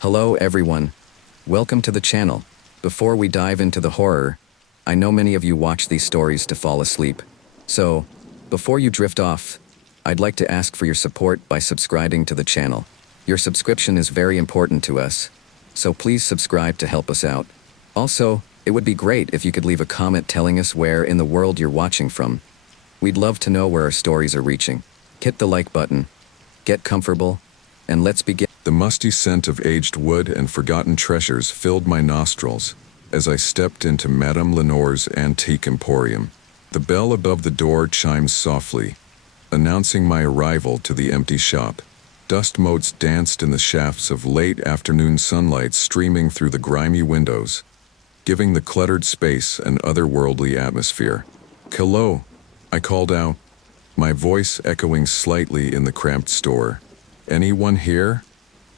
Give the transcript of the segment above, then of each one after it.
Hello everyone. Welcome to the channel. Before we dive into the horror, I know many of you watch these stories to fall asleep. So, before you drift off, I'd like to ask for your support by subscribing to the channel. Your subscription is very important to us, so please subscribe to help us out. Also, it would be great if you could leave a comment telling us where in the world you're watching from. We'd love to know where our stories are reaching. Hit the like button, get comfortable, and let's begin. The musty scent of aged wood and forgotten treasures filled my nostrils as I stepped into Madame Lenore's antique emporium. The bell above the door chimed softly, announcing my arrival to the empty shop. Dust motes danced in the shafts of late afternoon sunlight streaming through the grimy windows, giving the cluttered space an otherworldly atmosphere. "Hello," I called out, my voice echoing slightly in the cramped store. "Anyone here?"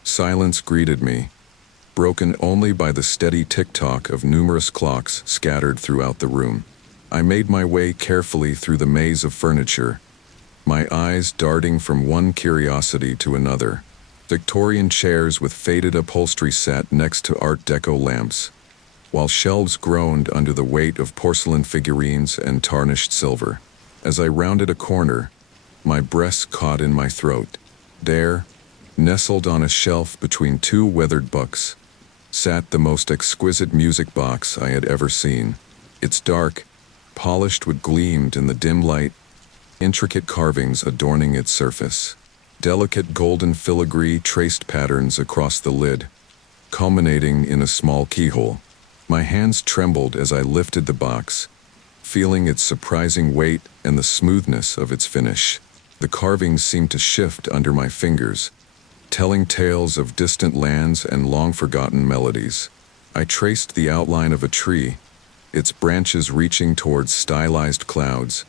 Silence greeted me, broken only by the steady tick-tock of numerous clocks scattered throughout the room. I made my way carefully through the maze of furniture, my eyes darting from one curiosity to another. Victorian chairs with faded upholstery sat next to Art Deco lamps, while shelves groaned under the weight of porcelain figurines and tarnished silver. As I rounded a corner, my breast caught in my throat. There, nestled on a shelf between two weathered books, sat the most exquisite music box I had ever seen. Its dark, polished wood gleamed in the dim light, intricate carvings adorning its surface. Delicate golden filigree traced patterns across the lid, culminating in a small keyhole. My hands trembled as I lifted the box, feeling its surprising weight and the smoothness of its finish. The carvings seemed to shift under my fingers, telling tales of distant lands and long-forgotten melodies. I traced the outline of a tree, its branches reaching towards stylized clouds,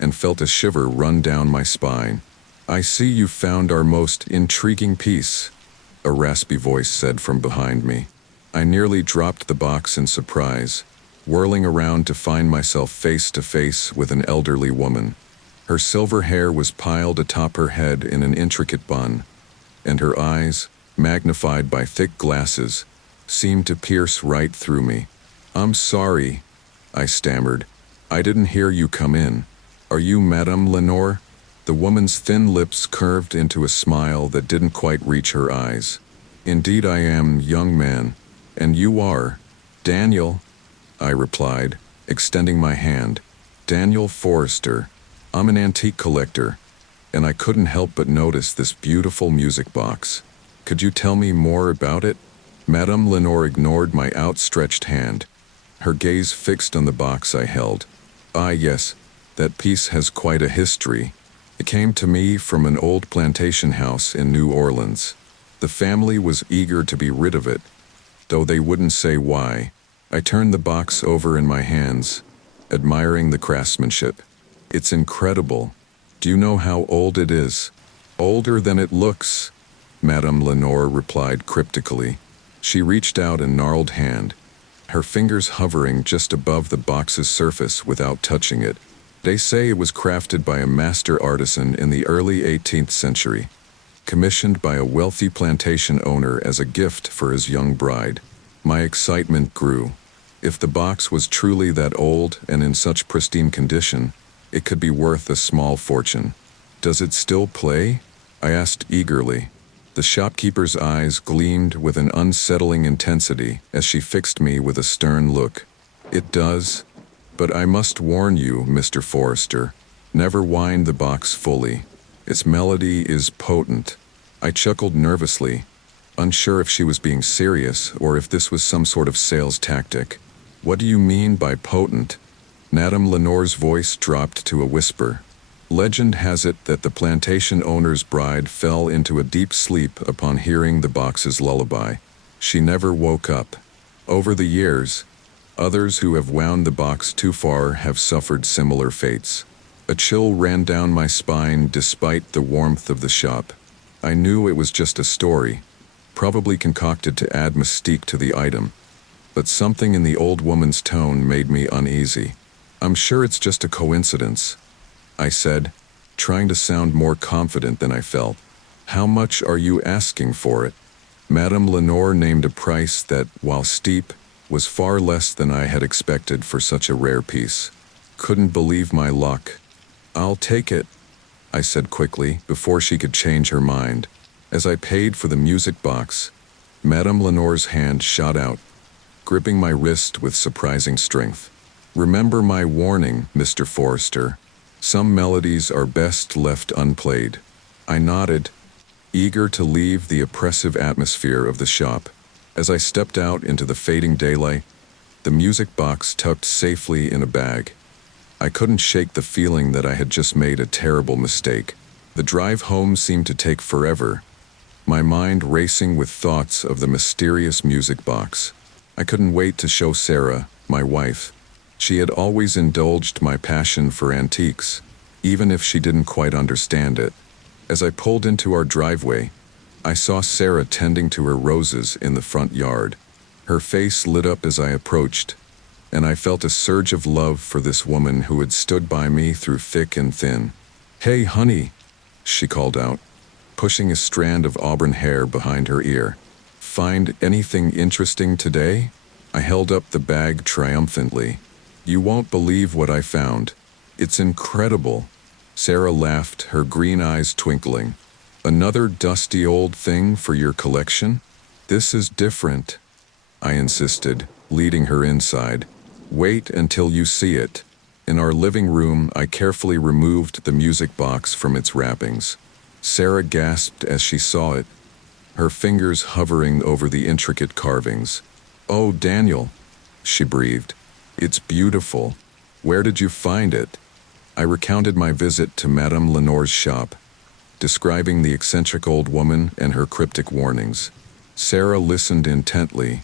and felt a shiver run down my spine. "I see you found our most intriguing piece," a raspy voice said from behind me. I nearly dropped the box in surprise, whirling around to find myself face to face with an elderly woman. Her silver hair was piled atop her head in an intricate bun, and her eyes, magnified by thick glasses, seemed to pierce right through me. "I'm sorry," I stammered. "I didn't hear you come in. Are you Madame Lenore?" The woman's thin lips curved into a smile that didn't quite reach her eyes. "Indeed I am, young man. And you are?" "Daniel," I replied, extending my hand. "Daniel Forrester. I'm an antique collector, and I couldn't help but notice this beautiful music box. Could you tell me more about it?" Madame Lenore ignored my outstretched hand, her gaze fixed on the box I held. "Ah yes, that piece has quite a history. It came to me from an old plantation house in New Orleans. The family was eager to be rid of it, though they wouldn't say why." I turned the box over in my hands, admiring the craftsmanship. "It's incredible. Do you know how old it is?" "Older than it looks," Madame Lenore replied cryptically. She reached out a gnarled hand, her fingers hovering just above the box's surface without touching it. "They say it was crafted by a master artisan in the early 18th century, commissioned by a wealthy plantation owner as a gift for his young bride." My excitement grew. If the box was truly that old and in such pristine condition, it could be worth a small fortune. "Does it still play?" I asked eagerly. The shopkeeper's eyes gleamed with an unsettling intensity as she fixed me with a stern look. "It does, but I must warn you, Mr. Forrester, never wind the box fully. Its melody is potent." I chuckled nervously, unsure if she was being serious or if this was some sort of sales tactic. "What do you mean by potent?" Madame Lenore's voice dropped to a whisper. "Legend has it that the plantation owner's bride fell into a deep sleep upon hearing the box's lullaby. She never woke up. Over the years, others who have wound the box too far have suffered similar fates." A chill ran down my spine despite the warmth of the shop. I knew it was just a story, probably concocted to add mystique to the item, but something in the old woman's tone made me uneasy. "I'm sure it's just a coincidence," I said, trying to sound more confident than I felt. "How much are you asking for it?" Madame Lenore named a price that, while steep, was far less than I had expected for such a rare piece. Couldn't believe my luck. "I'll take it," I said quickly, before she could change her mind. As I paid for the music box, Madame Lenore's hand shot out, gripping my wrist with surprising strength. "Remember my warning, Mr. Forrester. Some melodies are best left unplayed." I nodded, eager to leave the oppressive atmosphere of the shop. As I stepped out into the fading daylight, the music box tucked safely in a bag, I couldn't shake the feeling that I had just made a terrible mistake. The drive home seemed to take forever, my mind racing with thoughts of the mysterious music box. I couldn't wait to show Sarah, my wife. She had always indulged my passion for antiques, even if she didn't quite understand it. As I pulled into our driveway, I saw Sarah tending to her roses in the front yard. Her face lit up as I approached, and I felt a surge of love for this woman who had stood by me through thick and thin. "Hey, honey," she called out, pushing a strand of auburn hair behind her ear. "Find anything interesting today?" I held up the bag triumphantly. "You won't believe what I found. It's incredible." Sarah laughed, her green eyes twinkling. "Another dusty old thing for your collection?" "This is different," I insisted, leading her inside. "Wait until you see it." In our living room, I carefully removed the music box from its wrappings. Sarah gasped as she saw it, her fingers hovering over the intricate carvings. "Oh, Daniel," she breathed. "It's beautiful. Where did you find it?" I recounted my visit to Madame Lenore's shop, describing the eccentric old woman and her cryptic warnings. Sarah listened intently,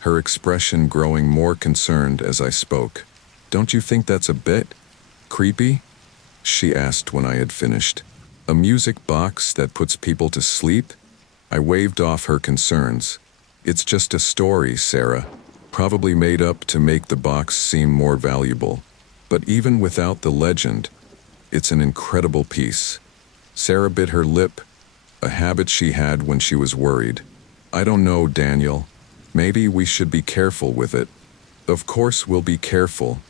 her expression growing more concerned as I spoke. "Don't you think that's a bit creepy?" she asked when I had finished. "A music box that puts people to sleep?" I waved off her concerns. "It's just a story, Sarah, probably made up to make the box seem more valuable. But even without the legend, it's an incredible piece." Sarah bit her lip, a habit she had when she was worried. "I don't know, Daniel. Maybe we should be careful with it." "Of course we'll be careful,"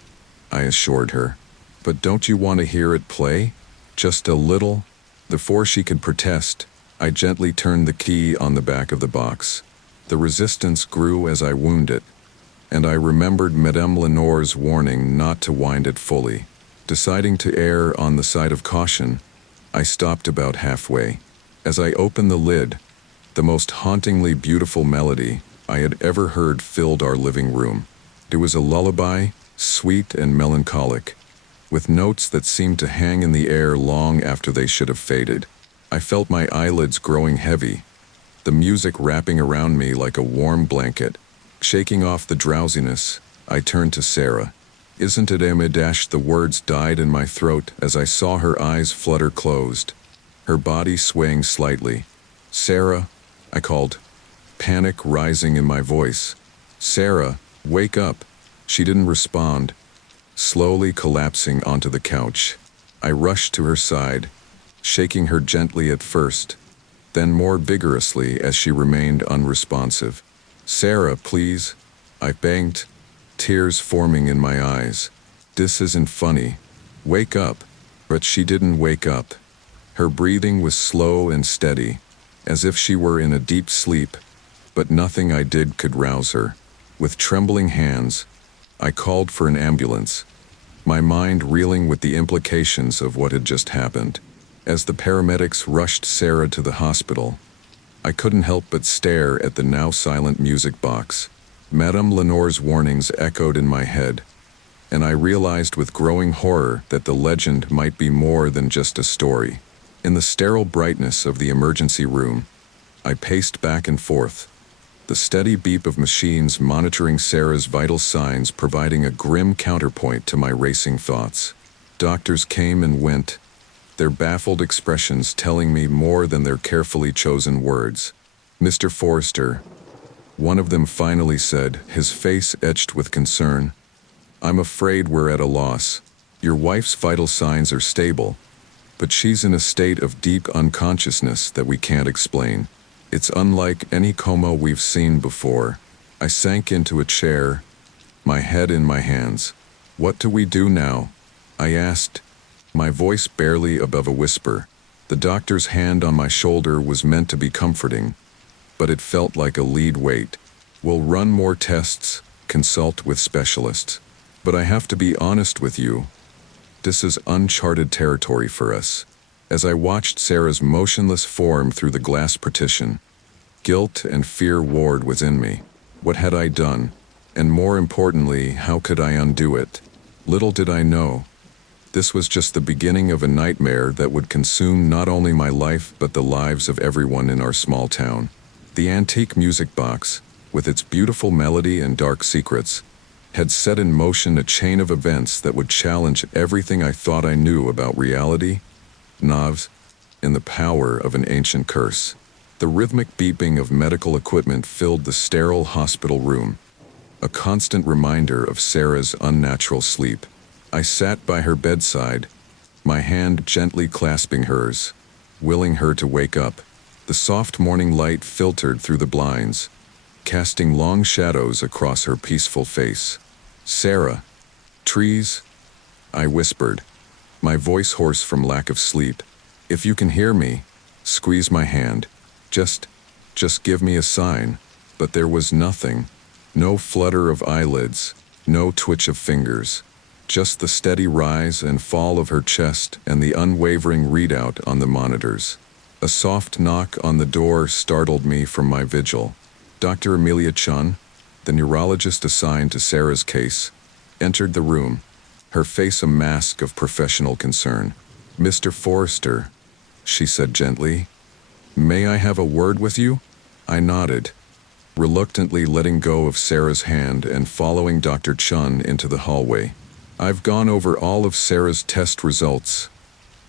I assured her. "But don't you want to hear it play? Just a little?" Before she could protest, I gently turned the key on the back of the box. The resistance grew as I wound it, and I remembered Madame Lenore's warning not to wind it fully. Deciding to err on the side of caution, I stopped about halfway. As I opened the lid, the most hauntingly beautiful melody I had ever heard filled our living room. It was a lullaby, sweet and melancholic, with notes that seemed to hang in the air long after they should have faded. I felt my eyelids growing heavy, the music wrapping around me like a warm blanket. Shaking off the drowsiness, I turned to Sarah. "Isn't it Amidash?" The words died in my throat as I saw her eyes flutter closed, her body swaying slightly. "Sarah," I called, panic rising in my voice. "Sarah, wake up." She didn't respond, slowly collapsing onto the couch. I rushed to her side, shaking her gently at first, then more vigorously as she remained unresponsive. "Sarah, please," I begged, tears forming in my eyes. "This isn't funny. Wake up." But she didn't wake up. Her breathing was slow and steady, as if she were in a deep sleep, but nothing I did could rouse her. With trembling hands, I called for an ambulance, my mind reeling with the implications of what had just happened. As the paramedics rushed Sarah to the hospital, I couldn't help but stare at the now silent music box. Madame Lenore's warnings echoed in my head, and I realized with growing horror that the legend might be more than just a story. In the sterile brightness of the emergency room, I paced back and forth, the steady beep of machines monitoring Sarah's vital signs providing a grim counterpoint to my racing thoughts. Doctors came and went, their baffled expressions telling me more than their carefully chosen words. "Mr. Forrester," one of them finally said, his face etched with concern, "I'm afraid we're at a loss. Your wife's vital signs are stable, but she's in a state of deep unconsciousness that we can't explain. It's unlike any coma we've seen before. I sank into a chair, my head in my hands. What do we do now? I asked, my voice barely above a whisper. The doctor's hand on my shoulder was meant to be comforting, but it felt like a lead weight. We'll run more tests, consult with specialists. But I have to be honest with you. This is uncharted territory for us. As I watched Sarah's motionless form through the glass partition, guilt and fear warred within me. What had I done? And more importantly, how could I undo it? Little did I know, this was just the beginning of a nightmare that would consume not only my life but the lives of everyone in our small town. The antique music box, with its beautiful melody and dark secrets, had set in motion a chain of events that would challenge everything I thought I knew about reality, knobs, and the power of an ancient curse. The rhythmic beeping of medical equipment filled the sterile hospital room, a constant reminder of Sarah's unnatural sleep. I sat by her bedside, my hand gently clasping hers, willing her to wake up. The soft morning light filtered through the blinds, casting long shadows across her peaceful face. Sarah, trees, I whispered, my voice hoarse from lack of sleep. If you can hear me, squeeze my hand. Just give me a sign. But there was nothing. No flutter of eyelids, no twitch of fingers. Just the steady rise and fall of her chest and the unwavering readout on the monitors. A soft knock on the door startled me from my vigil. Dr. Amelia Chun, the neurologist assigned to Sarah's case, entered the room, her face a mask of professional concern. "Mr. Forrester," she said gently, "may I have a word with you?" I nodded, reluctantly letting go of Sarah's hand and following Dr. Chun into the hallway. "I've gone over all of Sarah's test results,"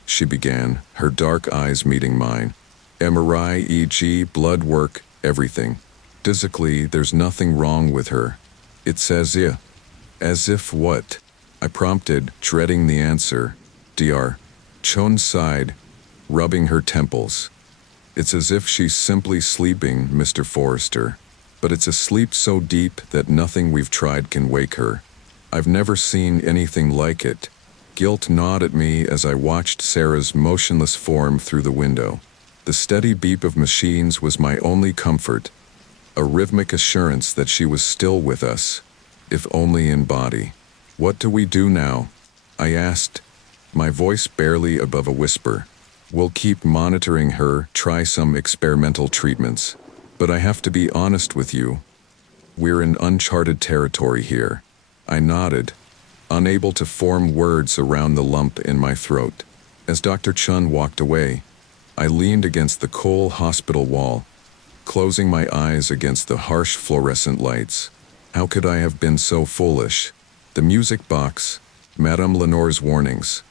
she began, her dark eyes meeting mine. "MRI, EEG, blood work, everything. Physically, there's nothing wrong with her. It's as if what?" I prompted, dreading the answer. "Dr. Chun sighed, rubbing her temples. "It's as if she's simply sleeping, Mr. Forrester. But it's a sleep so deep that nothing we've tried can wake her. I've never seen anything like it." Guilt gnawed at me as I watched Sarah's motionless form through the window. The steady beep of machines was my only comfort, a rhythmic assurance that she was still with us, if only in body. "What do we do now?" I asked, my voice barely above a whisper. "We'll keep monitoring her, try some experimental treatments. But I have to be honest with you. We're in uncharted territory here." I nodded, unable to form words around the lump in my throat. As Dr. Chun walked away, I leaned against the cold hospital wall, closing my eyes against the harsh fluorescent lights. How could I have been so foolish? The music box, Madame Lenore's warnings.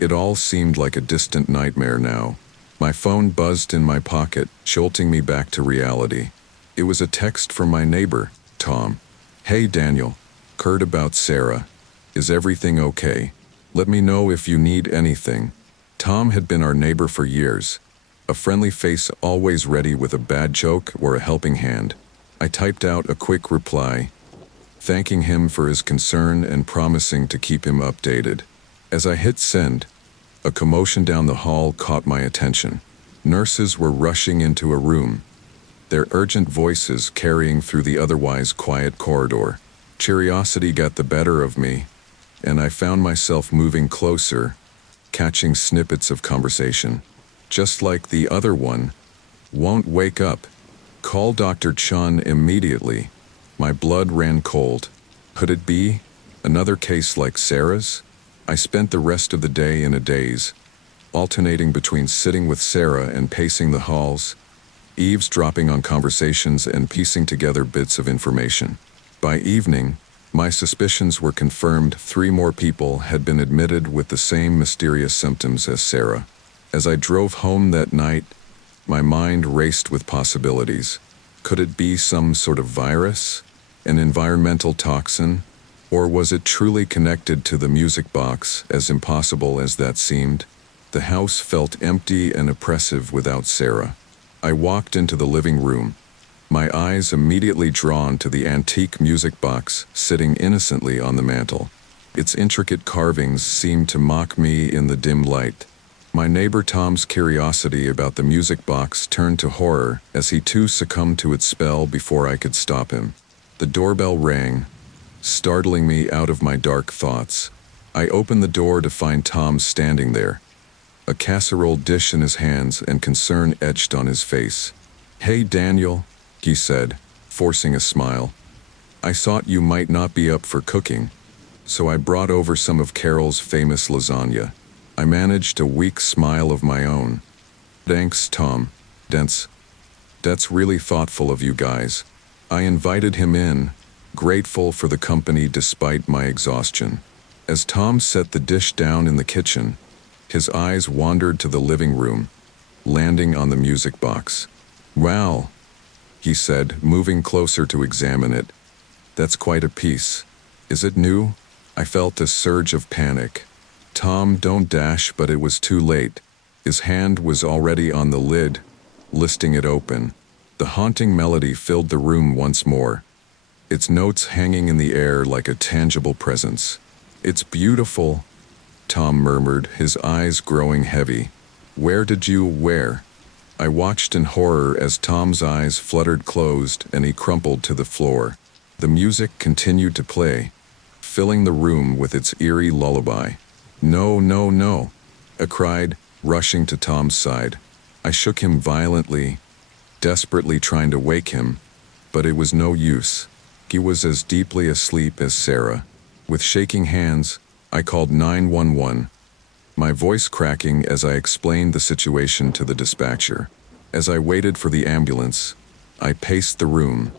It all seemed like a distant nightmare now. My phone buzzed in my pocket, jolting me back to reality. It was a text from my neighbor, Tom. "Hey Daniel, heard about Sarah. Is everything okay? Let me know if you need anything." Tom had been our neighbor for years, a friendly face always ready with a bad joke or a helping hand. I typed out a quick reply, thanking him for his concern and promising to keep him updated. As I hit send, a commotion down the hall caught my attention. Nurses were rushing into a room, their urgent voices carrying through the otherwise quiet corridor. Curiosity got the better of me, and I found myself moving closer, catching snippets of conversation. "Just like the other one. Won't wake up. Call Dr. Chun immediately." My blood ran cold. Could it be another case like Sarah's? I spent the rest of the day in a daze, alternating between sitting with Sarah and pacing the halls, eavesdropping on conversations and piecing together bits of information. By evening, my suspicions were confirmed. 3 more people had been admitted with the same mysterious symptoms as Sarah. As I drove home that night, my mind raced with possibilities. Could it be some sort of virus? An environmental toxin? Or was it truly connected to the music box, as impossible as that seemed? The house felt empty and oppressive without Sarah. I walked into the living room, my eyes immediately drawn to the antique music box sitting innocently on the mantel. Its intricate carvings seemed to mock me in the dim light. My neighbor Tom's curiosity about the music box turned to horror as he too succumbed to its spell before I could stop him. The doorbell rang, startling me out of my dark thoughts. I opened the door to find Tom standing there, a casserole dish in his hands and concern etched on his face. "Hey, Daniel," he said, forcing a smile. "I thought you might not be up for cooking, so I brought over some of Carol's famous lasagna." I managed a weak smile of my own. "Thanks, Tom. That's really thoughtful of you guys." I invited him in, grateful for the company despite my exhaustion. As Tom set the dish down in the kitchen, his eyes wandered to the living room, landing on the music box. "Wow," he said, moving closer to examine it. "That's quite a piece. Is it new?" I felt a surge of panic. Tom, don't dash, but it was too late. His hand was already on the lid, listing it open. The haunting melody filled the room once more, its notes hanging in the air like a tangible presence. "It's beautiful," Tom murmured, his eyes growing heavy. Where?" I watched in horror as Tom's eyes fluttered closed and he crumpled to the floor. The music continued to play, filling the room with its eerie lullaby. "No, no, no," I cried, rushing to Tom's side. I shook him violently, desperately trying to wake him, but it was no use. He was as deeply asleep as Sarah. With shaking hands, I called 911, my voice cracking as I explained the situation to the dispatcher. As I waited for the ambulance, I paced the room,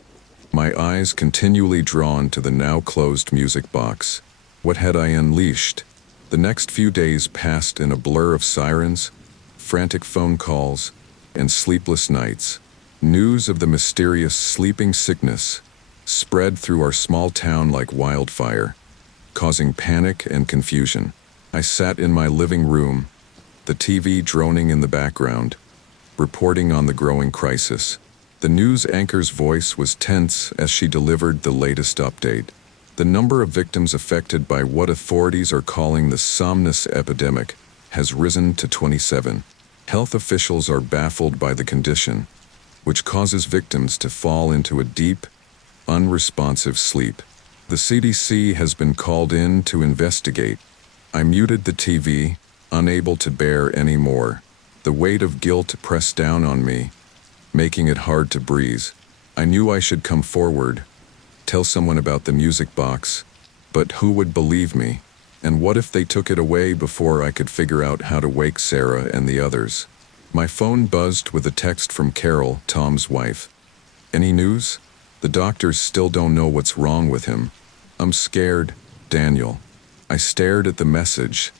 my eyes continually drawn to the now closed music box. What had I unleashed? The next few days passed in a blur of sirens, frantic phone calls, and sleepless nights. News of the mysterious sleeping sickness spread through our small town like wildfire, causing panic and confusion. I sat in my living room, the TV droning in the background, reporting on the growing crisis. The news anchor's voice was tense as she delivered the latest update. The number of victims affected by what authorities are calling the somnus epidemic has risen to 27. Health officials are baffled by the condition, which causes victims to fall into a deep, unresponsive sleep. The CDC has been called in to investigate. I muted the TV, unable to bear any more. The weight of guilt pressed down on me, making it hard to breathe. I knew I should come forward, tell someone about the music box, but who would believe me? And what if they took it away before I could figure out how to wake Sarah and the others? My phone buzzed with a text from Carol, Tom's wife. "Any news? The doctors still don't know what's wrong with him. I'm scared, Daniel." I stared at the message,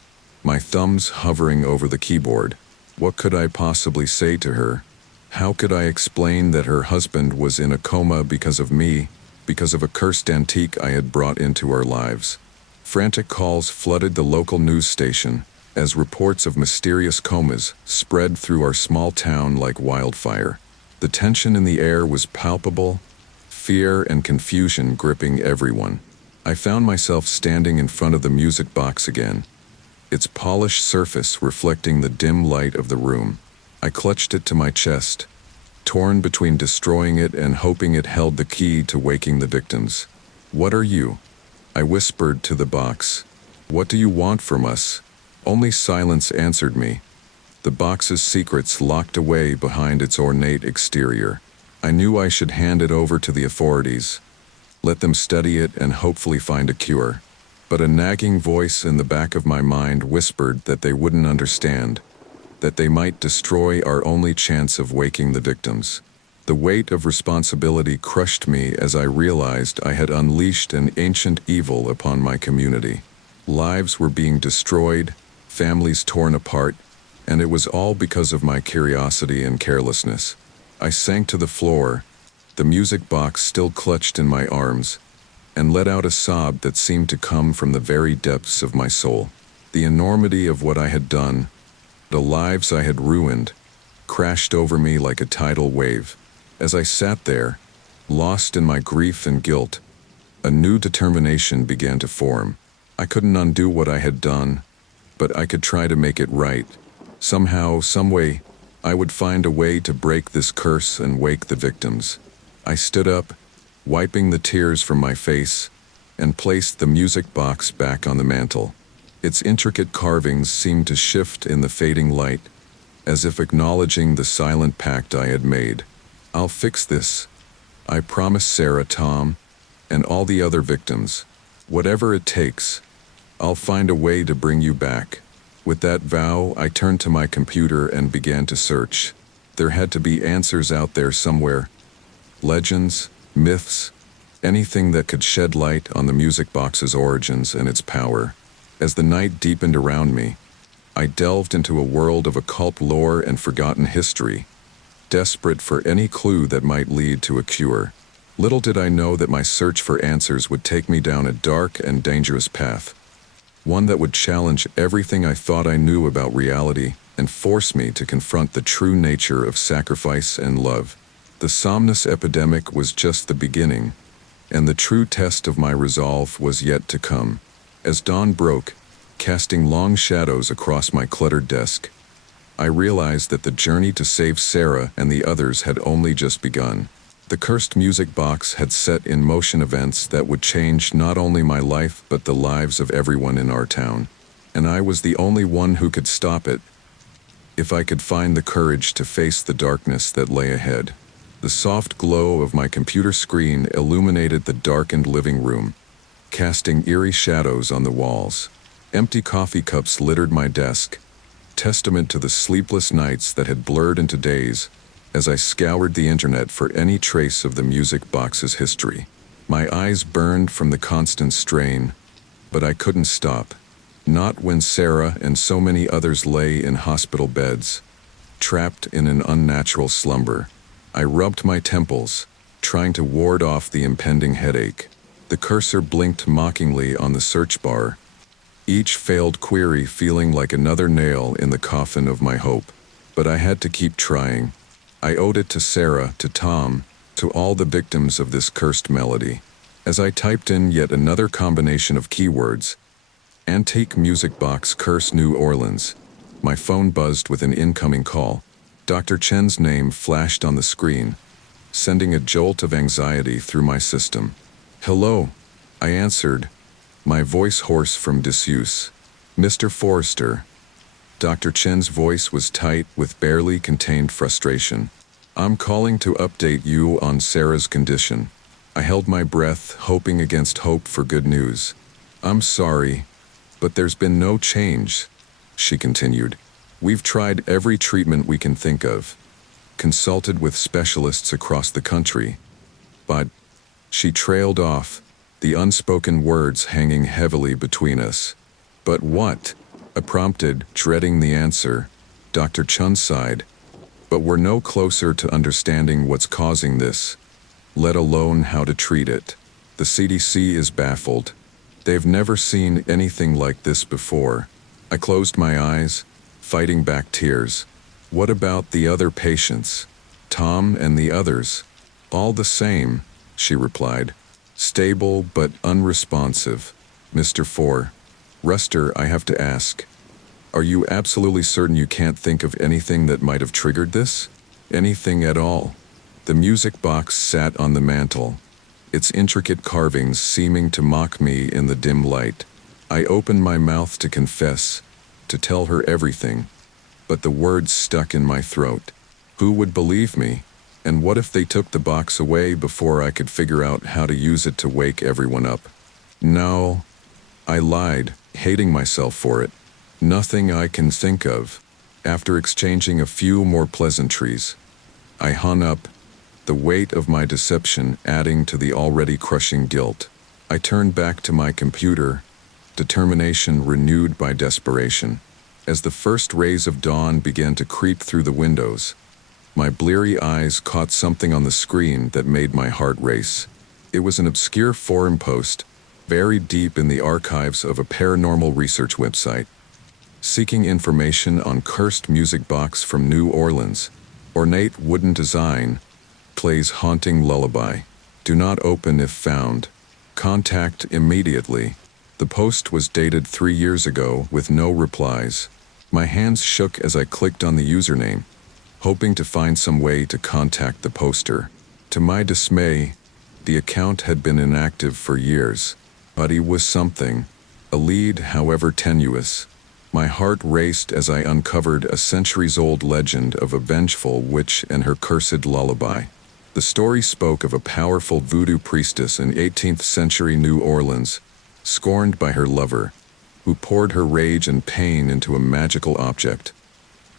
my thumbs hovering over the keyboard. What could I possibly say to her? How could I explain that her husband was in a coma because of me, because of a cursed antique I had brought into our lives? Frantic calls flooded the local news station as reports of mysterious comas spread through our small town like wildfire. The tension in the air was palpable, fear and confusion gripping everyone. I found myself standing in front of the music box again, its polished surface reflecting the dim light of the room. I clutched it to my chest, torn between destroying it and hoping it held the key to waking the victims. "What are you?" I whispered to the box. "What do you want from us?" Only silence answered me, the box's secrets locked away behind its ornate exterior. I knew I should hand it over to the authorities, let them study it and hopefully find a cure. But a nagging voice in the back of my mind whispered that they wouldn't understand, that they might destroy our only chance of waking the victims. The weight of responsibility crushed me as I realized I had unleashed an ancient evil upon my community. Lives were being destroyed, families torn apart, and it was all because of my curiosity and carelessness. I sank to the floor, the music box still clutched in my arms, and let out a sob that seemed to come from the very depths of my soul. The enormity of what I had done, the lives I had ruined, crashed over me like a tidal wave. As I sat there, lost in my grief and guilt, a new determination began to form. I couldn't undo what I had done, but I could try to make it right. Somehow, someway, I would find a way to break this curse and wake the victims. I stood up, wiping the tears from my face, and placed the music box back on the mantel. Its intricate carvings seemed to shift in the fading light, as if acknowledging the silent pact I had made. I'll fix this. I promise Sarah, Tom, and all the other victims. Whatever it takes, I'll find a way to bring you back. With that vow, I turned to my computer and began to search. There had to be answers out there somewhere. Legends, myths, anything that could shed light on the music box's origins and its power. As the night deepened around me, I delved into a world of occult lore and forgotten history, desperate for any clue that might lead to a cure. Little did I know that my search for answers would take me down a dark and dangerous path, one that would challenge everything I thought I knew about reality and force me to confront the true nature of sacrifice and love. The Somnus epidemic was just the beginning, and the true test of my resolve was yet to come. As dawn broke, casting long shadows across my cluttered desk, I realized that the journey to save Sarah and the others had only just begun. The cursed music box had set in motion events that would change not only my life but the lives of everyone in our town. And I was the only one who could stop it, if I could find the courage to face the darkness that lay ahead. The soft glow of my computer screen illuminated the darkened living room, casting eerie shadows on the walls. Empty coffee cups littered my desk, testament to the sleepless nights that had blurred into days as I scoured the internet for any trace of the music box's history. My eyes burned from the constant strain, but I couldn't stop. Not when Sarah and so many others lay in hospital beds, trapped in an unnatural slumber. I rubbed my temples, trying to ward off the impending headache. The cursor blinked mockingly on the search bar, each failed query feeling like another nail in the coffin of my hope. But I had to keep trying. I owed it to Sarah, to Tom, to all the victims of this cursed melody. As I typed in yet another combination of keywords, antique music box curse New Orleans, my phone buzzed with an incoming call. Dr. Chen's name flashed on the screen, sending a jolt of anxiety through my system. "Hello," I answered, my voice hoarse from disuse. "Mr. Forrester." Dr. Chen's voice was tight with barely contained frustration. "I'm calling to update you on Sarah's condition." I held my breath, hoping against hope for good news. "I'm sorry, but there's been no change," she continued. "We've tried every treatment we can think of, consulted with specialists across the country, but..." She trailed off, the unspoken words hanging heavily between us. "But what?" I prompted, dreading the answer. Dr. Chun sighed. "But we're no closer to understanding what's causing this, let alone how to treat it. The CDC is baffled. They've never seen anything like this before." I closed my eyes, fighting back tears. "What about the other patients? Tom and the others?" "All the same," she replied. "Stable but unresponsive." "Mr. Forrester, I have to ask, are you absolutely certain you can't think of anything that might have triggered this? Anything at all?" The music box sat on the mantel, its intricate carvings seeming to mock me in the dim light. I opened my mouth to confess, to tell her everything, but the words stuck in my throat. Who would believe me? And what if they took the box away before I could figure out how to use it to wake everyone up? "No," I lied, hating myself for it. "Nothing I can think of." After exchanging a few more pleasantries, I hung up, the weight of my deception adding to the already crushing guilt. I turned back to my computer, determination renewed by desperation. As the first rays of dawn began to creep through the windows, my bleary eyes caught something on the screen that made my heart race. It was an obscure forum post, buried deep in the archives of a paranormal research website. seeking information on cursed music box from New Orleans. Ornate wooden design, plays haunting lullaby. Do not open if found. Contact immediately. The post was dated 3 years ago with no replies. My hands shook as I clicked on the username, hoping to find some way to contact the poster. To my dismay, the account had been inactive for years. But he was something, a lead however tenuous. My heart raced as I uncovered a centuries-old legend of a vengeful witch and her cursed lullaby. The story spoke of a powerful voodoo priestess in 18th century New Orleans, scorned by her lover, who poured her rage and pain into a magical object,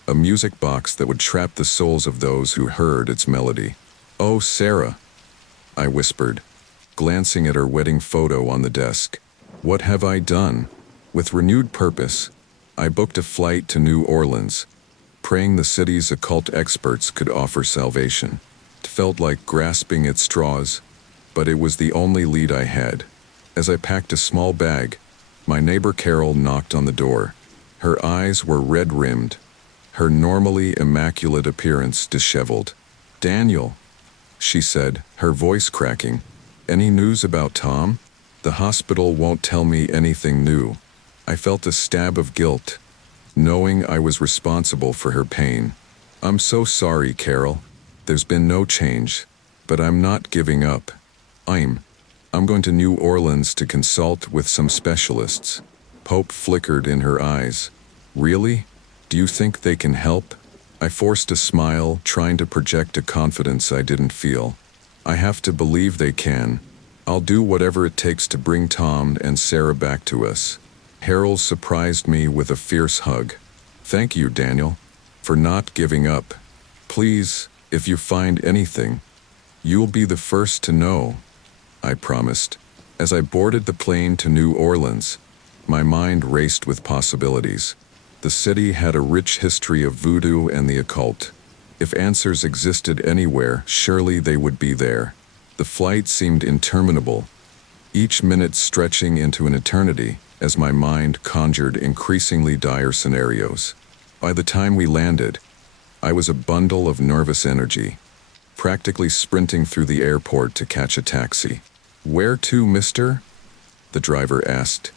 a music box that would trap the souls of those who heard its melody. "Oh, Sarah," I whispered, glancing at her wedding photo on the desk. "What have I done?" With renewed purpose, I booked a flight to New Orleans, praying the city's occult experts could offer salvation. It felt like grasping at straws, but it was the only lead I had. As I packed a small bag, my neighbor Carol knocked on the door. Her eyes were red-rimmed, her normally immaculate appearance disheveled. "Daniel," she said, her voice cracking. "Any news about Tom? The hospital won't tell me anything new." I felt a stab of guilt, knowing I was responsible for her pain. "I'm so sorry, Carol. There's been no change, but I'm not giving up. I'm going to New Orleans to consult with some specialists." Hope flickered in her eyes. "Really? Do you think they can help?" I forced a smile, trying to project a confidence I didn't feel. "I have to believe they can. I'll do whatever it takes to bring Tom and Sarah back to us." Harold surprised me with a fierce hug. "Thank you, Daniel, for not giving up. Please, if you find anything, you'll be the first to know," I promised. As I boarded the plane to New Orleans, my mind raced with possibilities. The city had a rich history of voodoo and the occult. If answers existed anywhere, surely they would be there. The flight seemed interminable, each minute stretching into an eternity as my mind conjured increasingly dire scenarios. By the time we landed, I was a bundle of nervous energy, practically sprinting through the airport to catch a taxi. "Where to, mister?" the driver asked,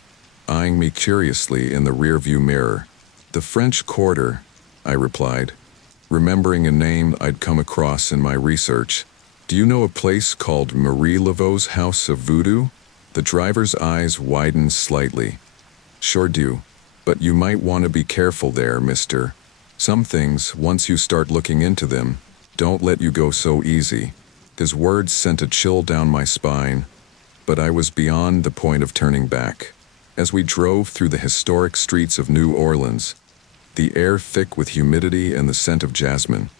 eyeing me curiously in the rearview mirror. "The French Quarter," I replied, remembering a name I'd come across in my research. "Do you know a place called Marie Laveau's House of Voodoo?" The driver's eyes widened slightly. "Sure do, but you might want to be careful there, mister. Some things, once you start looking into them, don't let you go so easy." His words sent a chill down my spine, but I was beyond the point of turning back. As we drove through the historic streets of New Orleans, the air thick with humidity and the scent of jasmine,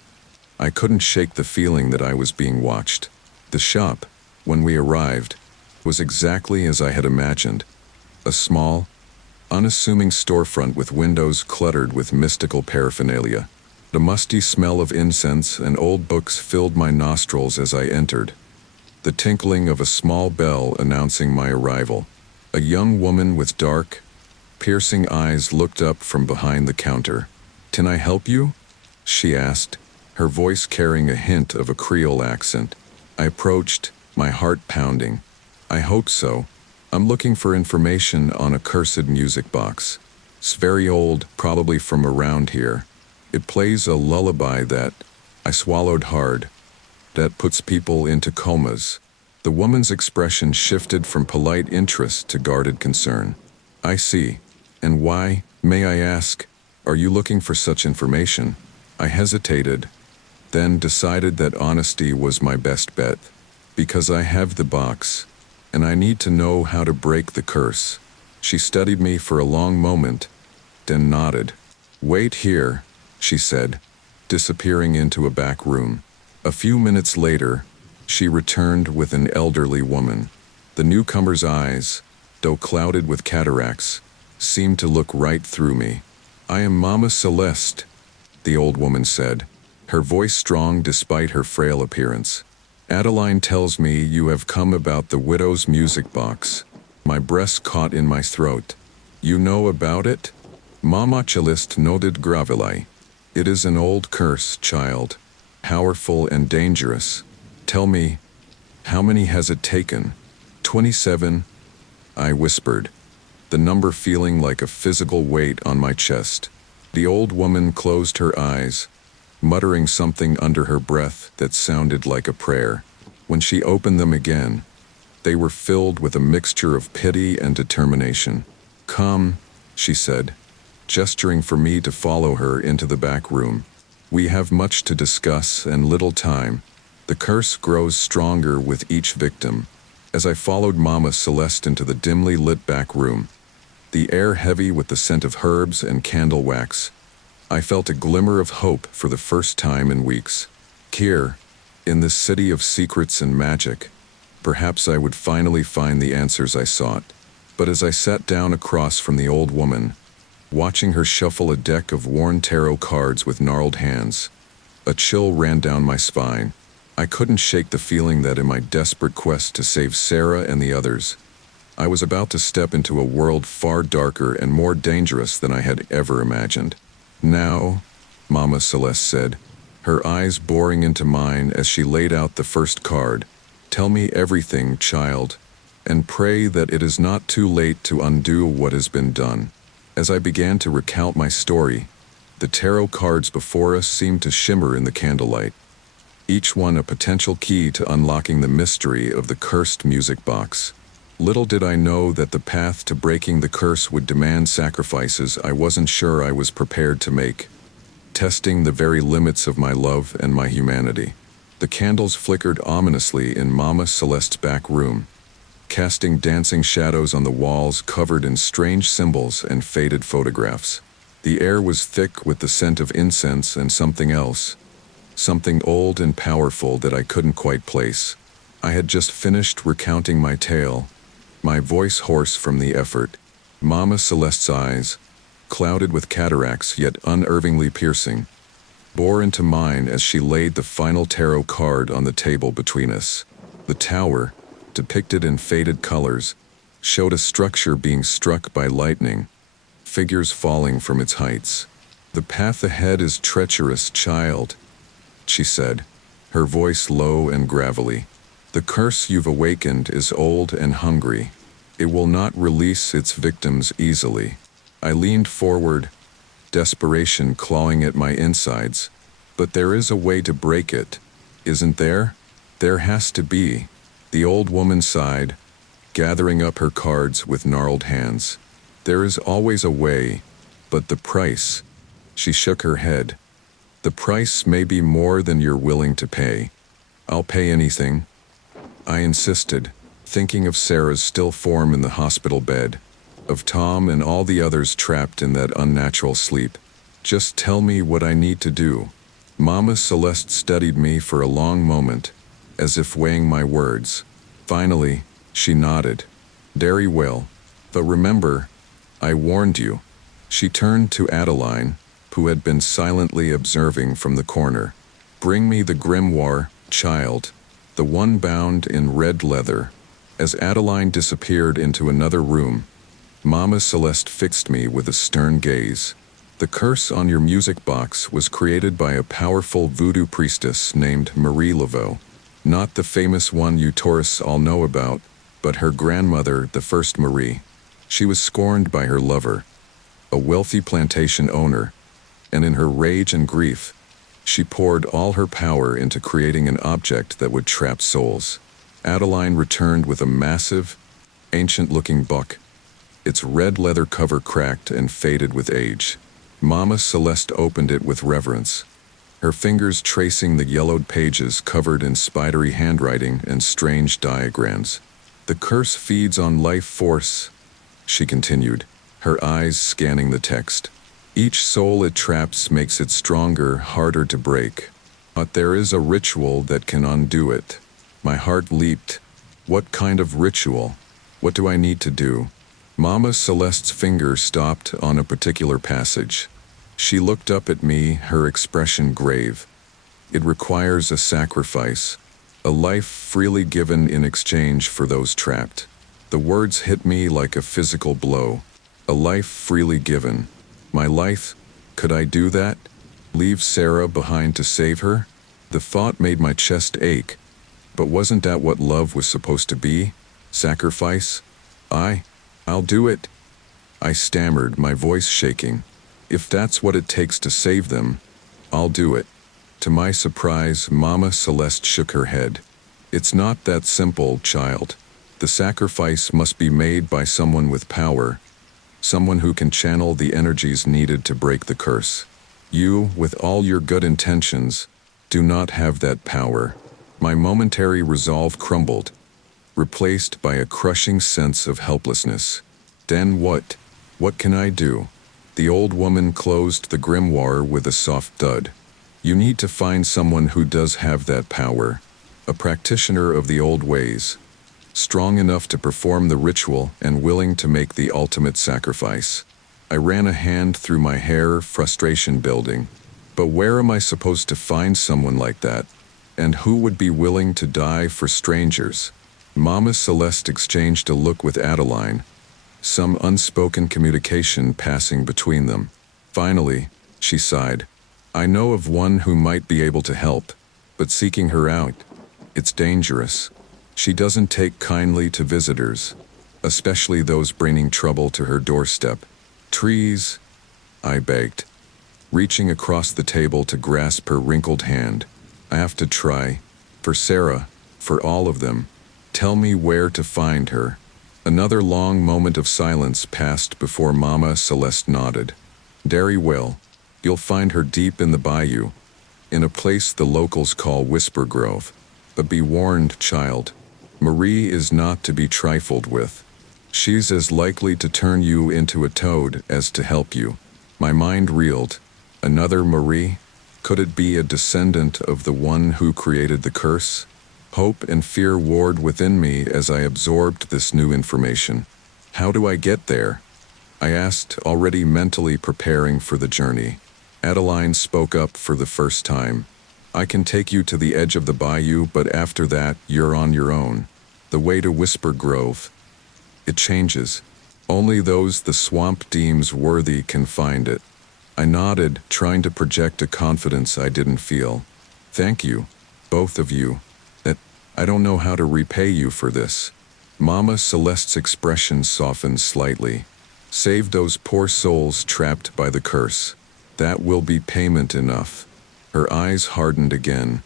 I couldn't shake the feeling that I was being watched. The shop, when we arrived, was exactly as I had imagined. A small, unassuming storefront with windows cluttered with mystical paraphernalia. The musty smell of incense and old books filled my nostrils as I entered. The tinkling of a small bell announcing my arrival. A young woman with dark, piercing eyes looked up from behind the counter. "Can I help you?" she asked, her voice carrying a hint of a Creole accent. I approached, my heart pounding. "I hope so. I'm looking for information on a cursed music box. It's very old, probably from around here. It plays a lullaby that," I swallowed hard, "that puts people into comas." The woman's expression shifted from polite interest to guarded concern. "I see. And why, may I ask, are you looking for such information?" I hesitated, then decided that honesty was my best bet. "Because I have the box, and I need to know how to break the curse." She studied me for a long moment, then nodded. "Wait here," she said, disappearing into a back room. A few minutes later, she returned with an elderly woman. The newcomer's eyes, though clouded with cataracts, seemed to look right through me. "I am Mama Celeste," the old woman said, her voice strong despite her frail appearance. "Adeline tells me you have come about the widow's music box." My breast caught in my throat. "You know about it?" Mama Celeste nodded gravely. It is an old curse, child. Powerful and dangerous. Tell me, how many has it taken? 27, I whispered, the number feeling like a physical weight on my chest. The old woman closed her eyes, muttering something under her breath that sounded like a prayer. When she opened them again, they were filled with a mixture of pity and determination. Come, she said, gesturing for me to follow her into the back room. We have much to discuss and little time. The curse grows stronger with each victim. As I followed Mama Celeste into the dimly lit back room, the air heavy with the scent of herbs and candle wax, I felt a glimmer of hope for the first time in weeks. Here, in this city of secrets and magic, perhaps I would finally find the answers I sought. But as I sat down across from the old woman, watching her shuffle a deck of worn tarot cards with gnarled hands, a chill ran down my spine. I couldn't shake the feeling that in my desperate quest to save Sarah and the others, I was about to step into a world far darker and more dangerous than I had ever imagined. Now, Mama Celeste said, her eyes boring into mine as she laid out the first card. Tell me everything, child, and pray that it is not too late to undo what has been done. As I began to recount my story, the tarot cards before us seemed to shimmer in the candlelight, each one a potential key to unlocking the mystery of the cursed music box. Little did I know that the path to breaking the curse would demand sacrifices I wasn't sure I was prepared to make, testing the very limits of my love and my humanity. The candles flickered ominously in Mama Celeste's back room, casting dancing shadows on the walls covered in strange symbols and faded photographs. The air was thick with the scent of incense and something else, something old and powerful that I couldn't quite place. I had just finished recounting my tale, my voice hoarse from the effort. Mama Celeste's eyes, clouded with cataracts yet unervingly piercing, bore into mine as she laid the final tarot card on the table between us. The tower, depicted in faded colors, showed a structure being struck by lightning, figures falling from its heights. The path ahead is treacherous, child, she said, her voice low and gravelly. The curse you've awakened is old and hungry. It will not release its victims easily. I leaned forward, desperation clawing at my insides. But there is a way to break it, isn't there? There has to be. The old woman sighed, gathering up her cards with gnarled hands. There is always a way, but the price. She shook her head. The price may be more than you're willing to pay. I'll pay anything, I insisted, thinking of Sarah's still form in the hospital bed, of Tom and all the others trapped in that unnatural sleep. Just tell me what I need to do. Mama Celeste studied me for a long moment, as if weighing my words. Finally, she nodded. Very well. But remember, I warned you. She turned to Adeline, who had been silently observing from the corner. Bring me the grimoire, child, the one bound in red leather. As Adeline disappeared into another room, Mama Celeste fixed me with a stern gaze. The curse on your music box was created by a powerful voodoo priestess named Marie Laveau. Not the famous one you tourists all know about, but her grandmother, the first Marie. She was scorned by her lover, a wealthy plantation owner, and in her rage and grief, she poured all her power into creating an object that would trap souls. Adeline returned with a massive, ancient-looking book, its red leather cover cracked and faded with age. Mama Celeste opened it with reverence, her fingers tracing the yellowed pages covered in spidery handwriting and strange diagrams. The curse feeds on life force, she continued, her eyes scanning the text. Each soul it traps makes it stronger, harder to break. But there is a ritual that can undo it. My heart leaped. What kind of ritual? What do I need to do? Mama Celeste's finger stopped on a particular passage. She looked up at me, her expression grave. It requires a sacrifice, a life freely given in exchange for those trapped. The words hit me like a physical blow. A life freely given. My life? Could I do that? Leave Sarah behind to save her? The thought made my chest ache. But wasn't that what love was supposed to be? Sacrifice? I'll do it. I stammered, my voice shaking. If that's what it takes to save them, I'll do it. To my surprise, Mama Celeste shook her head. It's not that simple, child. The sacrifice must be made by someone with power, someone who can channel the energies needed to break the curse. You, with all your good intentions, do not have that power. My momentary resolve crumbled, replaced by a crushing sense of helplessness. Then what? What can I do? The old woman closed the grimoire with a soft thud. You need to find someone who does have that power, a practitioner of the old ways, strong enough to perform the ritual and willing to make the ultimate sacrifice. I ran a hand through my hair, frustration building. But where am I supposed to find someone like that? And who would be willing to die for strangers? Mama Celeste exchanged a look with Adeline, some unspoken communication passing between them. Finally, she sighed. I know of one who might be able to help, but seeking her out, it's dangerous. She doesn't take kindly to visitors, especially those bringing trouble to her doorstep. Trees, I begged, reaching across the table to grasp her wrinkled hand. I have to try. For Sarah, for all of them. Tell me where to find her. Another long moment of silence passed before Mama Celeste nodded. Very well. You'll find her deep in the bayou, in a place the locals call Whisper Grove. But be warned, child. Marie is not to be trifled with. She's as likely to turn you into a toad as to help you. My mind reeled. Another Marie? Could it be a descendant of the one who created the curse? Hope and fear warred within me as I absorbed this new information. How do I get there? I asked, already mentally preparing for the journey. Adeline spoke up for the first time. I can take you to the edge of the bayou, but after that, you're on your own. The way to Whisper Grove. It changes. Only those the swamp deems worthy can find it. I nodded, trying to project a confidence I didn't feel. Thank you, both of you. I don't know how to repay you for this. Mama Celeste's expression softened slightly. Save those poor souls trapped by the curse. That will be payment enough. Her eyes hardened again.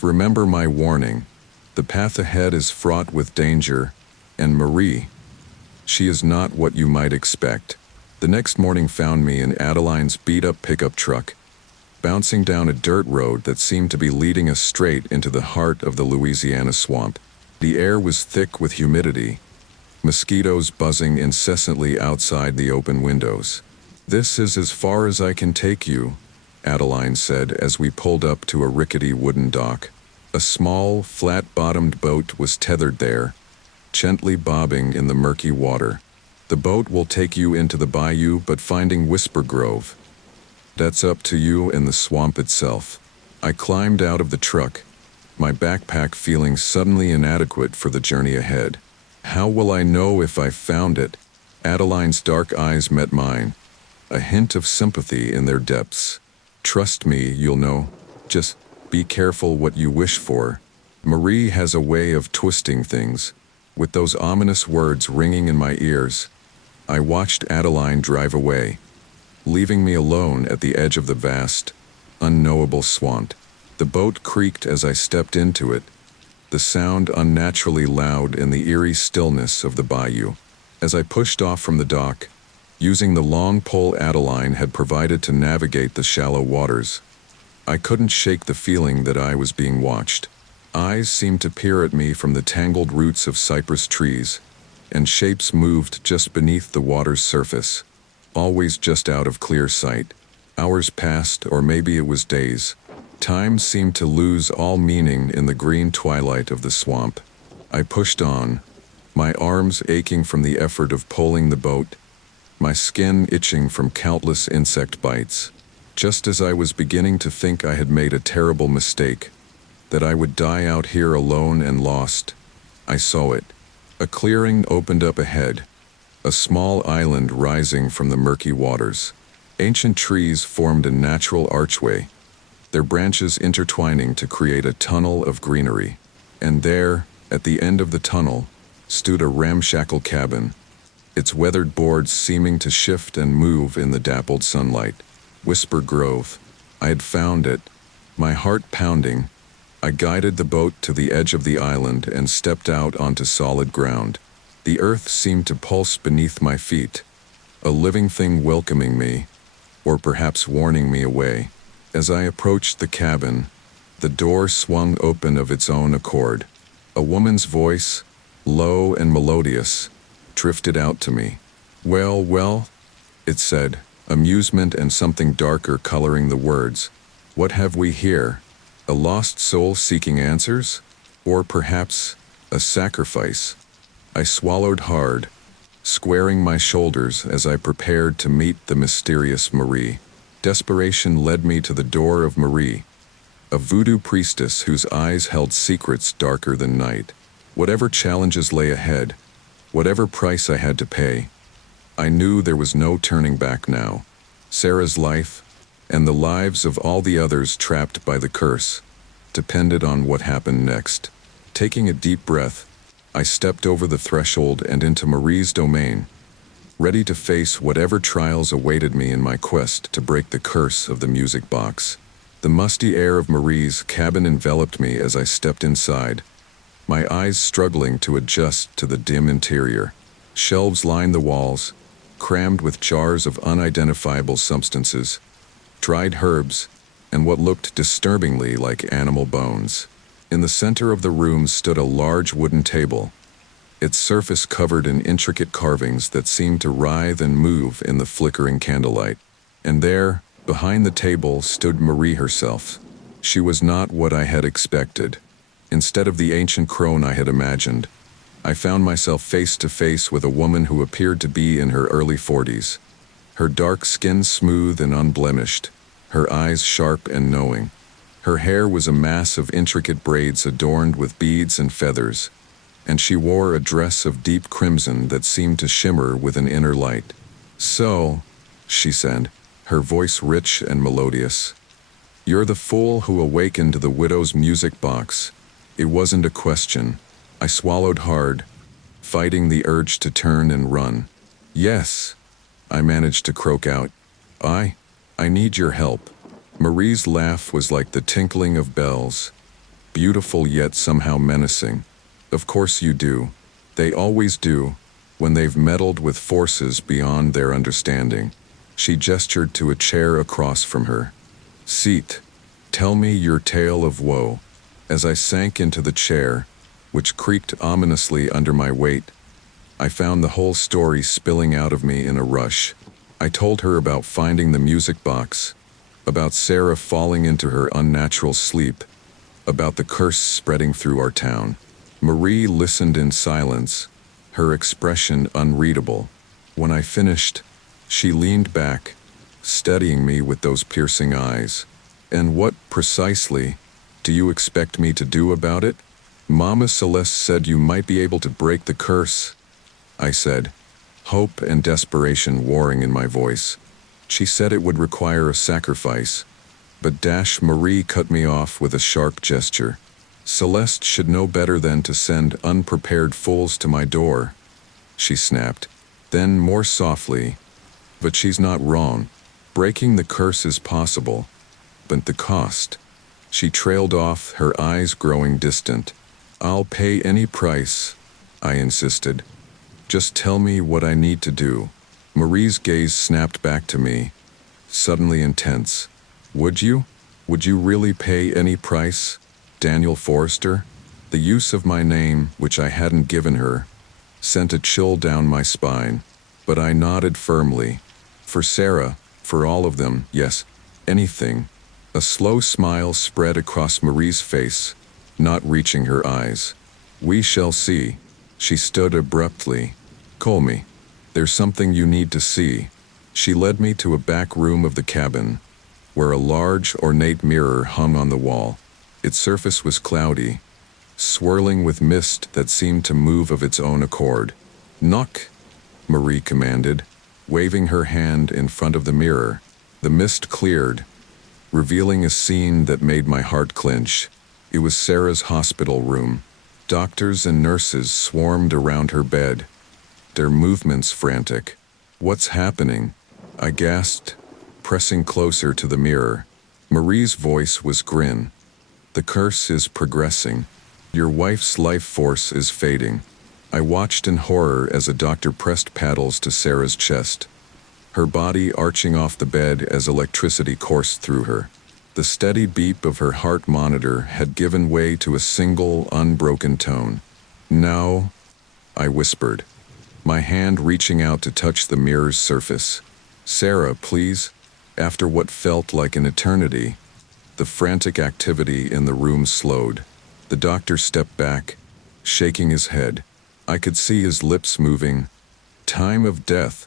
Remember my warning. The path ahead is fraught with danger, and Marie, she is not what you might expect. The next morning found me in Adeline's beat-up pickup truck, bouncing down a dirt road that seemed to be leading us straight into the heart of the Louisiana swamp. The air was thick with humidity, mosquitoes buzzing incessantly outside the open windows. This is as far as I can take you, Adeline said as we pulled up to a rickety wooden dock. A small, flat-bottomed boat was tethered there, gently bobbing in the murky water. The boat will take you into the bayou, but finding Whisper Grove, that's up to you and the swamp itself. I climbed out of the truck, my backpack feeling suddenly inadequate for the journey ahead. How will I know if I found it? Adeline's dark eyes met mine, a hint of sympathy in their depths. Trust me, you'll know. Just be careful what you wish for. Marie has a way of twisting things. With those ominous words ringing in my ears, I watched Adeline drive away, leaving me alone at the edge of the vast, unknowable swamp. The boat creaked as I stepped into it, the sound unnaturally loud in the eerie stillness of the bayou. As I pushed off from the dock, using the long pole Adeline had provided to navigate the shallow waters, I couldn't shake the feeling that I was being watched. Eyes seemed to peer at me from the tangled roots of cypress trees, and shapes moved just beneath the water's surface, always just out of clear sight. Hours passed, or maybe it was days. Time seemed to lose all meaning in the green twilight of the swamp. I pushed on, my arms aching from the effort of poling the boat, my skin itching from countless insect bites. Just as I was beginning to think I had made a terrible mistake, that I would die out here alone and lost, I saw it. A clearing opened up ahead, a small island rising from the murky waters. Ancient trees formed a natural archway, their branches intertwining to create a tunnel of greenery. And there, at the end of the tunnel, stood a ramshackle cabin, its weathered boards seeming to shift and move in the dappled sunlight. Whisper Grove. I had found it. My heart pounding, I guided the boat to the edge of the island and stepped out onto solid ground. The earth seemed to pulse beneath my feet, a living thing welcoming me, or perhaps warning me away. As I approached the cabin, the door swung open of its own accord. A woman's voice, low and melodious, drifted out to me. "Well, well," it said, amusement and something darker coloring the words. "What have we here? A lost soul seeking answers? Or perhaps a sacrifice?" I swallowed hard, squaring my shoulders as I prepared to meet the mysterious Marie. Desperation led me to the door of Marie, a voodoo priestess whose eyes held secrets darker than night. Whatever challenges lay ahead, whatever price I had to pay, I knew there was no turning back now. Sarah's life, and the lives of all the others trapped by the curse, depended on what happened next. Taking a deep breath, I stepped over the threshold and into Marie's domain, ready to face whatever trials awaited me in my quest to break the curse of the music box. The musty air of Marie's cabin enveloped me as I stepped inside, my eyes struggling to adjust to the dim interior. Shelves lined the walls, crammed with jars of unidentifiable substances, dried herbs, and what looked disturbingly like animal bones. In the center of the room stood a large wooden table, its surface covered in intricate carvings that seemed to writhe and move in the flickering candlelight. And there, behind the table, stood Marie herself. She was not what I had expected. Instead of the ancient crone I had imagined, I found myself face to face with a woman who appeared to be in her early 40s. Her dark skin smooth and unblemished, her eyes sharp and knowing. Her hair was a mass of intricate braids adorned with beads and feathers, and she wore a dress of deep crimson that seemed to shimmer with an inner light. "So," she said, her voice rich and melodious, "you're the fool who awakened the widow's music box." It wasn't a question. I swallowed hard, fighting the urge to turn and run. "Yes," I managed to croak out. I need your help." Marie's laugh was like the tinkling of bells, beautiful yet somehow menacing. "Of course you do. They always do, when they've meddled with forces beyond their understanding." She gestured to a chair across from her. "Seat. Tell me your tale of woe." As I sank into the chair, which creaked ominously under my weight, I found the whole story spilling out of me in a rush. I told her about finding the music box, about Sarah falling into her unnatural sleep, about the curse spreading through our town. Marie listened in silence, her expression unreadable. When I finished, she leaned back, studying me with those piercing eyes. "And what, precisely, do you expect me to do about it?" "Mama Celeste said you might be able to break the curse," I said, hope and desperation warring in my voice. "She said it would require a sacrifice." But Marie cut me off with a sharp gesture. "Celeste should know better than to send unprepared fools to my door," she snapped. Then more softly, "But she's not wrong. Breaking the curse is possible. But the cost." She trailed off, her eyes growing distant. "I'll pay any price," I insisted. "Just tell me what I need to do." Marie's gaze snapped back to me, suddenly intense. "Would you? Would you really pay any price, Daniel Forrester?" The use of my name, which I hadn't given her, sent a chill down my spine, but I nodded firmly. "For Sarah, for all of them, yes, anything." A slow smile spread across Marie's face, not reaching her eyes. "We shall see." She stood abruptly. "Call me. There's something you need to see." She led me to a back room of the cabin, where a large, ornate mirror hung on the wall. Its surface was cloudy, swirling with mist that seemed to move of its own accord. "Knock," Marie commanded. waving her hand in front of the mirror. The mist cleared, revealing a scene that made my heart clench. It was Sarah's hospital room. Doctors and nurses swarmed around her bed, their movements frantic. "What's happening?" I gasped, pressing closer to the mirror. Marie's voice was grim. "The curse is progressing. Your wife's life force is fading." I watched in horror as a doctor pressed paddles to Sarah's chest, her body arching off the bed as electricity coursed through her. The steady beep of her heart monitor had given way to a single, unbroken tone. "Now," I whispered, my hand reaching out to touch the mirror's surface. "Sarah, please." After what felt like an eternity, the frantic activity in the room slowed. The doctor stepped back, shaking his head. I could see his lips moving. "Time of death.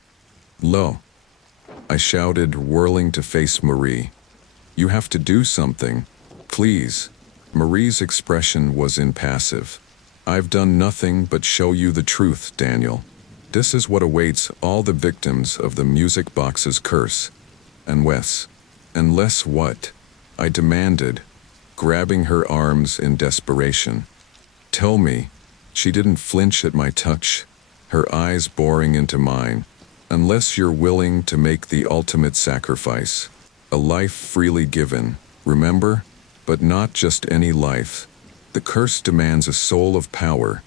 Low," I shouted, whirling to face Marie. "You have to do something. Please." Marie's expression was impassive. "I've done nothing but show you the truth, Daniel. This is what awaits all the victims of the music box's curse. Unless what?" I demanded, grabbing her arms in desperation. "Tell me." She didn't flinch at my touch, her eyes boring into mine. "Unless you're willing to make the ultimate sacrifice. A life freely given, remember? But not just any life. The curse demands a soul of power,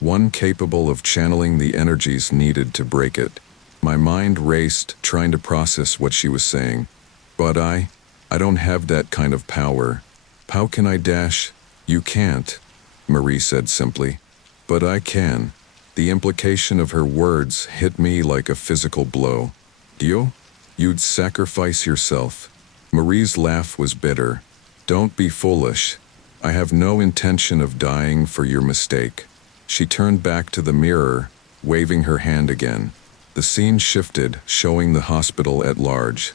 one capable of channeling the energies needed to break it." My mind raced, trying to process what she was saying. "But I don't have that kind of power. How can I dash?" "You can't," Marie said simply. "But I can." The implication of her words hit me like a physical blow. You'd sacrifice yourself." Marie's laugh was bitter. "Don't be foolish. I have no intention of dying for your mistake." She turned back to the mirror, waving her hand again. The scene shifted, showing the hospital at large.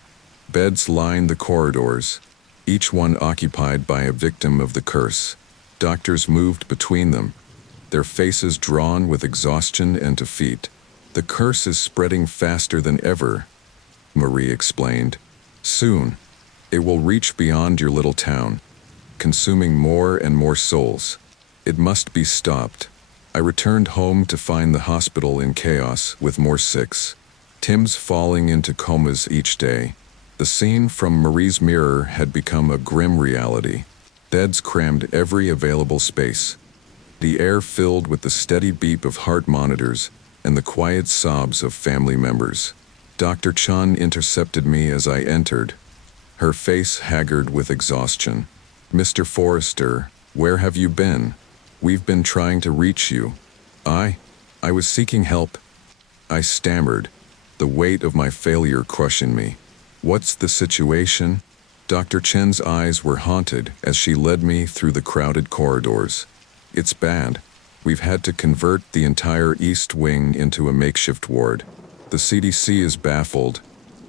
Beds lined the corridors, each one occupied by a victim of the curse. Doctors moved between them, their faces drawn with exhaustion and defeat. "The curse is spreading faster than ever," Marie explained. "Soon, it will reach beyond your little town, consuming more and more souls. It must be stopped." I returned home to find the hospital in chaos with more sicks. Tim's falling into comas each day. The scene from Marie's mirror had become a grim reality. Beds crammed every available space, the air filled with the steady beep of heart monitors and the quiet sobs of family members. Dr. Chun intercepted me as I entered, her face haggard with exhaustion. "Mr. Forrester, where have you been? We've been trying to reach you." I was seeking help," I stammered, the weight of my failure crushing me. "What's the situation?" Dr. Chen's eyes were haunted as she led me through the crowded corridors. "It's bad. We've had to convert the entire East Wing into a makeshift ward. The CDC is baffled,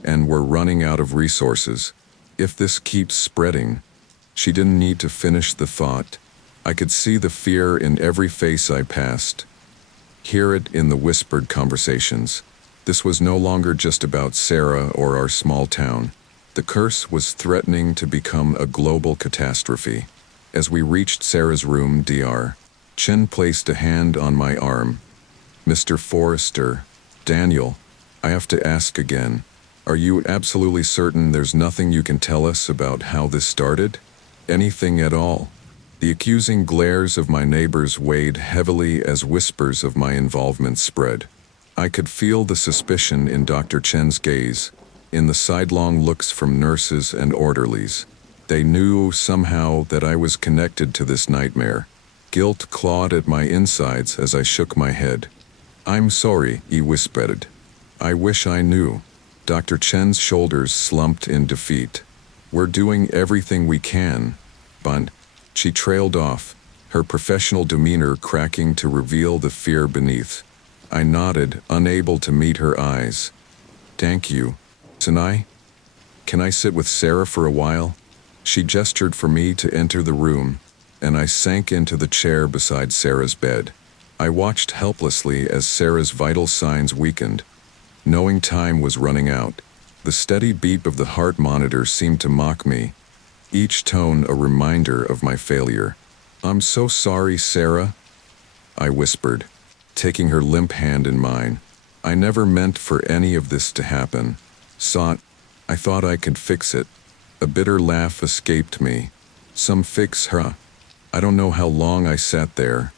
and we're running out of resources. If this keeps spreading..." She didn't need to finish the thought. I could see the fear in every face I passed, hear it in the whispered conversations. This was no longer just about Sarah or our small town. The curse was threatening to become a global catastrophe. As we reached Sarah's room, Dr. Chen placed a hand on my arm. "Mr. Forrester, Daniel, I have to ask again. Are you absolutely certain there's nothing you can tell us about how this started? Anything at all?" The accusing glares of my neighbors weighed heavily as whispers of my involvement spread. I could feel the suspicion in Dr. Chen's gaze, in the sidelong looks from nurses and orderlies. They knew somehow that I was connected to this nightmare. Guilt clawed at my insides as I shook my head. "I'm sorry," he whispered. "I wish I knew." Dr. Chen's shoulders slumped in defeat. "We're doing everything we can, but..." She trailed off, her professional demeanor cracking to reveal the fear beneath. I nodded, unable to meet her eyes. "Thank you. Can I sit with Sarah for a while?" She gestured for me to enter the room, and I sank into the chair beside Sarah's bed. I watched helplessly as Sarah's vital signs weakened, knowing time was running out. The steady beep of the heart monitor seemed to mock me, each tone a reminder of my failure. "I'm so sorry, Sarah," I whispered, taking her limp hand in mine. "I never meant for any of this to happen. I thought I could fix it." A bitter laugh escaped me. "Some fix, huh?" I don't know how long I sat there,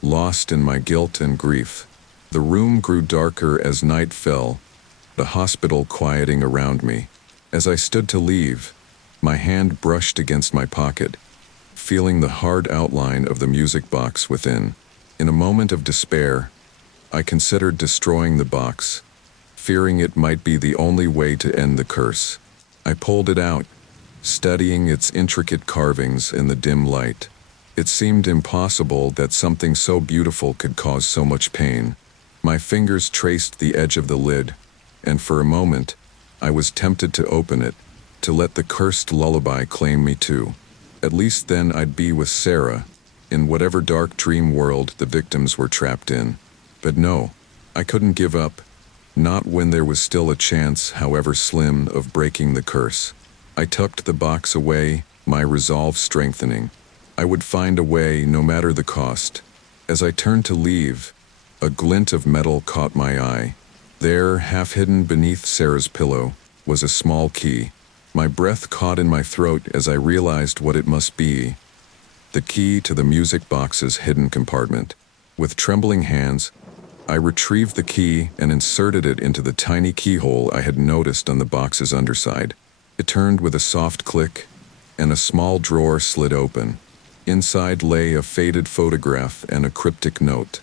lost in my guilt and grief. The room grew darker as night fell, the hospital quieting around me. As I stood to leave, my hand brushed against my pocket, feeling the hard outline of the music box within. In a moment of despair, I considered destroying the box, fearing it might be the only way to end the curse. I pulled it out, studying its intricate carvings in the dim light. It seemed impossible that something so beautiful could cause so much pain. My fingers traced the edge of the lid, and for a moment, I was tempted to open it, to let the cursed lullaby claim me too. At least then I'd be with Sarah, in whatever dark dream world the victims were trapped in. But no, I couldn't give up, not when there was still a chance, however slim, of breaking the curse. I tucked the box away, my resolve strengthening. I would find a way, no matter the cost. As I turned to leave, a glint of metal caught my eye. There, half hidden beneath Sarah's pillow, was a small key. My breath caught in my throat as I realized what it must be. The key to the music box's hidden compartment. With trembling hands, I retrieved the key and inserted it into the tiny keyhole I had noticed on the box's underside. It turned with a soft click, and a small drawer slid open. Inside lay a faded photograph and a cryptic note.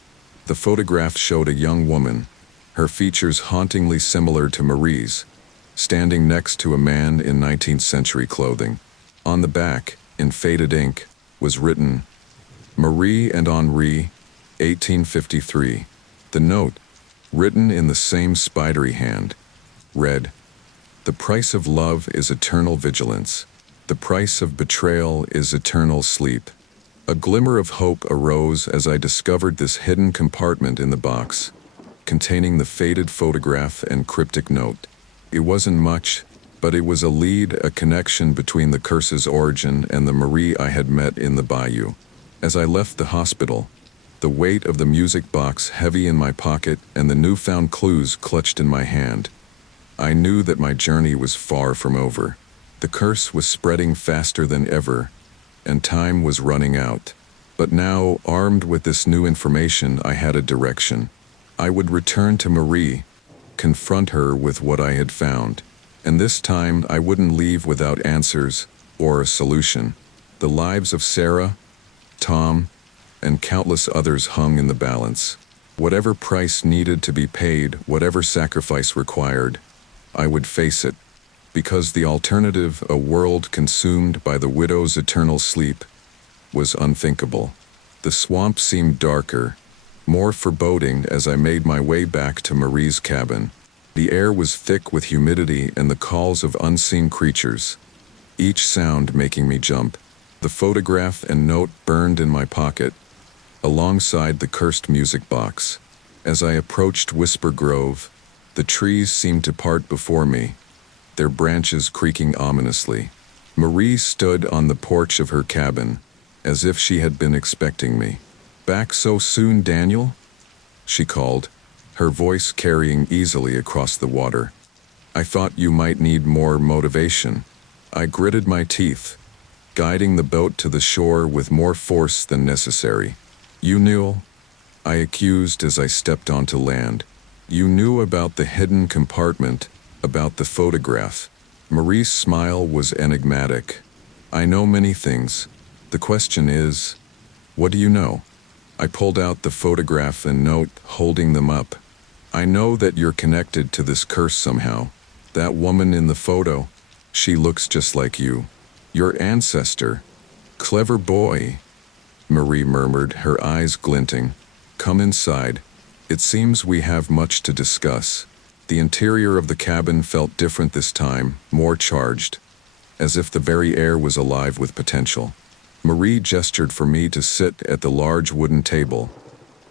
The photograph showed a young woman, her features hauntingly similar to Marie's, standing next to a man in 19th century clothing. On the back, in faded ink, was written, "Marie and Henri, 1853. The note, written in the same spidery hand, read, "The price of love is eternal vigilance. The price of betrayal is eternal sleep." A glimmer of hope arose as I discovered this hidden compartment in the box, containing the faded photograph and cryptic note. It wasn't much, but it was a lead, a connection between the curse's origin and the Marie I had met in the bayou. As I left the hospital, the weight of the music box heavy in my pocket and the newfound clues clutched in my hand, I knew that my journey was far from over. The curse was spreading faster than ever, and time was running out. But now, armed with this new information, I had a direction. I would return to Marie, confront her with what I had found. And this time, I wouldn't leave without answers or a solution. The lives of Sarah, Tom, and countless others hung in the balance. Whatever price needed to be paid, whatever sacrifice required, I would face it. Because the alternative, a world consumed by the widow's eternal sleep, was unthinkable. The swamp seemed darker, more foreboding as I made my way back to Marie's cabin. The air was thick with humidity and the calls of unseen creatures, each sound making me jump. The photograph and note burned in my pocket, alongside the cursed music box. As I approached Whisper Grove, the trees seemed to part before me, their branches creaking ominously. Marie stood on the porch of her cabin, as if she had been expecting me. "Back so soon, Daniel?" she called, her voice carrying easily across the water. "I thought you might need more motivation." I gritted my teeth, guiding the boat to the shore with more force than necessary. "You knew?" I accused as I stepped onto land. "You knew about the hidden compartment, about the photograph." Marie's smile was enigmatic. "I know many things. The question is, what do you know?" I pulled out the photograph and note, holding them up. "I know that you're connected to this curse somehow. That woman in the photo, she looks just like you. Your ancestor." "Clever boy," Marie murmured, her eyes glinting. "Come inside. It seems we have much to discuss." The interior of the cabin felt different this time, more charged, as if the very air was alive with potential. Marie gestured for me to sit at the large wooden table,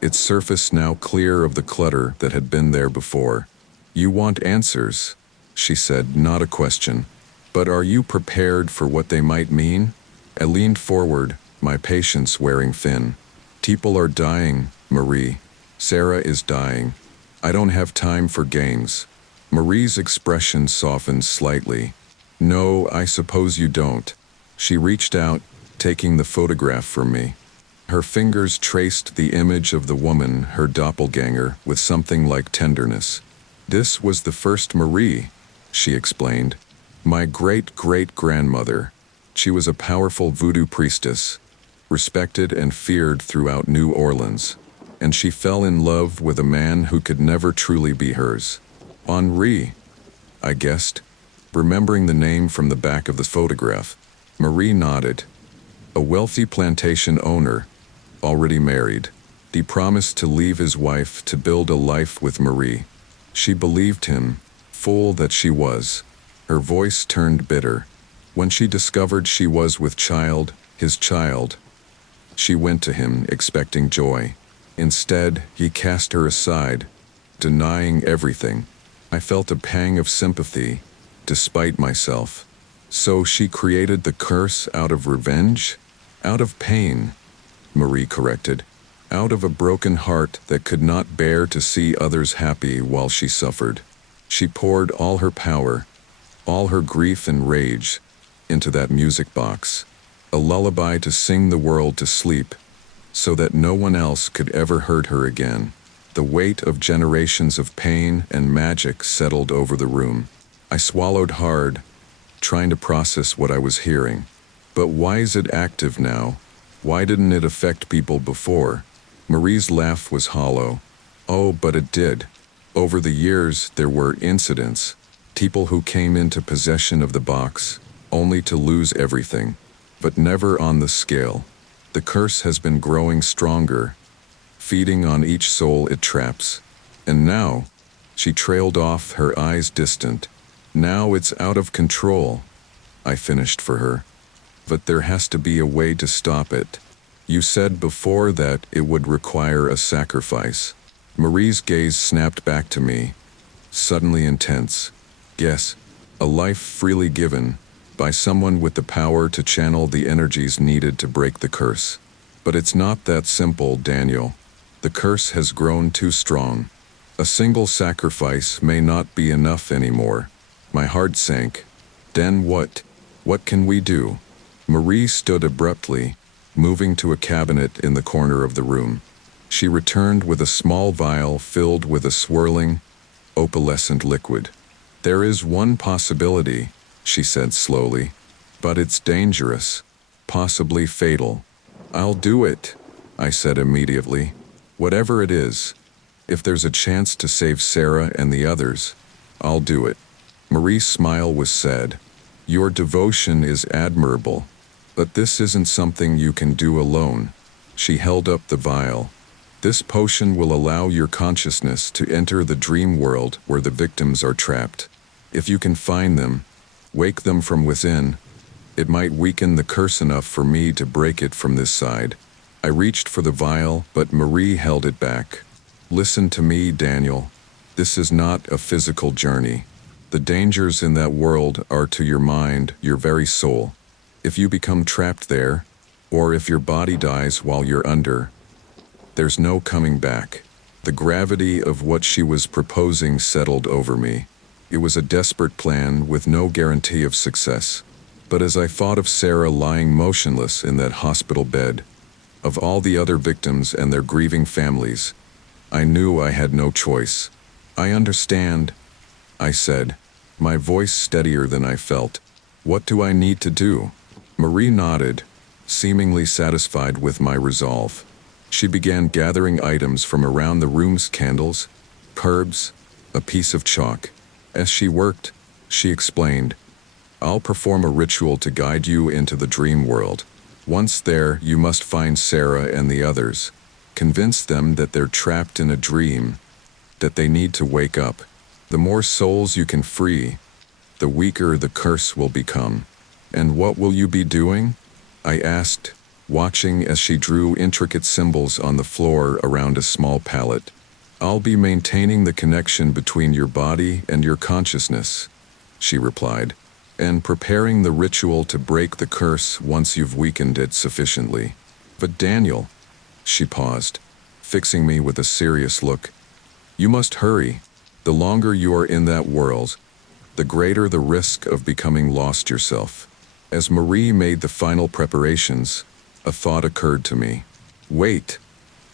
its surface now clear of the clutter that had been there before. You want answers, she said, not a question. But are you prepared for what they might mean? I leaned forward, my patience wearing thin. People are dying, Marie. Sarah is dying. I don't have time for games. Marie's expression softened slightly. No, I suppose you don't. She reached out, taking the photograph from me. Her fingers traced the image of the woman, her doppelganger, with something like tenderness. This was the first Marie, she explained. My great-great-grandmother. She was a powerful voodoo priestess, respected and feared throughout New Orleans. And she fell in love with a man who could never truly be hers. Henri, I guessed, remembering the name from the back of the photograph. Marie nodded. A wealthy plantation owner, already married. He promised to leave his wife to build a life with Marie. She believed him, fool that she was. Her voice turned bitter. When she discovered she was with child, his child, she went to him expecting joy. Instead, he cast her aside, denying everything. I felt a pang of sympathy, despite myself. So she created the curse out of revenge? Out of pain, Marie corrected. Out of a broken heart that could not bear to see others happy while she suffered. She poured all her power, all her grief and rage, into that music box. A lullaby to sing the world to sleep, so that no one else could ever hurt her again. The weight of generations of pain and magic settled over the room. I swallowed hard, trying to process what I was hearing. But why is it active now? Why didn't it affect people before? Marie's laugh was hollow. Oh, but it did. Over the years, there were incidents. People who came into possession of the box, only to lose everything. But never on the scale. The curse has been growing stronger, feeding on each soul it traps. And now, she trailed off, her eyes distant. Now it's out of control, I finished for her. But there has to be a way to stop it. You said before that it would require a sacrifice. Marie's gaze snapped back to me, suddenly intense. Yes, a life freely given, by someone with the power to channel the energies needed to break the curse. But it's not that simple, Daniel. The curse has grown too strong. A single sacrifice may not be enough anymore. My heart sank. Then what? What can we do? Marie stood abruptly, moving to a cabinet in the corner of the room. She returned with a small vial filled with a swirling, opalescent liquid. There is one possibility, she said slowly, but it's dangerous, possibly fatal. I'll do it, I said immediately. Whatever it is, if there's a chance to save Sarah and the others, I'll do it. Marie's smile was sad. Your devotion is admirable, but this isn't something you can do alone. She held up the vial. This potion will allow your consciousness to enter the dream world where the victims are trapped. If you can find them, wake them from within, it might weaken the curse enough for me to break it from this side. I reached for the vial, but Marie held it back. Listen to me, Daniel. This is not a physical journey. The dangers in that world are to your mind, your very soul. If you become trapped there, or if your body dies while you're under, there's no coming back. The gravity of what she was proposing settled over me. It was a desperate plan with no guarantee of success. But as I thought of Sarah lying motionless in that hospital bed, of all the other victims and their grieving families, I knew I had no choice. I understand, I said, my voice steadier than I felt. What do I need to do? Marie nodded, seemingly satisfied with my resolve. She began gathering items from around the room's candles, herbs, a piece of chalk. As she worked, she explained, I'll perform a ritual to guide you into the dream world. Once there, you must find Sarah and the others. Convince them that they're trapped in a dream, that they need to wake up. The more souls you can free, the weaker the curse will become. And what will you be doing? I asked, watching as she drew intricate symbols on the floor around a small palette. I'll be maintaining the connection between your body and your consciousness, she replied, and preparing the ritual to break the curse once you've weakened it sufficiently. But Daniel, she paused, fixing me with a serious look, you must hurry. The longer you are in that world, the greater the risk of becoming lost yourself. As Marie made the final preparations, a thought occurred to me. Wait,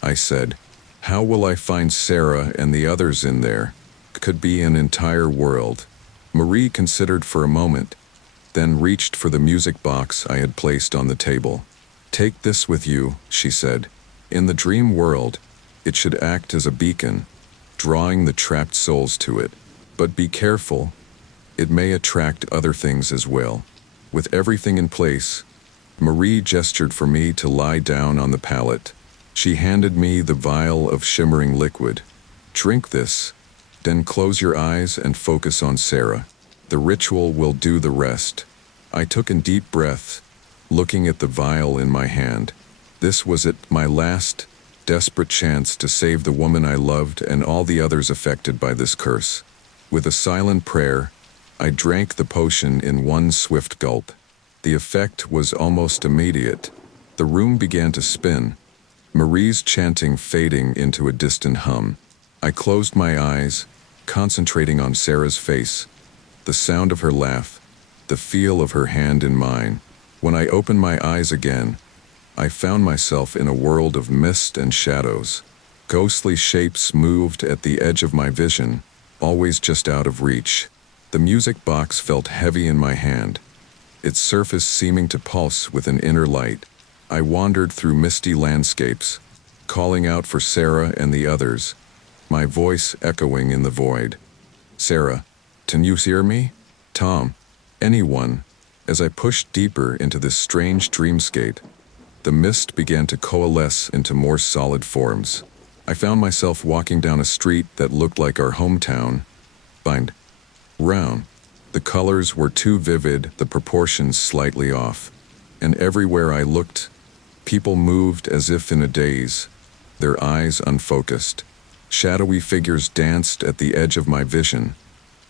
I said. How will I find Sarah and the others in there? Could be an entire world. Marie considered for a moment, then reached for the music box I had placed on the table. Take this with you, she said. In the dream world, it should act as a beacon, drawing the trapped souls to it. But be careful, it may attract other things as well. With everything in place, Marie gestured for me to lie down on the pallet. She handed me the vial of shimmering liquid. Drink this, then close your eyes and focus on Sarah. The ritual will do the rest. I took a deep breath, looking at the vial in my hand. This was it, my last, desperate chance to save the woman I loved and all the others affected by this curse. With a silent prayer, I drank the potion in one swift gulp. The effect was almost immediate. The room began to spin, Marie's chanting fading into a distant hum. I closed my eyes, concentrating on Sarah's face, the sound of her laugh, the feel of her hand in mine. When I opened my eyes again, I found myself in a world of mist and shadows. Ghostly shapes moved at the edge of my vision, always just out of reach. The music box felt heavy in my hand, its surface seeming to pulse with an inner light. I wandered through misty landscapes, calling out for Sarah and the others, my voice echoing in the void. Sarah, can you hear me? Tom, anyone? As I pushed deeper into this strange dreamscape, the mist began to coalesce into more solid forms. I found myself walking down a street that looked like our hometown. Bind. Round. The colors were too vivid, the proportions slightly off. And everywhere I looked, people moved as if in a daze, their eyes unfocused. Shadowy figures danced at the edge of my vision,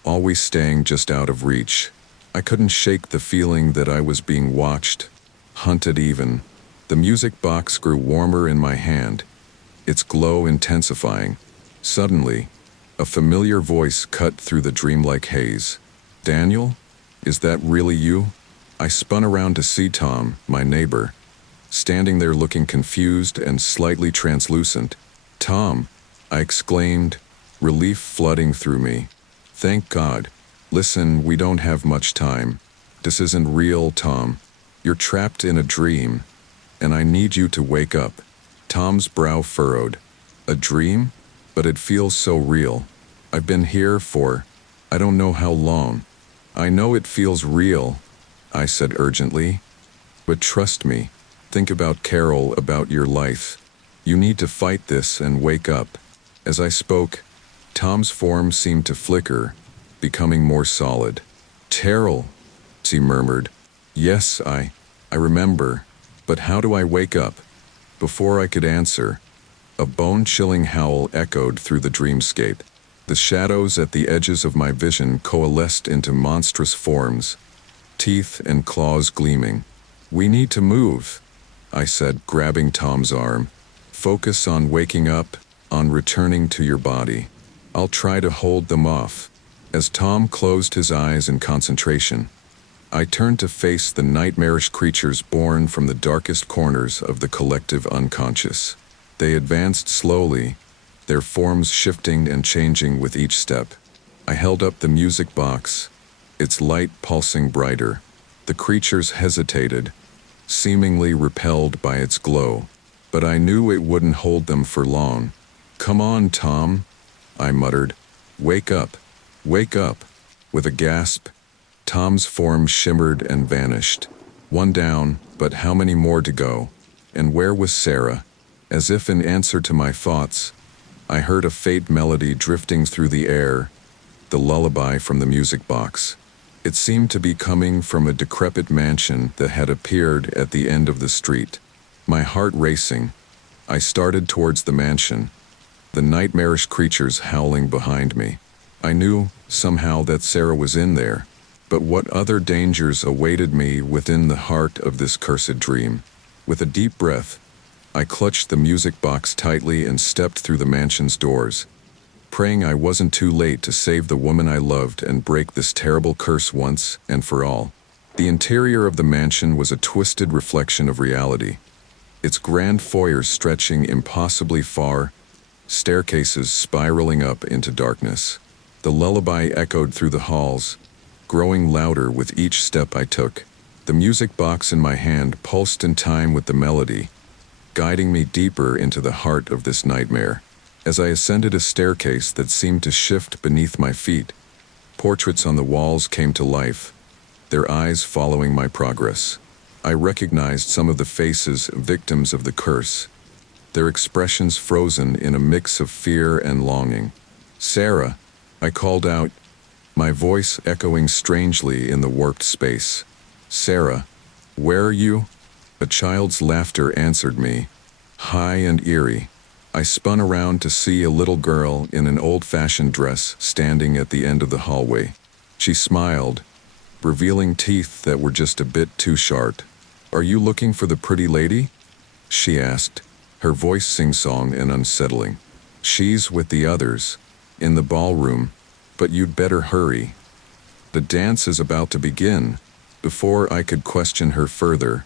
always staying just out of reach. I couldn't shake the feeling that I was being watched, hunted even. The music box grew warmer in my hand, its glow intensifying. Suddenly, a familiar voice cut through the dreamlike haze. Daniel? Is that really you? I spun around to see Tom, my neighbor, standing there looking confused and slightly translucent. Tom, I exclaimed, relief flooding through me. Thank God. Listen, we don't have much time. This isn't real, Tom. You're trapped in a dream, and I need you to wake up. Tom's brow furrowed. A dream? But it feels so real. I've been here for, I don't know how long. I know it feels real, I said urgently. But trust me, think about Carol, about your life. You need to fight this and wake up. As I spoke, Tom's form seemed to flicker, becoming more solid. Terrell, he murmured. Yes, I remember. But how do I wake up? Before I could answer, a bone-chilling howl echoed through the dreamscape. The shadows at the edges of my vision coalesced into monstrous forms, teeth and claws gleaming. We need to move, I said, grabbing Tom's arm. Focus on waking up, on returning to your body. I'll try to hold them off. As Tom closed his eyes in concentration, I turned to face the nightmarish creatures born from the darkest corners of the collective unconscious. They advanced slowly, their forms shifting and changing with each step. I held up the music box, its light pulsing brighter. The creatures hesitated, seemingly repelled by its glow, but I knew it wouldn't hold them for long. Come on, Tom, I muttered. Wake up, wake up. With a gasp, Tom's form shimmered and vanished. One down, but how many more to go? And where was Sarah? As if in answer to my thoughts, I heard a faint melody drifting through the air, the lullaby from the music box. It seemed to be coming from a decrepit mansion that had appeared at the end of the street. My heart racing, I started towards the mansion, the nightmarish creatures howling behind me. I knew, somehow, that Sarah was in there, but what other dangers awaited me within the heart of this cursed dream? With a deep breath, I clutched the music box tightly and stepped through the mansion's doors, praying I wasn't too late to save the woman I loved and break this terrible curse once and for all. The interior of the mansion was a twisted reflection of reality, its grand foyer stretching impossibly far, staircases spiraling up into darkness. The lullaby echoed through the halls, growing louder with each step I took. The music box in my hand pulsed in time with the melody, guiding me deeper into the heart of this nightmare. As I ascended a staircase that seemed to shift beneath my feet, portraits on the walls came to life, their eyes following my progress. I recognized some of the faces victims of the curse, their expressions frozen in a mix of fear and longing. "Sarah," I called out, my voice echoing strangely in the warped space. "Sarah, where are you?" A child's laughter answered me, high and eerie. I spun around to see a little girl in an old-fashioned dress standing at the end of the hallway. She smiled, revealing teeth that were just a bit too sharp. "Are you looking for the pretty lady?" she asked, her voice sing-song and unsettling. "She's with the others, in the ballroom, but you'd better hurry. The dance is about to begin." Before I could question her further,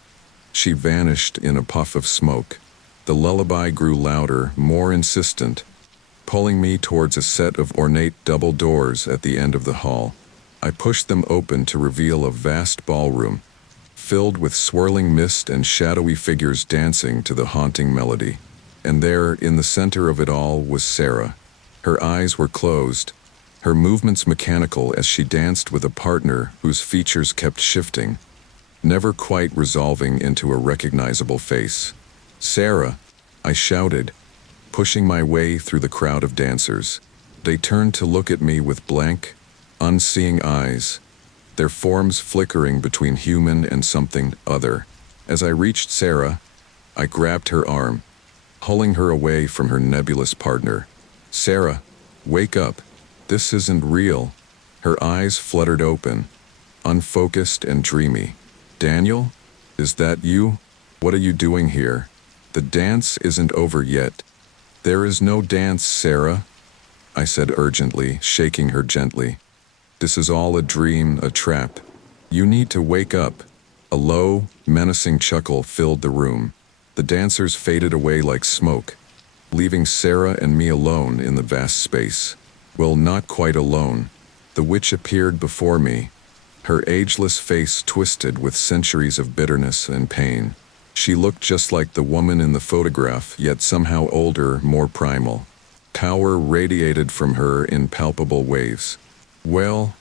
she vanished in a puff of smoke. The lullaby grew louder, more insistent, pulling me towards a set of ornate double doors at the end of the hall. I pushed them open to reveal a vast ballroom, filled with swirling mist and shadowy figures dancing to the haunting melody. And there, in the center of it all, was Sarah. Her eyes were closed, her movements mechanical as she danced with a partner whose features kept shifting, never quite resolving into a recognizable face. "Sarah," I shouted, pushing my way through the crowd of dancers. They turned to look at me with blank, unseeing eyes, their forms flickering between human and something other. As I reached Sarah, I grabbed her arm, pulling her away from her nebulous partner. "Sarah, wake up. This isn't real." Her eyes fluttered open, unfocused and dreamy. "Daniel, is that you? What are you doing here? The dance isn't over yet." "There is no dance, Sarah," I said urgently, shaking her gently. "This is all a dream, a trap. You need to wake up." A low, menacing chuckle filled the room. The dancers faded away like smoke, leaving Sarah and me alone in the vast space. Well, not quite alone. The witch appeared before me, her ageless face twisted with centuries of bitterness and pain. She looked just like the woman in the photograph, yet somehow older, more primal. Power radiated from her in palpable waves. Well,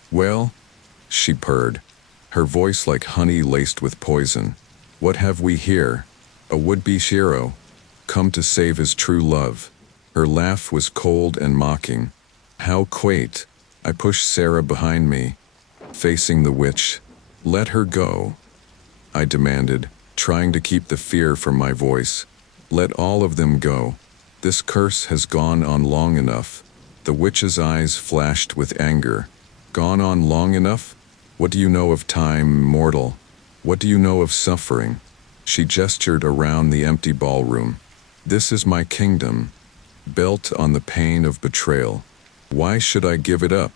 she purred, her voice like honey laced with poison. "What have we here? A would-be hero, come to save his true love." Her laugh was cold and mocking. How quaint. I pushed Sarah behind me, facing the witch. "Let her go," I demanded, trying to keep the fear from my voice. "Let all of them go. This curse has gone on long enough." The witch's eyes flashed with anger. "Gone on long enough? What do you know of time, mortal? What do you know of suffering?" She gestured around the empty ballroom. "This is my kingdom, built on the pain of betrayal. Why should I give it up?"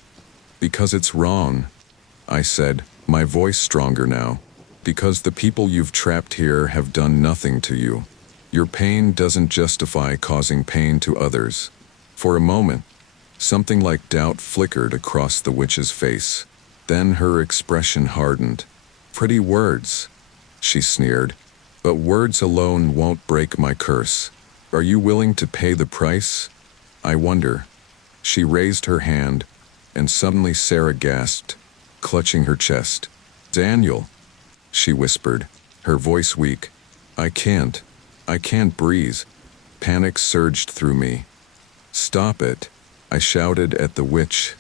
"Because it's wrong," I said, my voice stronger now. "Because the people you've trapped here have done nothing to you. Your pain doesn't justify causing pain to others." For a moment, something like doubt flickered across the witch's face. Then her expression hardened. "Pretty words," she sneered. "But words alone won't break my curse. Are you willing to pay the price? I wonder." She raised her hand, and suddenly Sarah gasped, clutching her chest. "Daniel," she whispered, her voice weak. I can't breathe." Panic surged through me. "Stop it," I shouted at the witch.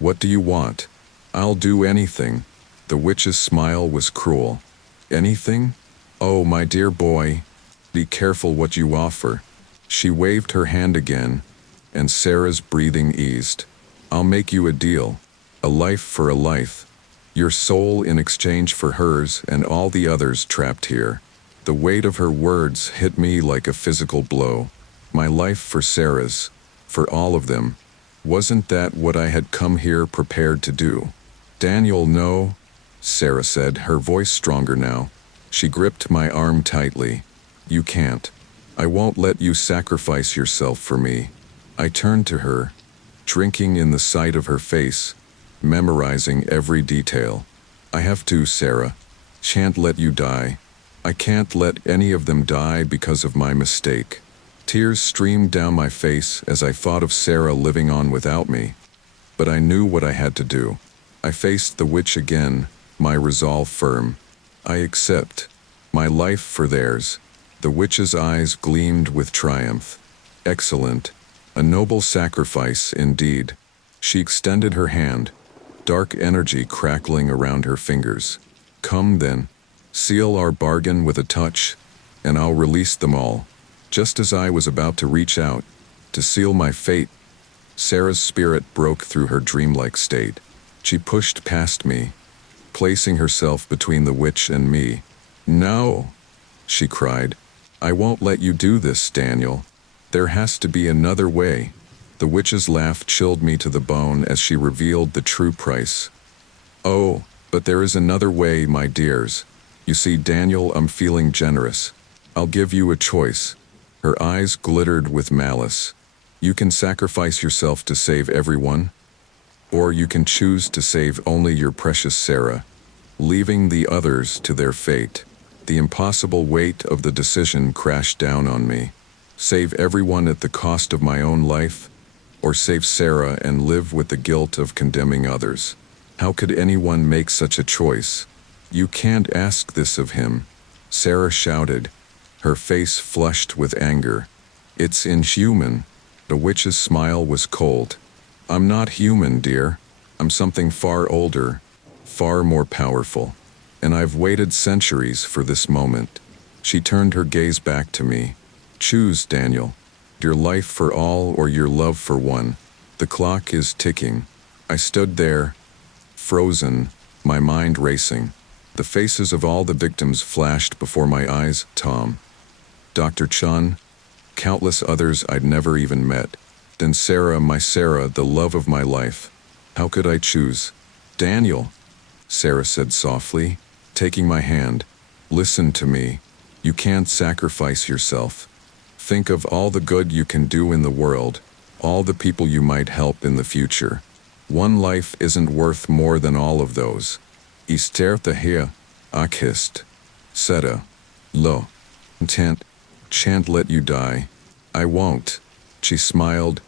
"What do you want?" "I'll do anything." The witch's smile was cruel. "Anything? Oh, my dear boy, be careful what you offer." She waved her hand again, and Sarah's breathing eased. "I'll make you a deal. A life for a life. Your soul in exchange for hers and all the others trapped here." The weight of her words hit me like a physical blow. My life for Sarah's, for all of them. Wasn't that what I had come here prepared to do? "Daniel, no," Sarah said, her voice stronger now. She gripped my arm tightly. "You can't. I won't let you sacrifice yourself for me." I turned to her, drinking in the sight of her face, memorizing every detail. "I have to, Sarah. Shan't let you die. I can't let any of them die because of my mistake." Tears streamed down my face as I thought of Sarah living on without me. But I knew what I had to do. I faced the witch again, my resolve firm. "I accept. My life for theirs." The witch's eyes gleamed with triumph. "Excellent. A noble sacrifice indeed." She extended her hand, dark energy crackling around her fingers. "Come then. Seal our bargain with a touch, and I'll release them all." Just as I was about to reach out, to seal my fate, Sarah's spirit broke through her dreamlike state. She pushed past me, placing herself between the witch and me. "No," she cried. "I won't let you do this, Daniel. There has to be another way." The witch's laugh chilled me to the bone as she revealed the true price. "Oh, but there is another way, my dears. You see, Daniel, I'm feeling generous. I'll give you a choice." Her eyes glittered with malice. "You can sacrifice yourself to save everyone, or you can choose to save only your precious Sarah, leaving the others to their fate." The impossible weight of the decision crashed down on me. Save everyone at the cost of my own life, or save Sarah and live with the guilt of condemning others? How could anyone make such a choice? "You can't ask this of him," Sarah shouted, her face flushed with anger. "It's inhuman." The witch's smile was cold. "I'm not human, dear. I'm something far older, far more powerful. And I've waited centuries for this moment." She turned her gaze back to me. "Choose, Daniel. Your life for all or your love for one. The clock is ticking." I stood there, frozen, my mind racing. The faces of all the victims flashed before my eyes. Tom, Dr. Chun, countless others I'd never even met. Then Sarah, my Sarah, the love of my life. How could I choose? "Daniel," Sarah said softly, taking my hand. "Listen to me. You can't sacrifice yourself. Think of all the good you can do in the world, all the people you might help in the future. One life isn't worth more than all of those." Istertha here, Akist. Seta. Lo. Intent. Shan't let you die. "I won't." She smiled,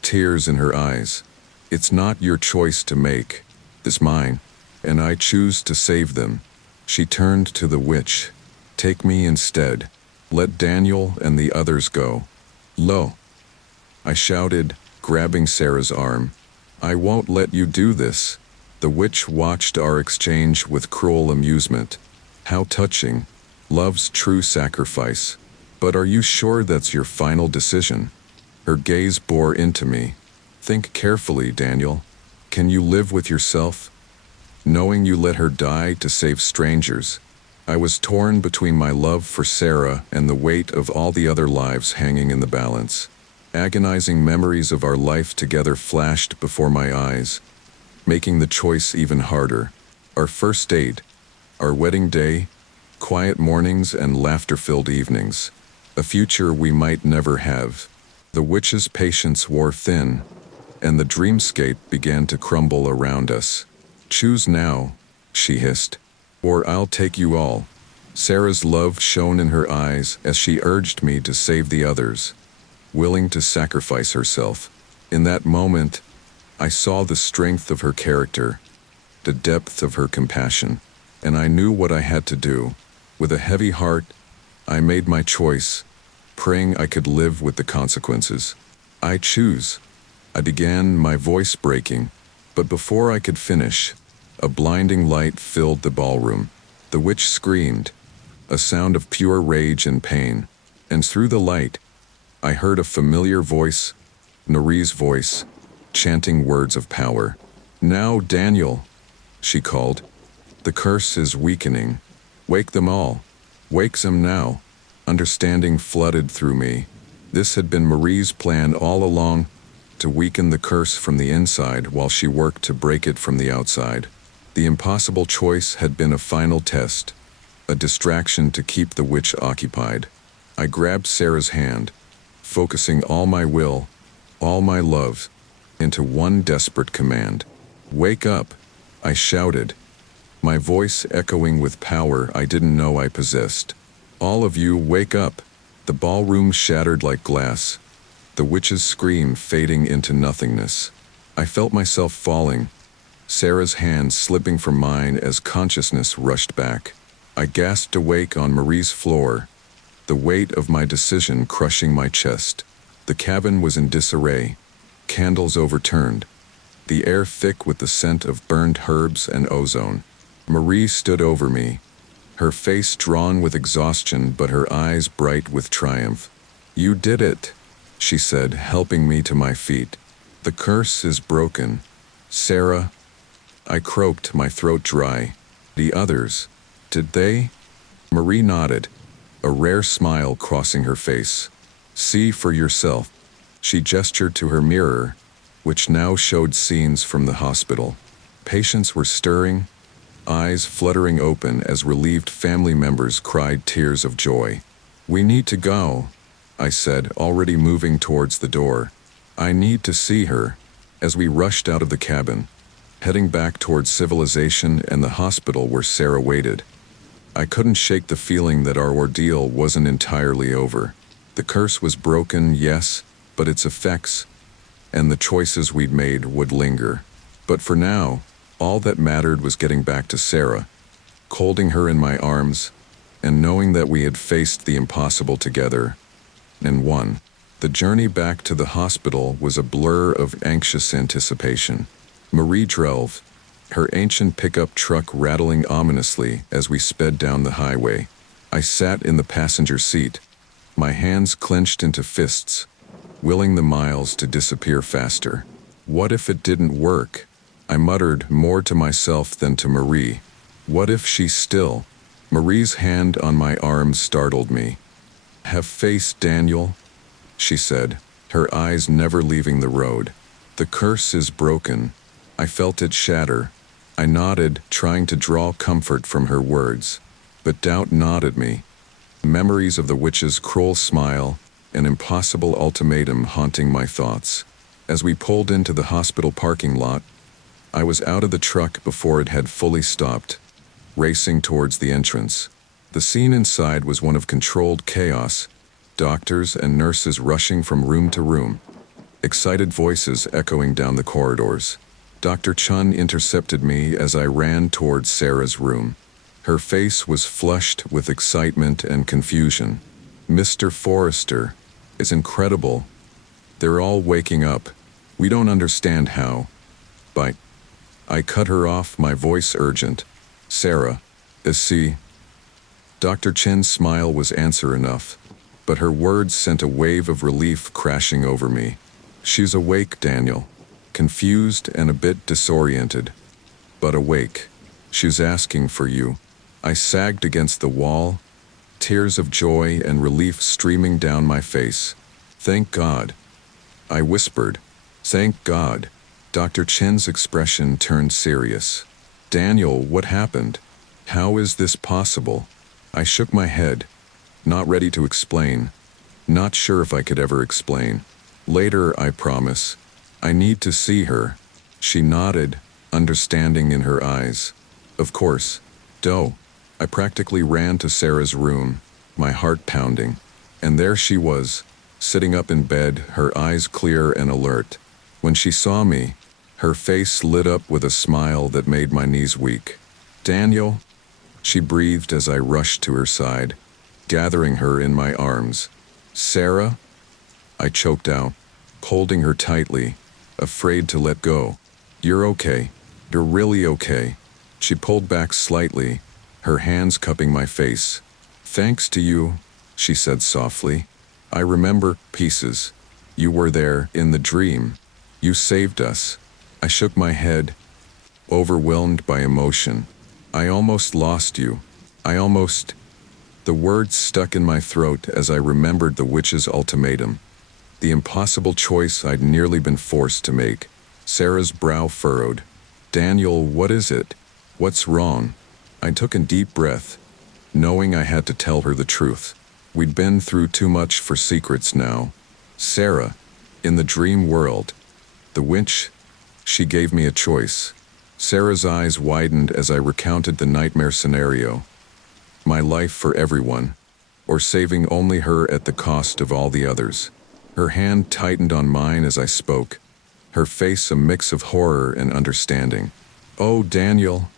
tears in her eyes. "It's not your choice to make. It's mine, and I choose to save them." She turned to the witch. "Take me instead. Let Daniel and the others go." "Lo," I shouted, grabbing Sarah's arm. "I won't let you do this." The witch watched our exchange with cruel amusement. "How touching. Love's true sacrifice. But are you sure that's your final decision?" Her gaze bore into me. "Think carefully, Daniel. Can you live with yourself, knowing you let her die to save strangers?" I was torn between my love for Sarah and the weight of all the other lives hanging in the balance. Agonizing memories of our life together flashed before my eyes, making the choice even harder. Our first date, our wedding day, quiet mornings and laughter-filled evenings. A future we might never have. The witch's patience wore thin, and the dreamscape began to crumble around us. "Choose now," she hissed, "or I'll take you all." Sarah's love shone in her eyes as she urged me to save the others, willing to sacrifice herself. In that moment, I saw the strength of her character, the depth of her compassion, and I knew what I had to do. With a heavy heart, I made my choice, praying I could live with the consequences. "I choose," I began, my voice breaking, but before I could finish, a blinding light filled the ballroom. The witch screamed, a sound of pure rage and pain, and through the light, I heard a familiar voice, Marie's voice, chanting words of power. "Now, Daniel," she called. "The curse is weakening. Wake them all. Wake them now." Understanding flooded through me. This had been Marie's plan all along, to weaken the curse from the inside while she worked to break it from the outside. The impossible choice had been a final test, a distraction to keep the witch occupied. I grabbed Sarah's hand, focusing all my will, all my love, into one desperate command. "Wake up," I shouted, my voice echoing with power I didn't know I possessed. "All of you, wake up." The ballroom shattered like glass, the witch's scream fading into nothingness. I felt myself falling, Sarah's hand slipping from mine as consciousness rushed back. I gasped awake on Marie's floor, the weight of my decision crushing my chest. The cabin was in disarray, candles overturned, the air thick with the scent of burned herbs and ozone. Marie stood over me, her face drawn with exhaustion but her eyes bright with triumph. "You did it," she said, helping me to my feet. "The curse is broken. Sarah," I croaked, my throat dry. "The others, did they?" Marie nodded, a rare smile crossing her face. "See for yourself." She gestured to her mirror, which now showed scenes from the hospital. Patients were stirring, eyes fluttering open as relieved family members cried tears of joy. "We need to go," I said, already moving towards the door. "I need to see her." As we rushed out of the cabin, heading back towards civilization and the hospital where Sarah waited, I couldn't shake the feeling that our ordeal wasn't entirely over. The curse was broken, yes, but its effects and the choices we'd made would linger. But for now, all that mattered was getting back to Sarah, holding her in my arms, and knowing that we had faced the impossible together, and won. The journey back to the hospital was a blur of anxious anticipation. Marie drove, her ancient pickup truck rattling ominously as we sped down the highway. I sat in the passenger seat, my hands clenched into fists, willing the miles to disappear faster. What if it didn't work? I muttered, more to myself than to Marie. What if she still? Marie's hand on my arm startled me. "Have faith, Daniel," she said, her eyes never leaving the road. "The curse is broken." I felt it shatter. I nodded, trying to draw comfort from her words. But doubt gnawed at me. Memories of the witch's cruel smile, an impossible ultimatum haunting my thoughts. As we pulled into the hospital parking lot, I was out of the truck before it had fully stopped, racing towards the entrance. The scene inside was one of controlled chaos, doctors and nurses rushing from room to room, excited voices echoing down the corridors. Dr. Chun intercepted me as I ran towards Sarah's room. Her face was flushed with excitement and confusion. "Mr. Forrester, it's incredible. They're all waking up. We don't understand how." But I cut her off, my voice urgent. "Sarah, is she?" Dr. Chen's smile was answer enough, but her words sent a wave of relief crashing over me. "She's awake, Daniel. Confused and a bit disoriented, but awake. She's asking for you." I sagged against the wall, tears of joy and relief streaming down my face. "Thank God," I whispered. "Thank God." Dr. Chen's expression turned serious. "Daniel, what happened? How is this possible?" I shook my head, not ready to explain, not sure if I could ever explain. "Later, I promise. I need to see her." She nodded, understanding in her eyes. "Of course. Do." I practically ran to Sarah's room, my heart pounding. And there she was, sitting up in bed, her eyes clear and alert. When she saw me, her face lit up with a smile that made my knees weak. "Daniel," she breathed as I rushed to her side, gathering her in my arms. "Sarah?" I choked out, holding her tightly, afraid to let go. "You're okay. You're really okay." She pulled back slightly, her hands cupping my face. "Thanks to you," she said softly. "I remember pieces. You were there, in the dream. You saved us. I shook my head, overwhelmed by emotion. I almost lost you. I almost... The words stuck in my throat as I remembered the witch's ultimatum. The impossible choice I'd nearly been forced to make. Sarah's brow furrowed. Daniel, what is it? What's wrong? I took a deep breath, knowing I had to tell her the truth. We'd been through too much for secrets now. Sarah, in the dream world, the witch, she gave me a choice. Sarah's eyes widened as I recounted the nightmare scenario. My life for everyone, or saving only her at the cost of all the others. Her hand tightened on mine as I spoke, her face a mix of horror and understanding. Oh, Daniel,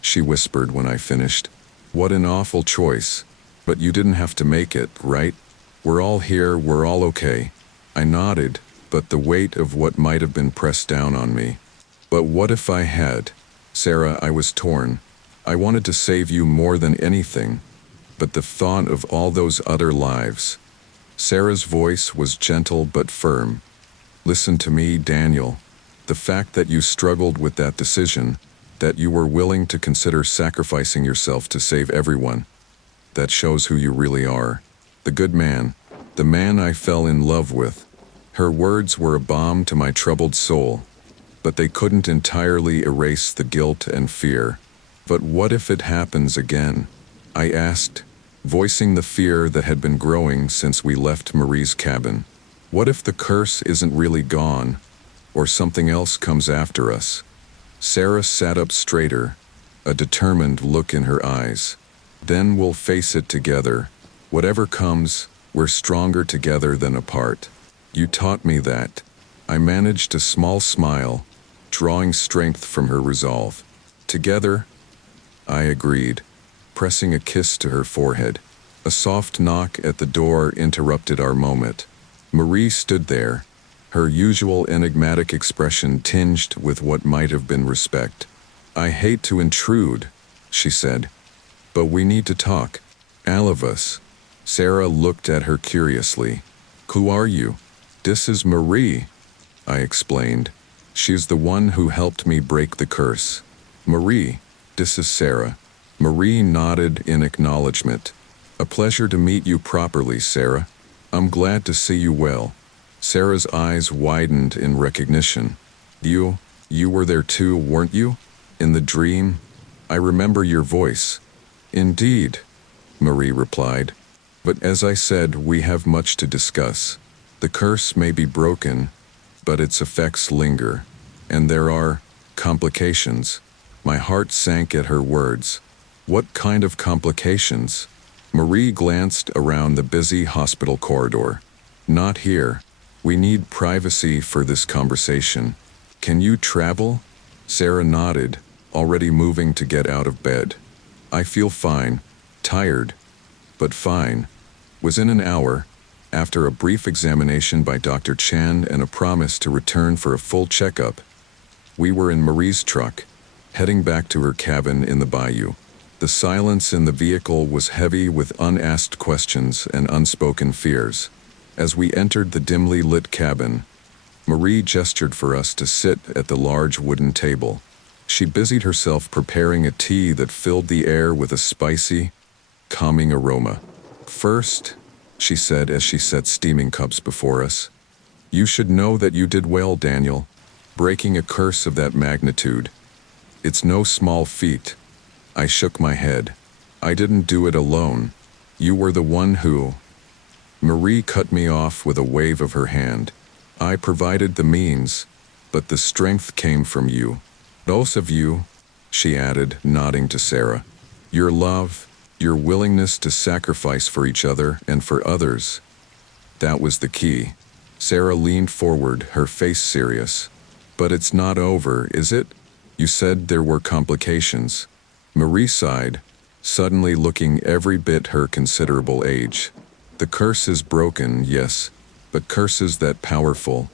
she whispered when I finished. What an awful choice. But you didn't have to make it, right? We're all here, we're all okay. I nodded, but the weight of what might have been pressed down on me. But what if I had? Sarah, I was torn. I wanted to save you more than anything, but the thought of all those other lives. Sarah's voice was gentle but firm. Listen to me, Daniel. The fact that you struggled with that decision, that you were willing to consider sacrificing yourself to save everyone, that shows who you really are. The good man, the man I fell in love with. Her words were a balm to my troubled soul, but they couldn't entirely erase the guilt and fear. But what if it happens again? I asked, voicing the fear that had been growing since we left Marie's cabin. What if the curse isn't really gone, or something else comes after us? Sarah sat up straighter, a determined look in her eyes. Then we'll face it together. Whatever comes, we're stronger together than apart. You taught me that. I managed a small smile, drawing strength from her resolve. Together, I agreed, pressing a kiss to her forehead. A soft knock at the door interrupted our moment. Marie stood there, her usual enigmatic expression tinged with what might have been respect. I hate to intrude, she said, but we need to talk. All of us. Sarah looked at her curiously. Who are you? This is Marie, I explained. She's the one who helped me break the curse. Marie, this is Sarah. Marie nodded in acknowledgement. A pleasure to meet you properly, Sarah. I'm glad to see you well. Sarah's eyes widened in recognition. You were there too, weren't you? In the dream? I remember your voice. Indeed, Marie replied. But as I said, we have much to discuss. The curse may be broken, but its effects linger. And there are complications. My heart sank at her words. What kind of complications? Marie glanced around the busy hospital corridor. Not here. We need privacy for this conversation. Can you travel? Sarah nodded, already moving to get out of bed. I feel fine. Tired, but fine. Within an hour, after a brief examination by Dr. Chan and a promise to return for a full checkup, we were in Marie's truck, heading back to her cabin in the bayou. The silence in the vehicle was heavy with unasked questions and unspoken fears. As we entered the dimly lit cabin, Marie gestured for us to sit at the large wooden table. She busied herself preparing a tea that filled the air with a spicy, calming aroma. First, she said as she set steaming cups before us, you should know that you did well, Daniel, breaking a curse of that magnitude. It's no small feat. I shook my head. I didn't do it alone. You were the one who... Marie cut me off with a wave of her hand. I provided the means, but the strength came from you. Both of you, she added, nodding to Sarah. Your love, your willingness to sacrifice for each other and for others. That was the key. Sarah leaned forward, her face serious. But it's not over, is it? You said there were complications. Marie sighed, suddenly looking every bit her considerable age. The curse is broken, yes, but curses that powerful.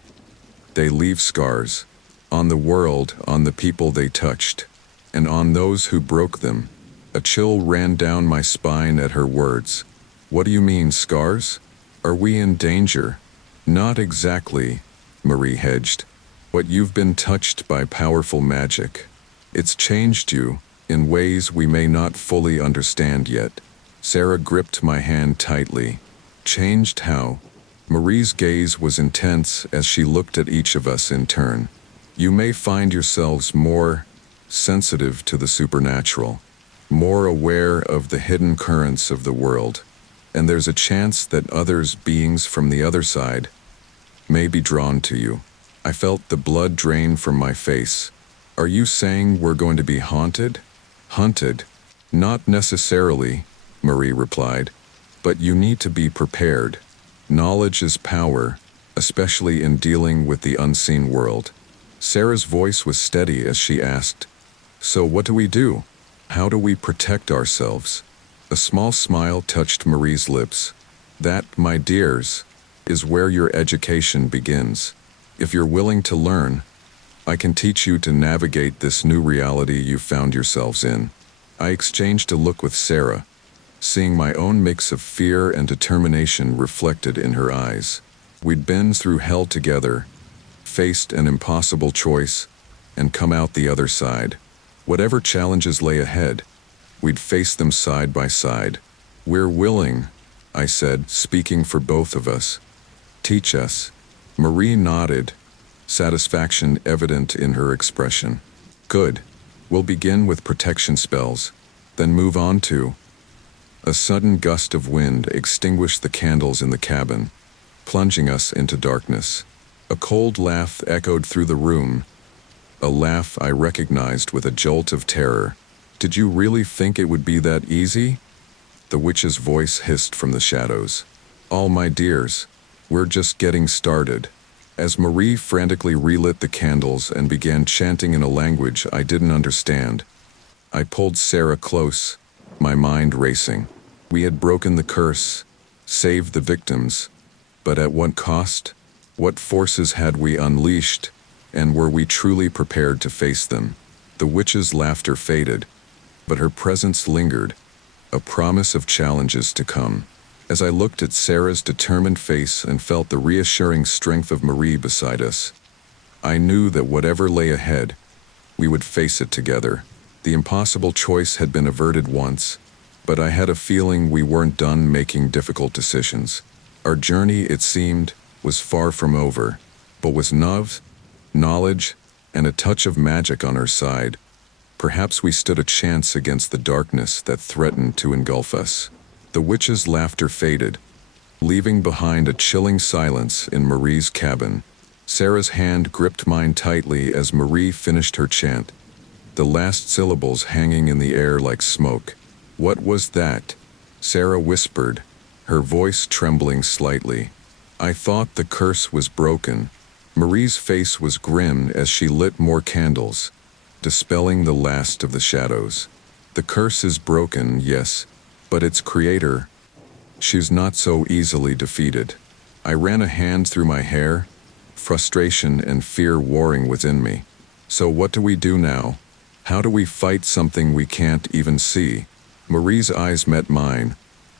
They leave scars. On the world, on the people they touched, and on those who broke them. A chill ran down my spine at her words. What do you mean, scars? Are we in danger? Not exactly, Marie hedged. But you've been touched by powerful magic. It's changed you in ways we may not fully understand yet. Sarah gripped my hand tightly. Changed how? Marie's gaze was intense as she looked at each of us in turn. You may find yourselves more sensitive to the supernatural, more aware of the hidden currents of the world, and there's a chance that beings from the other side may be drawn to you. I felt the blood drain from my face. Are you saying we're going to be haunted? Hunted? Not necessarily, Marie replied, but you need to be prepared. Knowledge is power, especially in dealing with the unseen world. Sarah's voice was steady as she asked, "So what do we do? How do we protect ourselves?" A small smile touched Marie's lips. That, my dears, is where your education begins. If you're willing to learn, I can teach you to navigate this new reality you found yourselves in. I exchanged a look with Sarah, seeing my own mix of fear and determination reflected in her eyes. We'd been through hell together, faced an impossible choice, and come out the other side. Whatever challenges lay ahead, we'd face them side by side. We're willing, I said, speaking for both of us. Teach us. Marie nodded, satisfaction evident in her expression. Good. We'll begin with protection spells, then move on to... A sudden gust of wind extinguished the candles in the cabin, plunging us into darkness. A cold laugh echoed through the room, a laugh I recognized with a jolt of terror. Did you really think it would be that easy? The witch's voice hissed from the shadows. All my dears, we're just getting started. As Marie frantically relit the candles and began chanting in a language I didn't understand, I pulled Sarah close, my mind racing. We had broken the curse, saved the victims, but at what cost? What forces had we unleashed, and were we truly prepared to face them? The witch's laughter faded, but her presence lingered, a promise of challenges to come. As I looked at Sarah's determined face and felt the reassuring strength of Marie beside us, I knew that whatever lay ahead, we would face it together. The impossible choice had been averted once, but I had a feeling we weren't done making difficult decisions. Our journey, it seemed, was far from over, but with knowledge, and a touch of magic on our side, perhaps we stood a chance against the darkness that threatened to engulf us. The witch's laughter faded, leaving behind a chilling silence in Marie's cabin. Sarah's hand gripped mine tightly as Marie finished her chant, the last syllables hanging in the air like smoke. What was that? Sarah whispered, her voice trembling slightly. I thought the curse was broken. Marie's face was grim as she lit more candles, dispelling the last of the shadows. The curse is broken, yes, but its creator, she's not so easily defeated. I ran a hand through my hair, frustration and fear warring within me. So what do we do now? How do we fight something we can't even see? Marie's eyes met mine,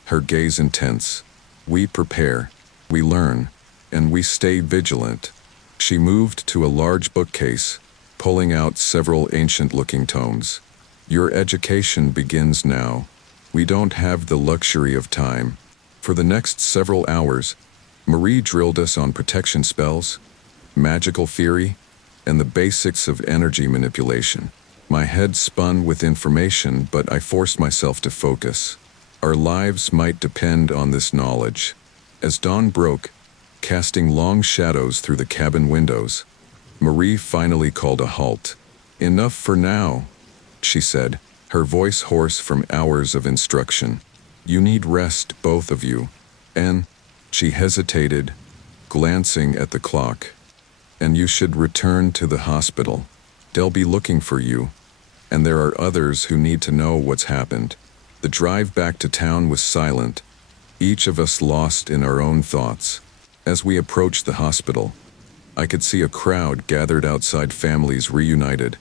her gaze intense. We prepare, we learn, and we stay vigilant. She moved to a large bookcase, pulling out several ancient-looking tomes. Your education begins now. We don't have the luxury of time. For the next several hours, Marie drilled us on protection spells, magical theory, and the basics of energy manipulation. My head spun with information, but I forced myself to focus. Our lives might depend on this knowledge. As dawn broke, casting long shadows through the cabin windows, Marie finally called a halt. Enough for now, she said, her voice hoarse from hours of instruction. You need rest, both of you. And, she hesitated, glancing at the clock. And you should return to the hospital. They'll be looking for you. And there are others who need to know what's happened. The drive back to town was silent, each of us lost in our own thoughts. As we approached the hospital, I could see a crowd gathered outside, families reunited,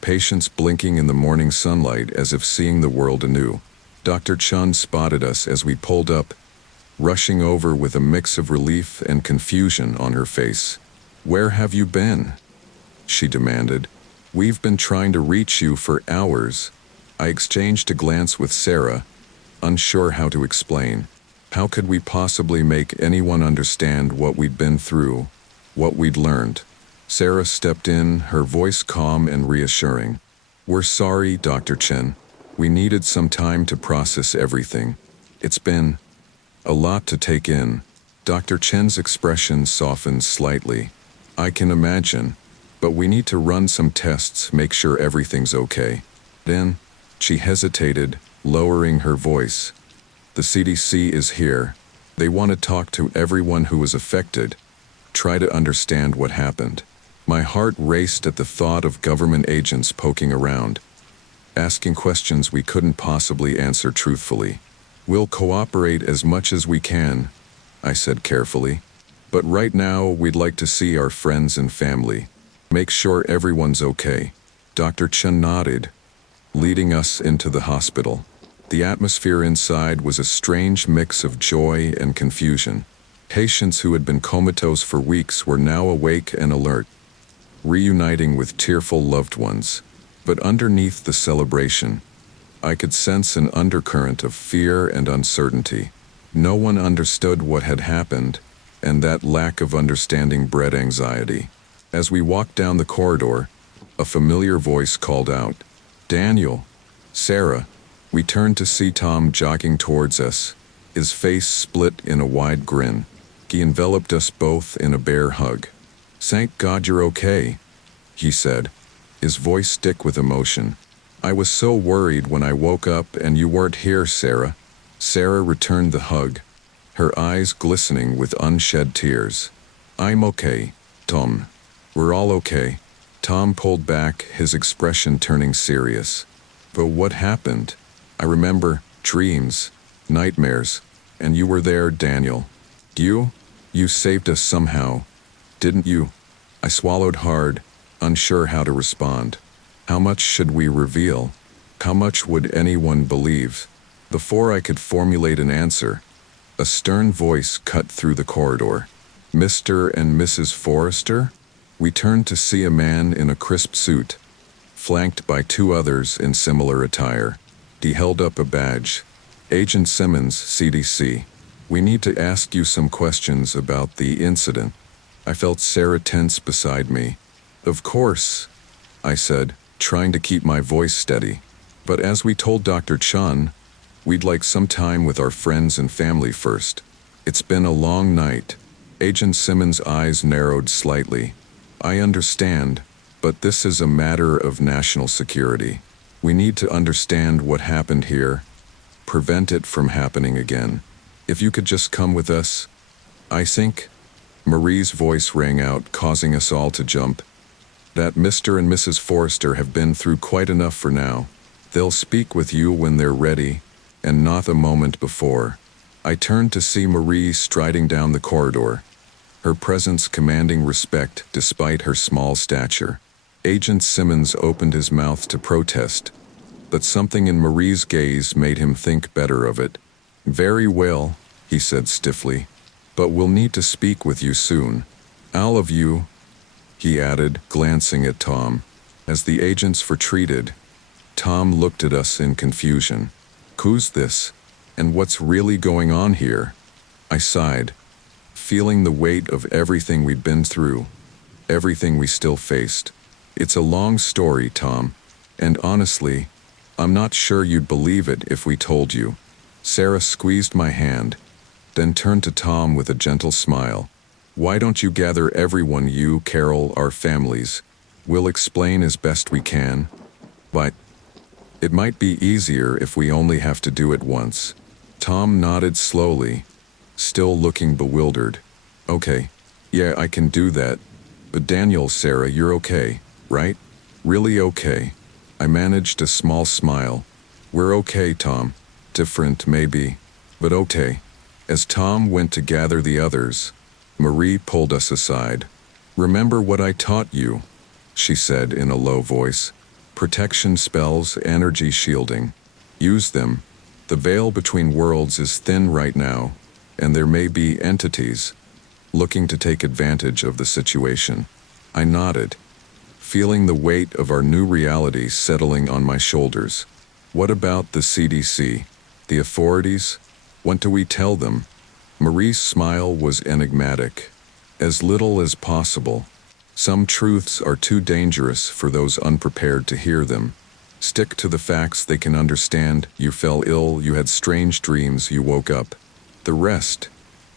patients blinking in the morning sunlight as if seeing the world anew. Dr. Chun spotted us as we pulled up, rushing over with a mix of relief and confusion on her face. "Where have you been?" she demanded. "We've been trying to reach you for hours." I exchanged a glance with Sarah, unsure how to explain. How could we possibly make anyone understand what we'd been through, what we'd learned? Sarah stepped in, her voice calm and reassuring. "We're sorry, Dr. Chen. We needed some time to process everything. It's been a lot to take in." Dr. Chen's expression softened slightly. "I can imagine, but we need to run some tests, make sure everything's okay." Then, she hesitated, lowering her voice. "The CDC is here. They want to talk to everyone who was affected, try to understand what happened." My heart raced at the thought of government agents poking around, asking questions we couldn't possibly answer truthfully. "We'll cooperate as much as we can," I said carefully. "But right now, we'd like to see our friends and family. Make sure everyone's okay." Dr. Chen nodded, leading us into the hospital. The atmosphere inside was a strange mix of joy and confusion. Patients who had been comatose for weeks were now awake and alert, reuniting with tearful loved ones. But underneath the celebration, I could sense an undercurrent of fear and uncertainty. No one understood what had happened, and that lack of understanding bred anxiety. As we walked down the corridor, a familiar voice called out, "Daniel, Sarah." We turned to see Tom jogging towards us, his face split in a wide grin. He enveloped us both in a bear hug. "Thank God you're okay," he said, his voice thick with emotion. "I was so worried when I woke up and you weren't here, Sarah." Sarah returned the hug, her eyes glistening with unshed tears. "I'm okay, Tom. We're all okay." Tom pulled back, his expression turning serious. "But what happened? I remember dreams, nightmares, and you were there, Daniel. You saved us somehow, didn't you?" I swallowed hard, unsure how to respond. How much should we reveal? How much would anyone believe? Before I could formulate an answer, a stern voice cut through the corridor. "Mr. and Mrs. Forrester?" We turned to see a man in a crisp suit, flanked by two others in similar attire. He held up a badge. "Agent Simmons, CDC. We need to ask you some questions about the incident." I felt Sarah tense beside me. "Of course," I said, trying to keep my voice steady. "But as we told Dr. Chen, we'd like some time with our friends and family first. It's been a long night." Agent Simmons' eyes narrowed slightly. "I understand, but this is a matter of national security. We need to understand what happened here, prevent it from happening again. If you could just come with us." "I think," Marie's voice rang out, causing us all to jump, "that Mr. and Mrs. Forrester have been through quite enough for now. They'll speak with you when they're ready, and not a moment before." I turned to see Marie striding down the corridor, her presence commanding respect despite her small stature. Agent Simmons opened his mouth to protest, but something in Marie's gaze made him think better of it. "Very well," he said stiffly, "but we'll need to speak with you soon. All of you," he added, glancing at Tom. As the agents retreated, Tom looked at us in confusion. "Who's this? And what's really going on here?" I sighed, feeling the weight of everything we'd been through, everything we still faced. "It's a long story, Tom, and honestly, I'm not sure you'd believe it if we told you." Sarah squeezed my hand, then turned to Tom with a gentle smile. "Why don't you gather everyone, you, Carol, our families? We'll explain as best we can. But it might be easier if we only have to do it once." Tom nodded slowly, still looking bewildered. "Okay, yeah, I can do that. But Daniel, Sarah, you're okay, right? Really okay?" I managed a small smile. "We're okay, Tom. Different, maybe, but okay." As Tom went to gather the others, Marie pulled us aside. "Remember what I taught you," she said in a low voice. "Protection spells, energy shielding. Use them. The veil between worlds is thin right now, and there may be entities looking to take advantage of the situation. I nodded, feeling the weight of our new reality settling on my shoulders. What about the CDC? The authorities? What do we tell them? Marie's smile was enigmatic. As little as possible. Some truths are too dangerous for those unprepared to hear them. Stick to the facts they can understand. You fell ill, you had strange dreams, you woke up. The rest,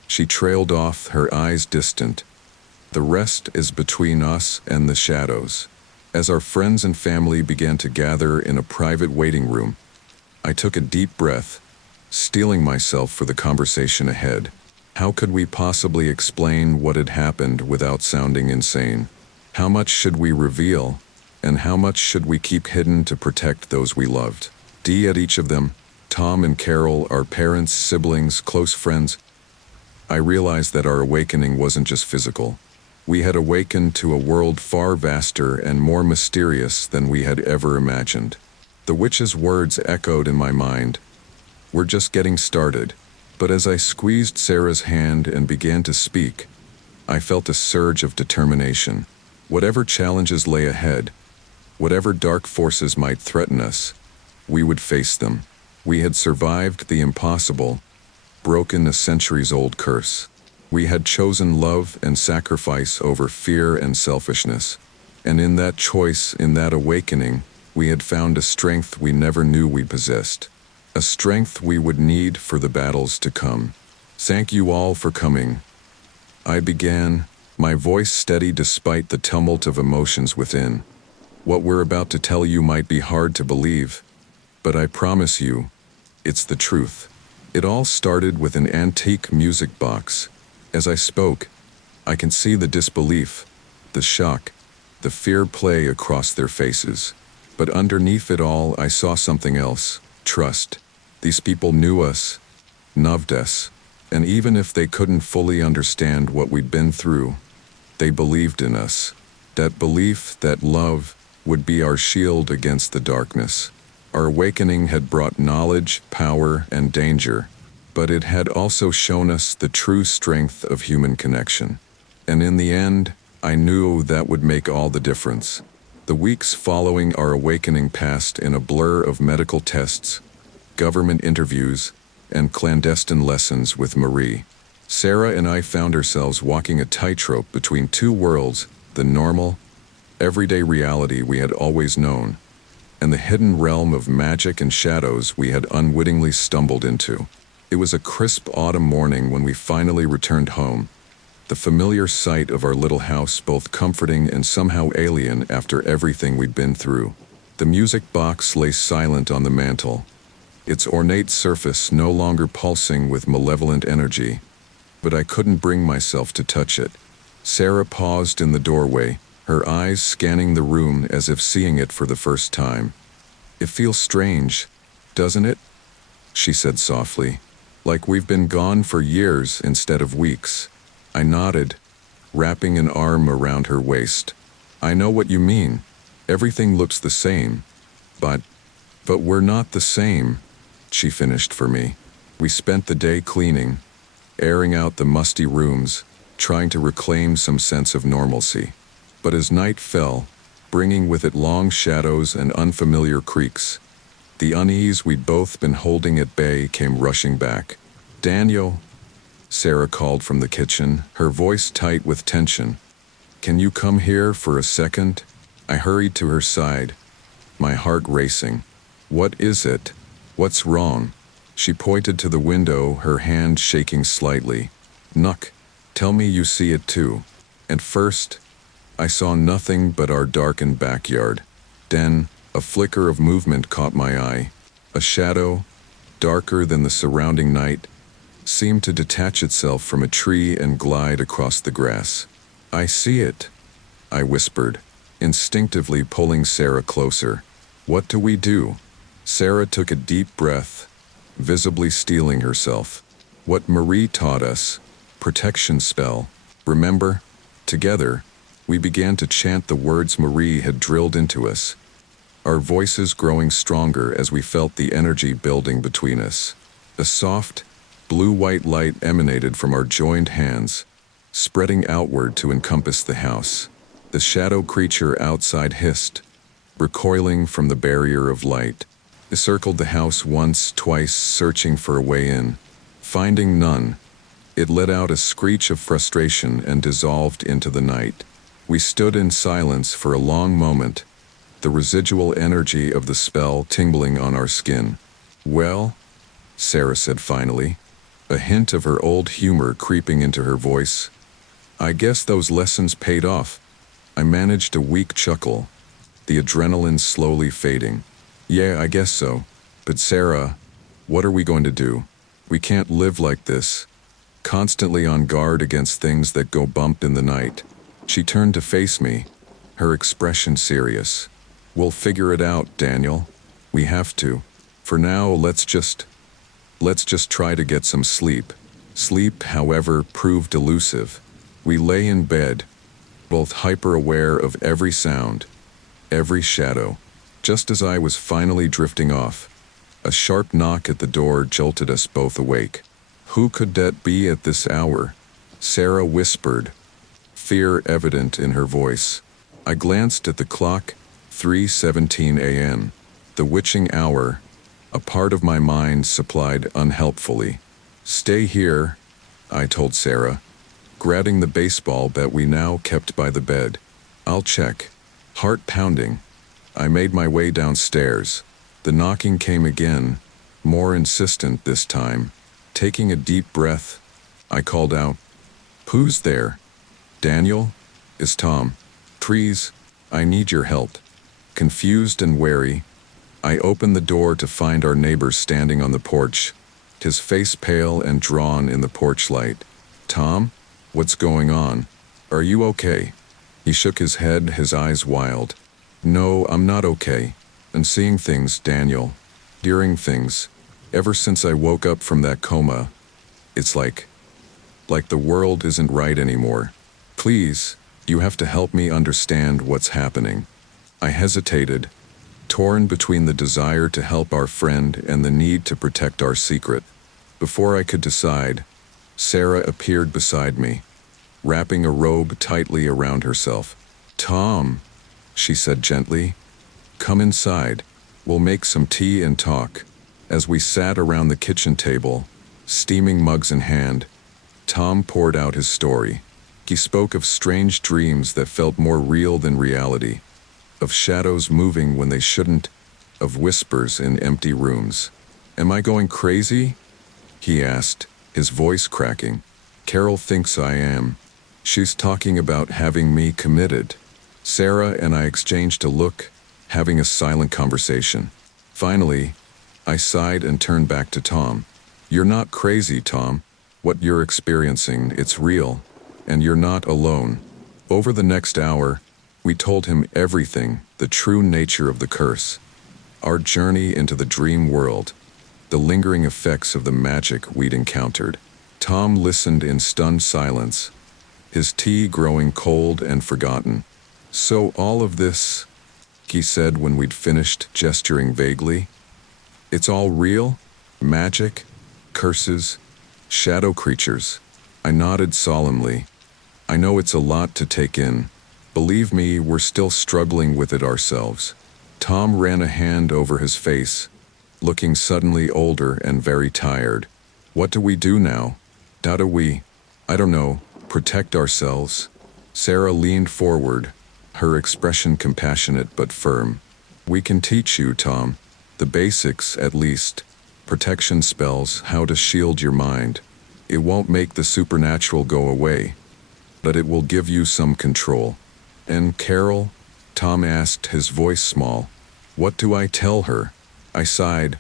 she trailed off, her eyes distant. The rest is between us and the shadows. As our friends and family began to gather in a private waiting room, I took a deep breath, steeling myself for the conversation ahead. How could we possibly explain what had happened without sounding insane? How much should we reveal, and how much should we keep hidden to protect those we loved? At each of them, Tom and Carol, our parents, siblings, close friends. I realized that our awakening wasn't just physical. We had awakened to a world far vaster and more mysterious than we had ever imagined. The witch's words echoed in my mind. We're just getting started. But as I squeezed Sarah's hand and began to speak, I felt a surge of determination. Whatever challenges lay ahead, whatever dark forces might threaten us, we would face them. We had survived the impossible, broken a centuries-old curse. We had chosen love and sacrifice over fear and selfishness. And in that choice, in that awakening, we had found a strength we never knew we possessed. A strength we would need for the battles to come. Thank you all for coming. I began, my voice steady despite the tumult of emotions within. What we're about to tell you might be hard to believe, but I promise you, it's the truth. It all started with an antique music box. As I spoke, I can see the disbelief, the shock, the fear play across their faces. But underneath it all, I saw something else. Trust. These people knew us, loved us, and even if they couldn't fully understand what we'd been through, they believed in us. That belief, that love, would be our shield against the darkness. Our awakening had brought knowledge, power, and danger, but it had also shown us the true strength of human connection. And in the end, I knew that would make all the difference. The weeks following our awakening passed in a blur of medical tests, government interviews, and clandestine lessons with Marie. Sarah and I found ourselves walking a tightrope between two worlds, the normal, everyday reality we had always known, and the hidden realm of magic and shadows we had unwittingly stumbled into. It was a crisp autumn morning when we finally returned home, the familiar sight of our little house both comforting and somehow alien after everything we'd been through. The music box lay silent on the mantel, its ornate surface no longer pulsing with malevolent energy, but I couldn't bring myself to touch it. Sarah paused in the doorway, her eyes scanning the room as if seeing it for the first time. It feels strange, doesn't it? She said softly, like we've been gone for years instead of weeks. I nodded, wrapping an arm around her waist. I know what you mean. Everything looks the same. But we're not the same, she finished for me. We spent the day cleaning, airing out the musty rooms, trying to reclaim some sense of normalcy. But as night fell, bringing with it long shadows and unfamiliar creaks, the unease we'd both been holding at bay came rushing back. Daniel, Sarah called from the kitchen, her voice tight with tension. Can you come here for a second? I hurried to her side, my heart racing. What is it? What's wrong? She pointed to the window, her hand shaking slightly. Nuck, tell me you see it too. At first, I saw nothing but our darkened backyard. Then, a flicker of movement caught my eye. A shadow, darker than the surrounding night, seemed to detach itself from a tree and glide across the grass. I see it, I whispered, instinctively pulling Sarah closer. What do we do? Sarah took a deep breath, visibly steeling herself. What Marie taught us, protection spell. Remember? Together, we began to chant the words Marie had drilled into us, our voices growing stronger as we felt the energy building between us. A soft, Blue-white light emanated from our joined hands, spreading outward to encompass the house. The shadow creature outside hissed, recoiling from the barrier of light. It circled the house once, twice, searching for a way in. Finding none, it let out a screech of frustration and dissolved into the night. We stood in silence for a long moment, the residual energy of the spell tingling on our skin. "Well," Sarah said finally, a hint of her old humor creeping into her voice, "I guess those lessons paid off." I managed a weak chuckle, the adrenaline slowly fading. "Yeah, I guess so. But Sarah, what are we going to do? We can't live like this, constantly on guard against things that go bump in the night." She turned to face me, her expression serious. "We'll figure it out, Daniel. We have to. For now, let's just try to get some sleep." Sleep, however, proved elusive. We lay in bed, both hyper-aware of every sound, every shadow. Just as I was finally drifting off, a sharp knock at the door jolted us both awake. "Who could that be at this hour?" Sarah whispered, fear evident in her voice. I glanced at the clock, 3:17 a.m. The witching hour, a part of my mind supplied unhelpfully. "Stay here," I told Sarah, grabbing the baseball bat we now kept by the bed. "I'll check." Heart pounding, I made my way downstairs. The knocking came again, more insistent this time. Taking a deep breath, I called out, "Who's there?" "Daniel? It's Tom. Please, I need your help." Confused and wary, I opened the door to find our neighbor standing on the porch, his face pale and drawn in the porch light. "Tom, what's going on? Are you okay?" He shook his head, his eyes wild. "No, I'm not okay. I'm seeing things, Daniel. Hearing things. Ever since I woke up from that coma, it's like the world isn't right anymore. Please, you have to help me understand what's happening." I hesitated, torn between the desire to help our friend and the need to protect our secret. Before I could decide, Sarah appeared beside me, wrapping a robe tightly around herself. "Tom," she said gently, "come inside. We'll make some tea and talk." As we sat around the kitchen table, steaming mugs in hand, Tom poured out his story. He spoke of strange dreams that felt more real than reality, of shadows moving when they shouldn't, of whispers in empty rooms. "Am I going crazy?" he asked, his voice cracking. "Carol thinks I am. She's talking about having me committed." Sarah and I exchanged a look, having a silent conversation. Finally, I sighed and turned back to Tom. "You're not crazy, Tom. What you're experiencing, it's real. And you're not alone." Over the next hour, we told him everything, the true nature of the curse, our journey into the dream world, the lingering effects of the magic we'd encountered. Tom listened in stunned silence, his tea growing cold and forgotten. "So all of this," he said when we'd finished, gesturing vaguely, "it's all real? Magic? Curses? Shadow creatures?" I nodded solemnly. "I know it's a lot to take in. Believe me, we're still struggling with it ourselves." Tom ran a hand over his face, looking suddenly older and very tired. "What do we do now? How do we, I don't know, protect ourselves?" Sarah leaned forward, her expression compassionate but firm. "We can teach you, Tom. The basics, at least. Protection spells, how to shield your mind. It won't make the supernatural go away, but it will give you some control." "And Carol?" Tom asked, his voice small. "What do I tell her?" I sighed,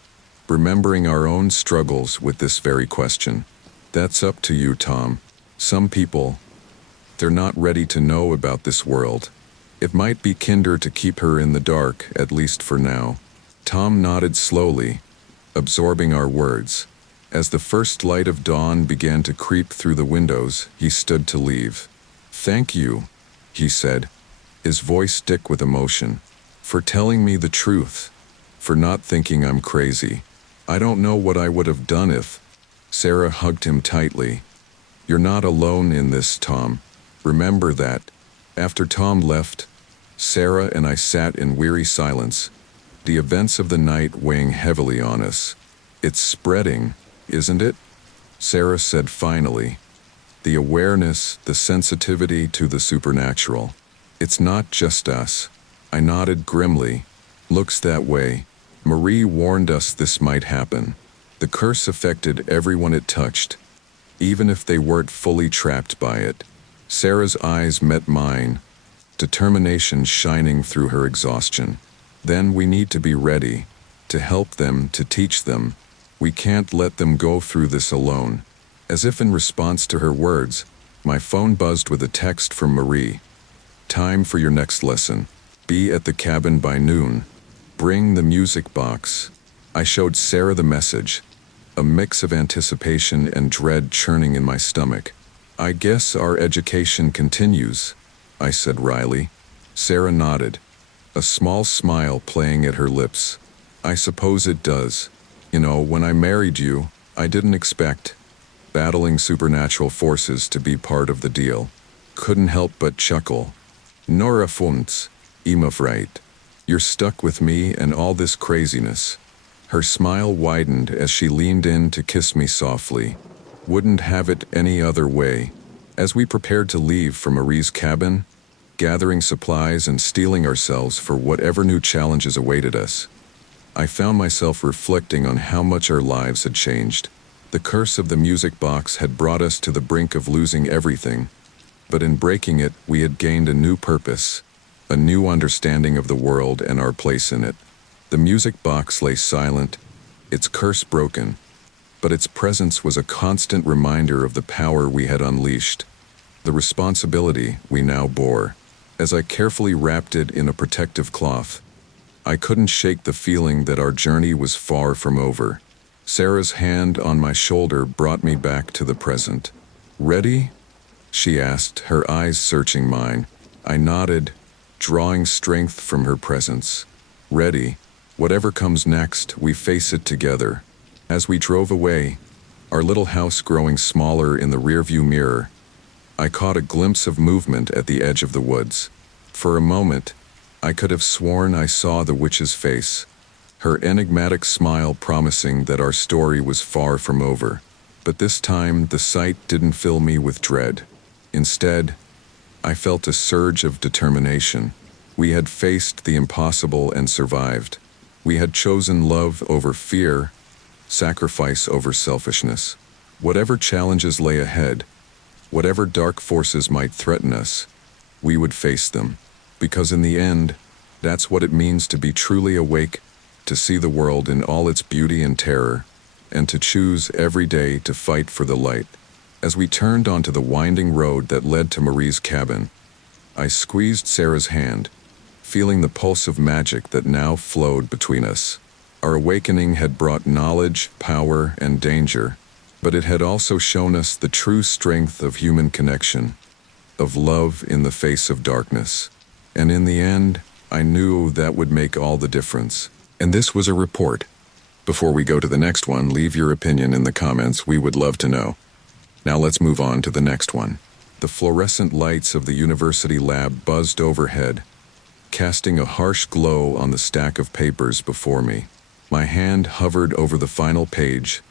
remembering our own struggles with this very question. "That's up to you, Tom. Some people, they're not ready to know about this world. It might be kinder to keep her in the dark, at least for now." Tom nodded slowly, absorbing our words. As the first light of dawn began to creep through the windows, he stood to leave. "Thank you," he said, his voice thick with emotion, "for telling me the truth, for not thinking I'm crazy. I don't know what I would have done if Sarah hugged him tightly. "You're not alone in this, Tom. Remember that." After Tom left, Sarah and I sat in weary silence, the events of the night weighing heavily on us. "It's spreading, isn't it?" Sarah said finally. "The awareness, the sensitivity to the supernatural. It's not just us." I nodded grimly. "Looks that way. Marie warned us this might happen. The curse affected everyone it touched, even if they weren't fully trapped by it." Sarah's eyes met mine, determination shining through her exhaustion. "Then we need to be ready, to help them, to teach them. We can't let them go through this alone." As if in response to her words, my phone buzzed with a text from Marie. "Time for your next lesson. Be at the cabin by noon. Bring the music box." I showed Sarah the message, a mix of anticipation and dread churning in my stomach. "I guess our education continues," I said wryly. Sarah nodded, a small smile playing at her lips. "I suppose it does. You know, when I married you, I didn't expect battling supernatural forces to be part of the deal." Couldn't help but chuckle. "Nora Funts, Imafreit. You're stuck with me and all this craziness." Her smile widened as she leaned in to kiss me softly. Wouldn't have it any other way. As we prepared to leave from Marie's cabin, gathering supplies and steeling ourselves for whatever new challenges awaited us, I found myself reflecting on how much our lives had changed. The curse of the music box had brought us to the brink of losing everything, but in breaking it, we had gained a new purpose, a new understanding of the world and our place in it. The music box lay silent, its curse broken, but its presence was a constant reminder of the power we had unleashed, the responsibility we now bore. As I carefully wrapped it in a protective cloth, I couldn't shake the feeling that our journey was far from over. Sarah's hand on my shoulder brought me back to the present. "Ready?" she asked, her eyes searching mine. I nodded, drawing strength from her presence. "Ready. Whatever comes next, we face it together." As we drove away, our little house growing smaller in the rearview mirror, I caught a glimpse of movement at the edge of the woods. For a moment, I could have sworn I saw the witch's face, her enigmatic smile promising that our story was far from over. But this time, the sight didn't fill me with dread. Instead, I felt a surge of determination. We had faced the impossible and survived. We had chosen love over fear, sacrifice over selfishness. Whatever challenges lay ahead, whatever dark forces might threaten us, we would face them. Because in the end, that's what it means to be truly awake, to see the world in all its beauty and terror, and to choose every day to fight for the light. As we turned onto the winding road that led to Marie's cabin, I squeezed Sarah's hand, feeling the pulse of magic that now flowed between us. Our awakening had brought knowledge, power, and danger, but it had also shown us the true strength of human connection, of love in the face of darkness. And in the end, I knew that would make all the difference. And this was a report. Before we go to the next one, leave your opinion in the comments. We would love to know. Now let's move on to the next one. The fluorescent lights of the university lab buzzed overhead, casting a harsh glow on the stack of papers before me. My hand hovered over the final page,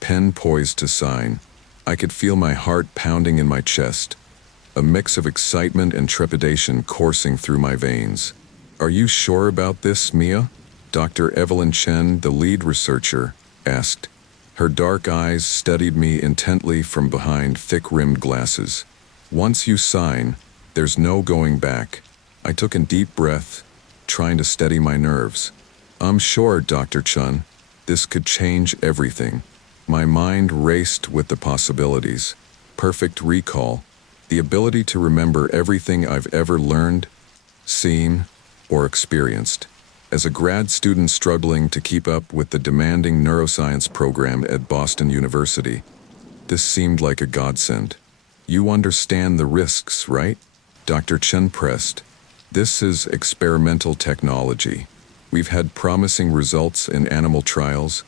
pen poised to sign. I could feel my heart pounding in my chest, a mix of excitement and trepidation coursing through my veins. "Are you sure about this, Mia?" Dr. Evelyn Chen, the lead researcher, asked. Her dark eyes studied me intently from behind thick-rimmed glasses. "Once you sign, there's no going back." I took a deep breath, trying to steady my nerves. "I'm sure, Dr. Chen, this could change everything." My mind raced with the possibilities. Perfect recall, the ability to remember everything I've ever learned, seen, or experienced. As a grad student struggling to keep up with the demanding neuroscience program at Boston University, this seemed like a godsend. "You understand the risks, right?" Dr. Chen pressed. "This is experimental technology. We've had promising results in animal trials,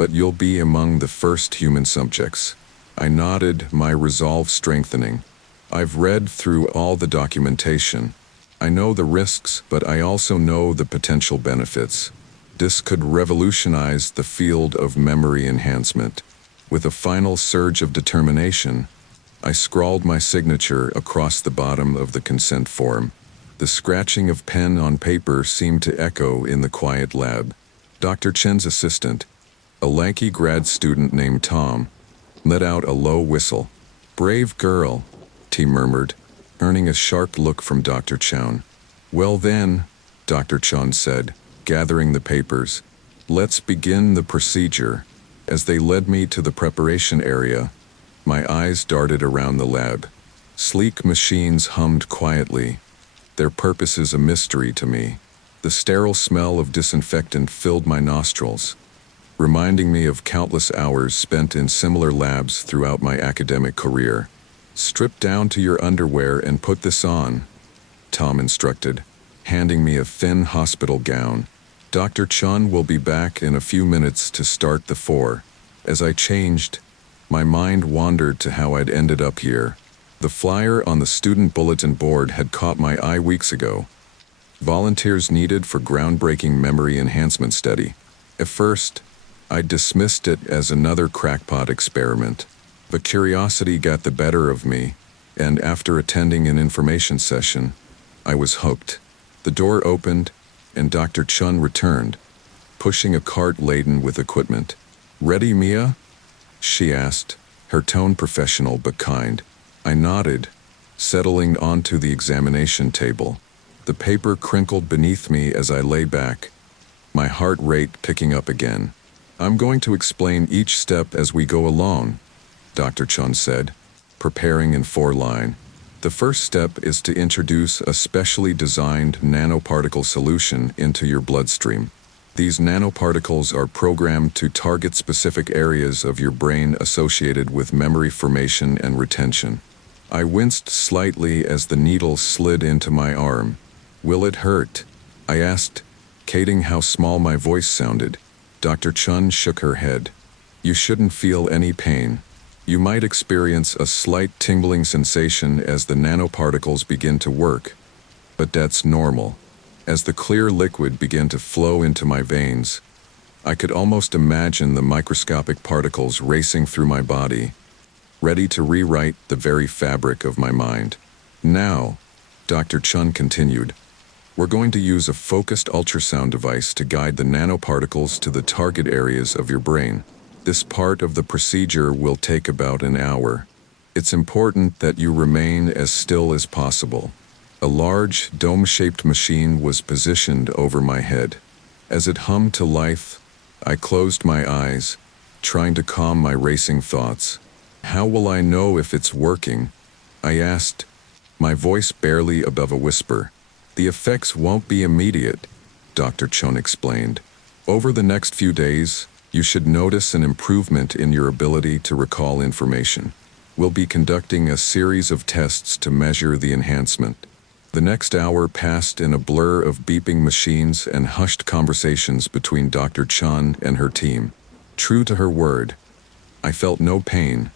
but you'll be among the first human subjects." I nodded, my resolve strengthening. "I've read through all the documentation. I know the risks, but I also know the potential benefits. This could revolutionize the field of memory enhancement." With a final surge of determination, I scrawled my signature across the bottom of the consent form. The scratching of pen on paper seemed to echo in the quiet lab. Dr. Chen's assistant, a lanky grad student named Tom, let out a low whistle. "Brave girl," T murmured, earning a sharp look from Dr. Chown. "Well then," Dr. Chown said, gathering the papers, "let's begin the procedure." As they led me to the preparation area, my eyes darted around the lab. Sleek machines hummed quietly, their purposes a mystery to me. The sterile smell of disinfectant filled my nostrils, reminding me of countless hours spent in similar labs throughout my academic career. "Strip down to your underwear and put this on," Tom instructed, handing me a thin hospital gown. "Dr. Chun will be back in a few minutes to start the 4. As I changed, my mind wandered to how I'd ended up here. The flyer on the student bulletin board had caught my eye weeks ago. Volunteers needed for groundbreaking memory enhancement study. At first, I dismissed it as another crackpot experiment. But curiosity got the better of me, and after attending an information session, I was hooked. The door opened, and Dr. Chun returned, pushing a cart laden with equipment. "Ready, Mia?" she asked, her tone professional but kind. I nodded, settling onto the examination table. The paper crinkled beneath me as I lay back, my heart rate picking up again. "I'm going to explain each step as we go along," Dr. Chun said, preparing in 4-line. "The first step is to introduce a specially designed nanoparticle solution into your bloodstream. These nanoparticles are programmed to target specific areas of your brain associated with memory formation and retention." I winced slightly as the needle slid into my arm. "Will it hurt?" I asked, noting how small my voice sounded. Dr. Chun shook her head. "You shouldn't feel any pain. You might experience a slight tingling sensation as the nanoparticles begin to work, but that's normal." As the clear liquid began to flow into my veins, I could almost imagine the microscopic particles racing through my body, ready to rewrite the very fabric of my mind. "Now," Dr. Chun continued, "we're going to use a focused ultrasound device to guide the nanoparticles to the target areas of your brain. This part of the procedure will take about an hour. It's important that you remain as still as possible." A large, dome-shaped machine was positioned over my head. As it hummed to life, I closed my eyes, trying to calm my racing thoughts. "How will I know if it's working?" I asked, my voice barely above a whisper. "The effects won't be immediate," Dr. Chun explained. "Over the next few days, you should notice an improvement in your ability to recall information. We'll be conducting a series of tests to measure the enhancement." The next hour passed in a blur of beeping machines and hushed conversations between Dr. Chun and her team. True to her word, I felt no pain,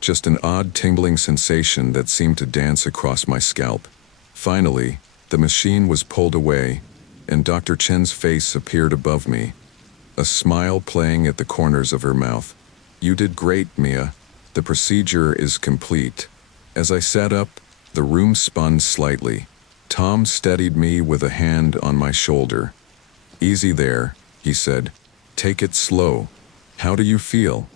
just an odd tingling sensation that seemed to dance across my scalp. Finally, the machine was pulled away, and Dr. Chen's face appeared above me, a smile playing at the corners of her mouth. "You did great, Mia. The procedure is complete." As I sat up, the room spun slightly. Tom steadied me with a hand on my shoulder. "Easy there," he said. "Take it slow." "How do you feel?"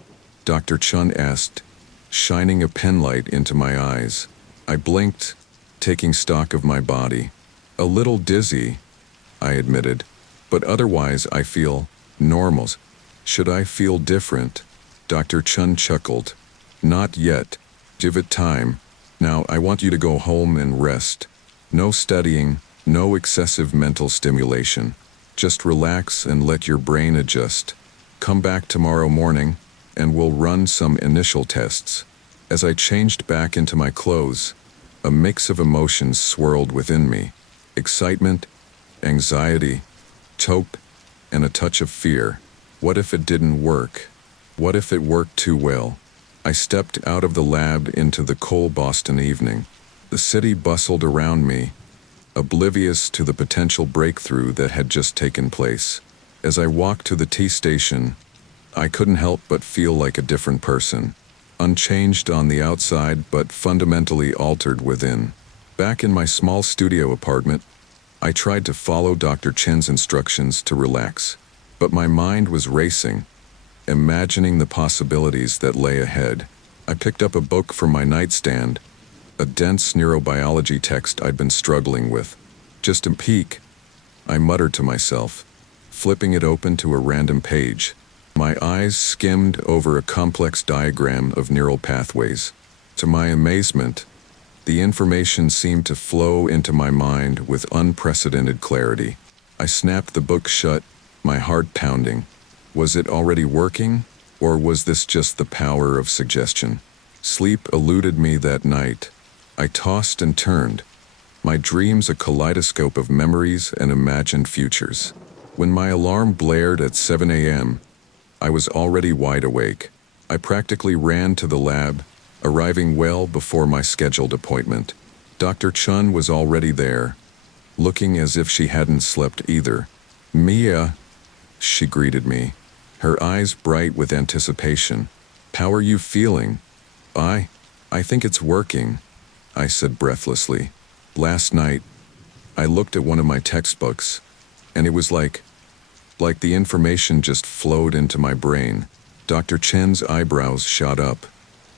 Dr. Chun asked, shining a penlight into my eyes. I blinked, taking stock of my body. "A little dizzy," I admitted, "but otherwise I feel normal." "Should I feel different?" Dr. Chun chuckled. "Not yet. Give it time. Now I want you to go home and rest. No studying, no excessive mental stimulation. Just relax and let your brain adjust. Come back tomorrow morning, and we'll run some initial tests." As I changed back into my clothes, a mix of emotions swirled within me. Excitement, anxiety, hope, and a touch of fear. What if it didn't work? What if it worked too well? I stepped out of the lab into the cold Boston evening. The city bustled around me, oblivious to the potential breakthrough that had just taken place. As I walked to the T station, I couldn't help but feel like a different person. Unchanged on the outside, but fundamentally altered within. Back in my small studio apartment, I tried to follow Dr. Chen's instructions to relax, but my mind was racing, imagining the possibilities that lay ahead. I picked up a book from my nightstand, a dense neurobiology text I'd been struggling with. Just a peek, I muttered to myself, flipping it open to a random page. My eyes skimmed over a complex diagram of neural pathways. To my amazement, the information seemed to flow into my mind with unprecedented clarity. I snapped the book shut, my heart pounding. Was it already working, or was this just the power of suggestion? Sleep eluded me that night. I tossed and turned, my dreams a kaleidoscope of memories and imagined futures. When my alarm blared at 7 a.m., I was already wide awake. I practically ran to the lab, arriving well before my scheduled appointment. Dr. Chun was already there, looking as if she hadn't slept either. "Mia," she greeted me, her eyes bright with anticipation. "How are you feeling?" I think it's working," I said breathlessly. Last night, I looked at one of my textbooks, and it was like the information just flowed into my brain. Dr. Chen's eyebrows shot up.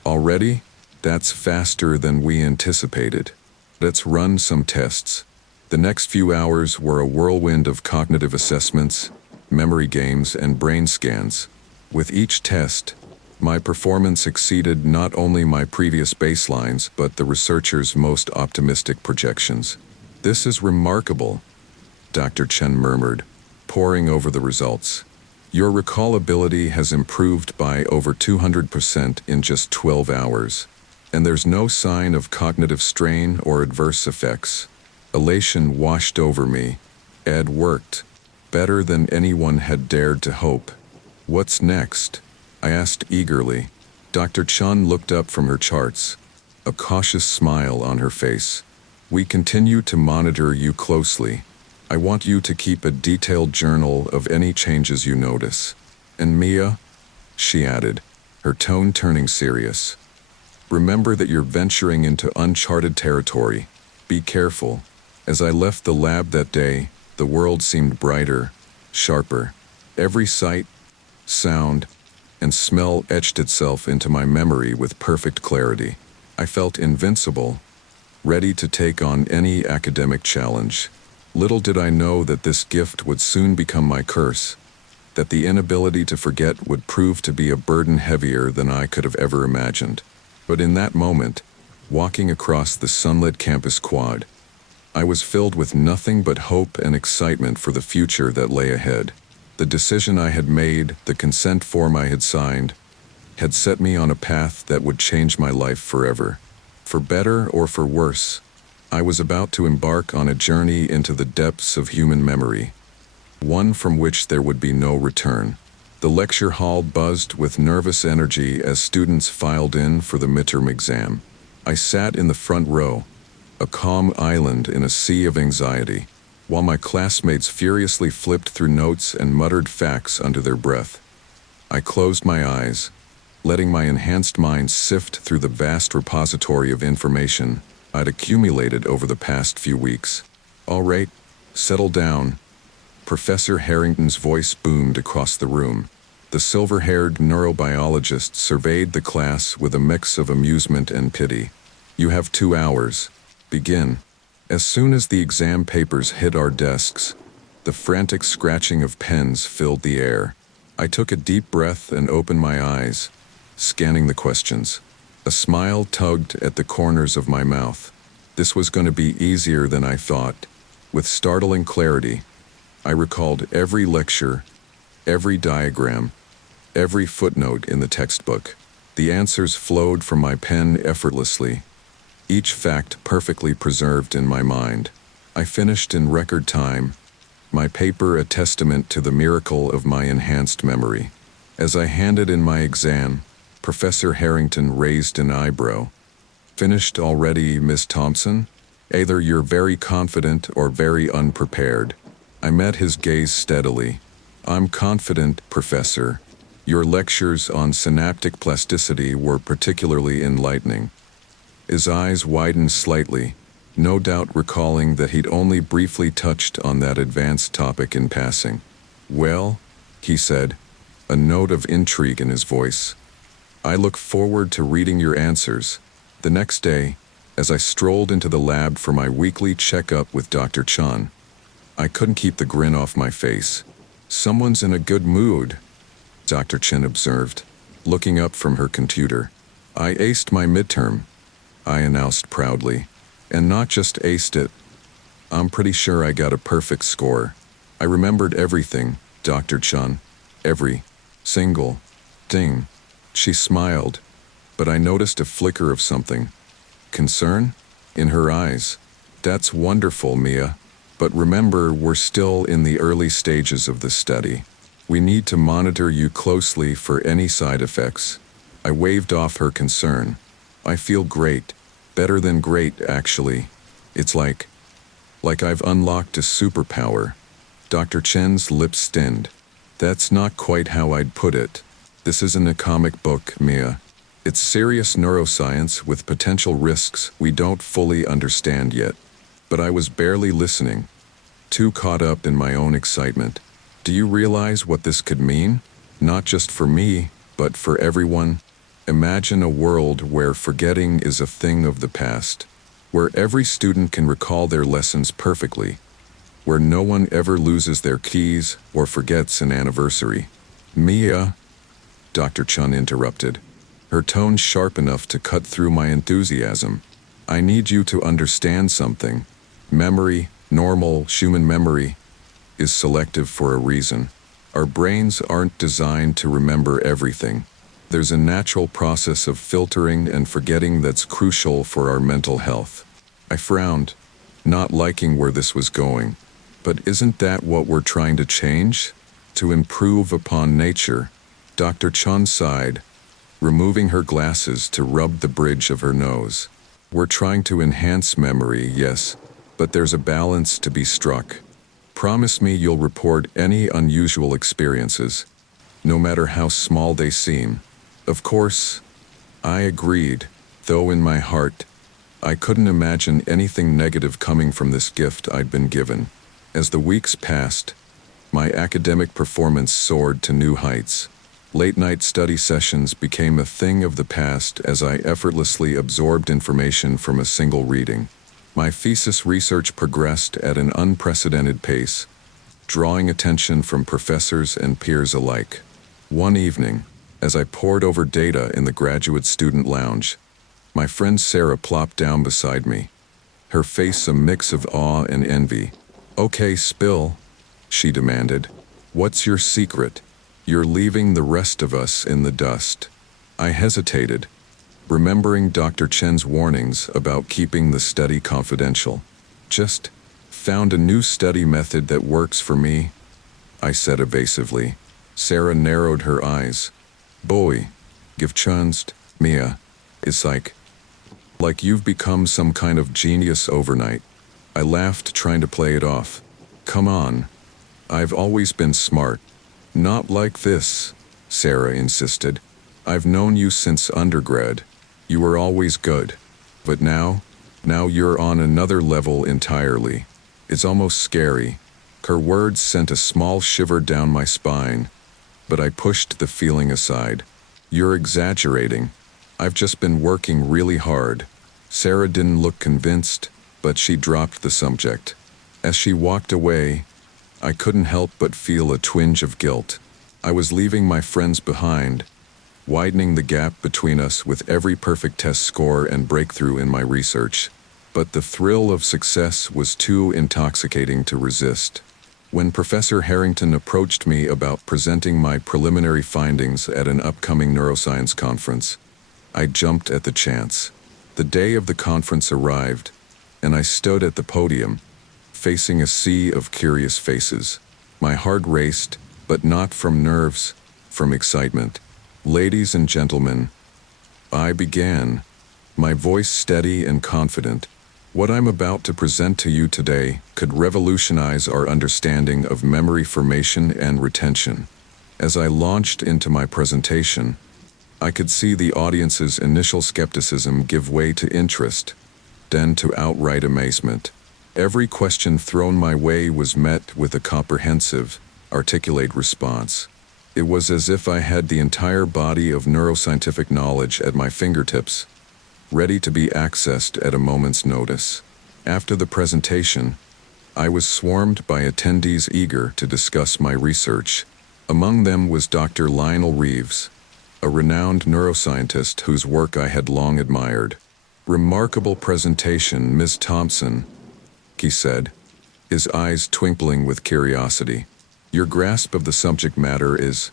"Already? That's faster than we anticipated. Let's run some tests." The next few hours were a whirlwind of cognitive assessments, memory games, and brain scans. With each test, my performance exceeded not only my previous baselines but the researchers' most optimistic projections. "This is remarkable," Dr. Chen murmured, poring over the results. "Your recallability has improved by over 200% in just 12 hours, and there's no sign of cognitive strain or adverse effects." Elation washed over me. It worked, better than anyone had dared to hope. "What's next?" I asked eagerly. Dr. Chun looked up from her charts, a cautious smile on her face. "We continue to monitor you closely. I want you to keep a detailed journal of any changes you notice. And Mia," she added, her tone turning serious, "remember that you're venturing into uncharted territory. Be careful." As I left the lab that day, the world seemed brighter, sharper. Every sight, sound, and smell etched itself into my memory with perfect clarity. I felt invincible, ready to take on any academic challenge. Little did I know that this gift would soon become my curse, that the inability to forget would prove to be a burden heavier than I could have ever imagined. But in that moment, walking across the sunlit campus quad, I was filled with nothing but hope and excitement for the future that lay ahead. The decision I had made, the consent form I had signed, had set me on a path that would change my life forever. For better or for worse, I was about to embark on a journey into the depths of human memory, one from which there would be no return. The lecture hall buzzed with nervous energy as students filed in for the midterm exam. I sat in the front row, a calm island in a sea of anxiety, while my classmates furiously flipped through notes and muttered facts under their breath. I closed my eyes, letting my enhanced mind sift through the vast repository of information I'd accumulated over the past few weeks. "All right, settle down," Professor Harrington's voice boomed across the room. The silver-haired neurobiologist surveyed the class with a mix of amusement and pity. "You have 2 hours. Begin." As soon as the exam papers hit our desks, the frantic scratching of pens filled the air. I took a deep breath and opened my eyes, scanning the questions. A smile tugged at the corners of my mouth. This was going to be easier than I thought. With startling clarity, I recalled every lecture, every diagram, every footnote in the textbook. The answers flowed from my pen effortlessly, each fact perfectly preserved in my mind. I finished in record time, my paper a testament to the miracle of my enhanced memory. As I handed in my exam, Professor Harrington raised an eyebrow. Finished already, Miss Thompson? Either you're very confident or very unprepared. I met his gaze steadily. I'm confident, Professor. Your lectures on synaptic plasticity were particularly enlightening. His eyes widened slightly, no doubt recalling that he'd only briefly touched on that advanced topic in passing. Well, he said, a note of intrigue in his voice. I look forward to reading your answers. The next day, as I strolled into the lab for my weekly checkup with Dr. Chan, I couldn't keep the grin off my face. Someone's in a good mood, Dr. Chin observed, looking up from her computer. I aced my midterm, I announced proudly. And not just aced it. I'm pretty sure I got a perfect score. I remembered everything, Dr. Chun. Every single thing. She smiled, but I noticed a flicker of something. Concern? In her eyes. That's wonderful, Mia. But remember, we're still in the early stages of the study. We need to monitor you closely for any side effects. I waved off her concern. I feel great. Better than great, actually. It's like I've unlocked a superpower. Dr. Chen's lips thinned. That's not quite how I'd put it. This isn't a comic book, Mia. It's serious neuroscience with potential risks we don't fully understand yet. But I was barely listening, too caught up in my own excitement. Do you realize what this could mean? Not just for me, but for everyone. Imagine a world where forgetting is a thing of the past, where every student can recall their lessons perfectly, where no one ever loses their keys or forgets an anniversary. Mia, Dr. Chun interrupted, her tone sharp enough to cut through my enthusiasm. I need you to understand something. Memory, normal human memory, is selective for a reason. Our brains aren't designed to remember everything. There's a natural process of filtering and forgetting that's crucial for our mental health. I frowned, not liking where this was going. But isn't that what we're trying to change? To improve upon nature? Dr. Chun sighed, removing her glasses to rub the bridge of her nose. We're trying to enhance memory, yes, but there's a balance to be struck. Promise me you'll report any unusual experiences, no matter how small they seem. Of course, I agreed, though in my heart, I couldn't imagine anything negative coming from this gift I'd been given. As the weeks passed, my academic performance soared to new heights. Late-night study sessions became a thing of the past as I effortlessly absorbed information from a single reading. My thesis research progressed at an unprecedented pace, drawing attention from professors and peers alike. One evening, as I pored over data in the graduate student lounge, my friend Sarah plopped down beside me, her face a mix of awe and envy. Okay, spill, she demanded. What's your secret? You're leaving the rest of us in the dust. I hesitated, remembering Dr. Chen's warnings about keeping the study confidential. Just found a new study method that works for me, I said evasively. Sarah narrowed her eyes. Boy, give chunst, Mia. It's like you've become some kind of genius overnight. I laughed, trying to play it off. Come on. I've always been smart. Not like this, Sarah insisted. I've known you since undergrad. You were always good. But now you're on another level entirely. It's almost scary. Her words sent a small shiver down my spine, but I pushed the feeling aside. You're exaggerating. I've just been working really hard. Sarah didn't look convinced, but she dropped the subject. As she walked away, I couldn't help but feel a twinge of guilt. I was leaving my friends behind, widening the gap between us with every perfect test score and breakthrough in my research. But the thrill of success was too intoxicating to resist. When Professor Harrington approached me about presenting my preliminary findings at an upcoming neuroscience conference, I jumped at the chance. The day of the conference arrived, and I stood at the podium, facing a sea of curious faces. My heart raced, but not from nerves, from excitement. "Ladies and gentlemen," I began, my voice steady and confident. "What I'm about to present to you today could revolutionize our understanding of memory formation and retention." As I launched into my presentation, I could see the audience's initial skepticism give way to interest, then to outright amazement. Every question thrown my way was met with a comprehensive, articulate response. It was as if I had the entire body of neuroscientific knowledge at my fingertips, ready to be accessed at a moment's notice. After the presentation, I was swarmed by attendees eager to discuss my research. Among them was Dr. Lionel Reeves, a renowned neuroscientist whose work I had long admired. "Remarkable presentation, Ms. Thompson," he said, his eyes twinkling with curiosity. "Your grasp of the subject matter is,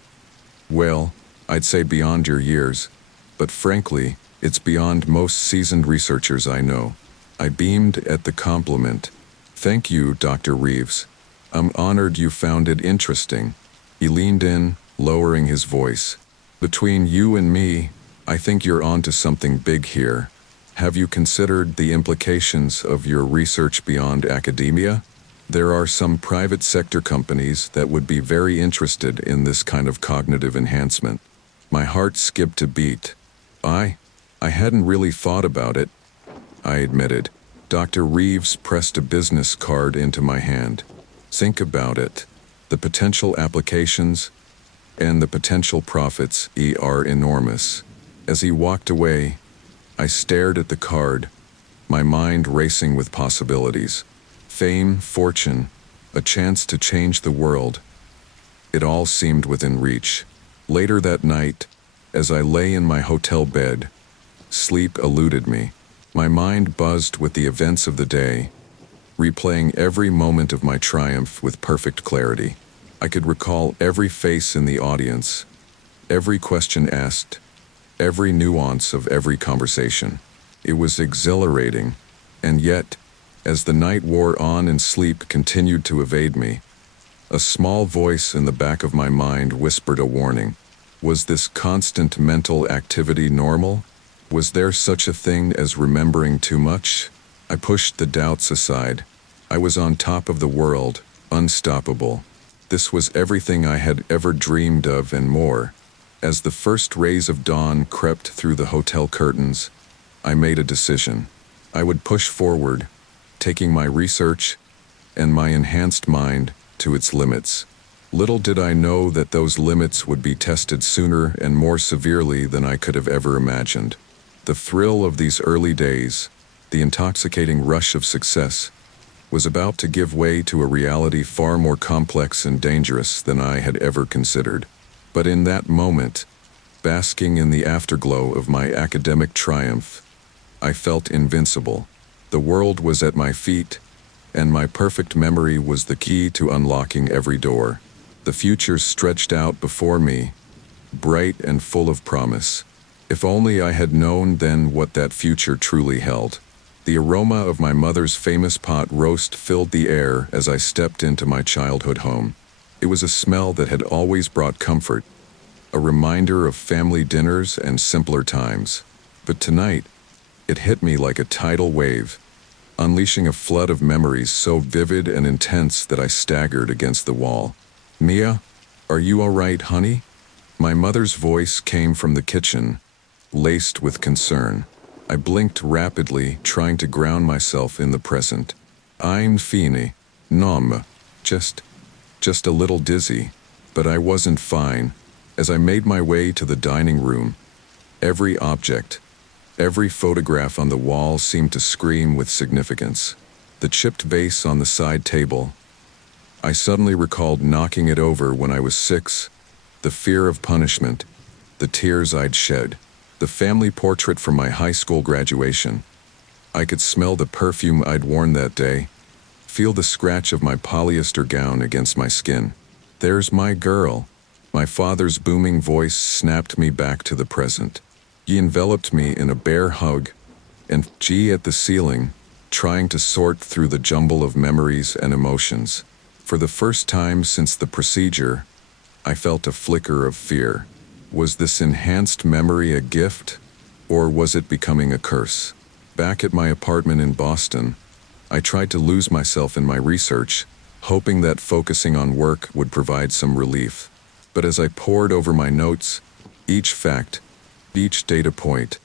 well, I'd say beyond your years, but frankly, it's beyond most seasoned researchers I know." I beamed at the compliment. "Thank you, Dr. Reeves. I'm honored you found it interesting." He leaned in, lowering his voice. "Between you and me, I think you're onto something big here. Have you considered the implications of your research beyond academia? There are some private sector companies that would be very interested in this kind of cognitive enhancement." My heart skipped a beat. I hadn't really thought about it," I admitted. Dr. Reeves pressed a business card into my hand. "Think about it. The potential applications and the potential profits are enormous." As he walked away, I stared at the card, my mind racing with possibilities. Fame, fortune, a chance to change the world. It all seemed within reach. Later that night, as I lay in my hotel bed, sleep eluded me. My mind buzzed with the events of the day, replaying every moment of my triumph with perfect clarity. I could recall every face in the audience, every question asked, every nuance of every conversation. It was exhilarating, and yet, as the night wore on and sleep continued to evade me, a small voice in the back of my mind whispered a warning. Was this constant mental activity normal? Was there such a thing as remembering too much? I pushed the doubts aside. I was on top of the world, unstoppable. This was everything I had ever dreamed of and more. As the first rays of dawn crept through the hotel curtains, I made a decision. I would push forward, taking my research and my enhanced mind to its limits. Little did I know that those limits would be tested sooner and more severely than I could have ever imagined. The thrill of these early days, the intoxicating rush of success, was about to give way to a reality far more complex and dangerous than I had ever considered. But in that moment, basking in the afterglow of my academic triumph, I felt invincible. The world was at my feet, and my perfect memory was the key to unlocking every door. The future stretched out before me, bright and full of promise. If only I had known then what that future truly held. The aroma of my mother's famous pot roast filled the air as I stepped into my childhood home. It was a smell that had always brought comfort, a reminder of family dinners and simpler times. But tonight, it hit me like a tidal wave, unleashing a flood of memories so vivid and intense that I staggered against the wall. "Mia, are you all right, honey?" My mother's voice came from the kitchen, laced with concern. I blinked rapidly, trying to ground myself in the present. "I'm fine. Nom. Just a little dizzy." But I wasn't fine. As I made my way to the dining room, every object, every photograph on the wall seemed to scream with significance. The chipped vase on the side table. I suddenly recalled knocking it over when I was 6, the fear of punishment, the tears I'd shed. The family portrait from my high school graduation. I could smell the perfume I'd worn that day, feel the scratch of my polyester gown against my skin. "There's my girl." My father's booming voice snapped me back to the present. He enveloped me in a bear hug, and gazed at the ceiling, trying to sort through the jumble of memories and emotions. For the first time since the procedure, I felt a flicker of fear. Was this enhanced memory a gift, or was it becoming a curse? Back at my apartment in Boston, I tried to lose myself in my research, hoping that focusing on work would provide some relief. But as I pored over my notes, each fact, each data point,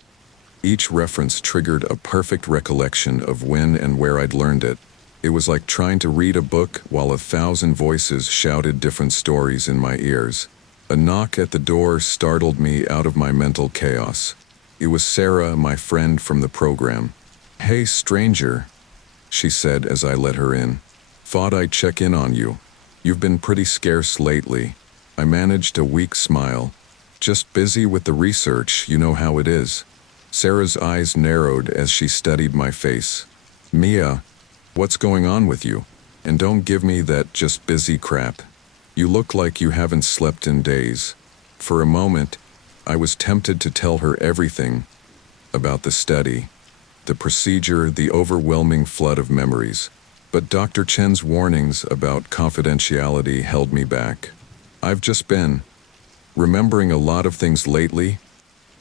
each reference triggered a perfect recollection of when and where I'd learned it. It was like trying to read a book while 1,000 voices shouted different stories in my ears. A knock at the door startled me out of my mental chaos. It was Sarah, my friend from the program. "Hey, stranger," she said as I let her in. "Thought I'd check in on you. You've been pretty scarce lately." I managed a weak smile. "Just busy with the research, you know how it is." Sarah's eyes narrowed as she studied my face. "Mia, what's going on with you? And don't give me that just busy crap. You look like you haven't slept in days." For a moment, I was tempted to tell her everything about the study, the procedure, the overwhelming flood of memories. But Dr. Chen's warnings about confidentiality held me back. "I've just been remembering a lot of things lately,"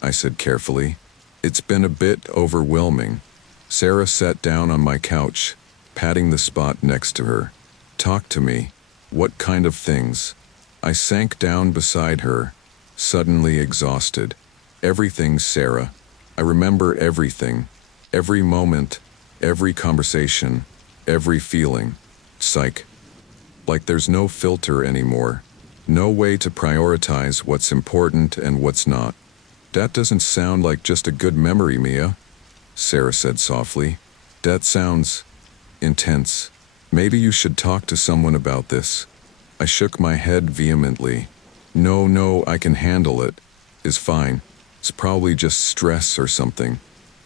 I said carefully. "It's been a bit overwhelming." Sarah sat down on my couch, patting the spot next to her. "Talk to me. What kind of things?" I sank down beside her, suddenly exhausted. "Everything, Sarah. I remember everything. Every moment, every conversation, every feeling. Psych. Like there's no filter anymore. No way to prioritize what's important and what's not." "That doesn't sound like just a good memory, Mia," Sarah said softly. "That sounds intense. Maybe you should talk to someone about this." I shook my head vehemently. No, I can handle it. It's fine. It's probably just stress or something."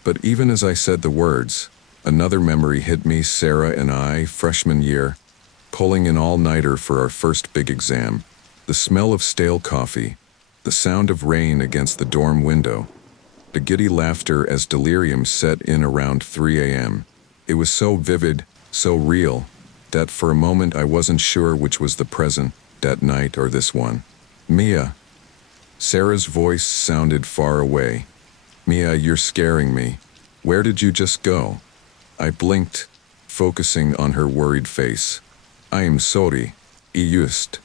But even as I said the words, another memory hit me. Sarah and I, freshman year, pulling an all-nighter for our first big exam. The smell of stale coffee, the sound of rain against the dorm window, the giddy laughter as delirium set in around 3 a.m. It was so vivid, so real, that for a moment I wasn't sure which was the present, that night or this one. "Mia." Sarah's voice sounded far away. "Mia, you're scaring me. Where did you just go?" I blinked, focusing on her worried face. "I am sorry. Just."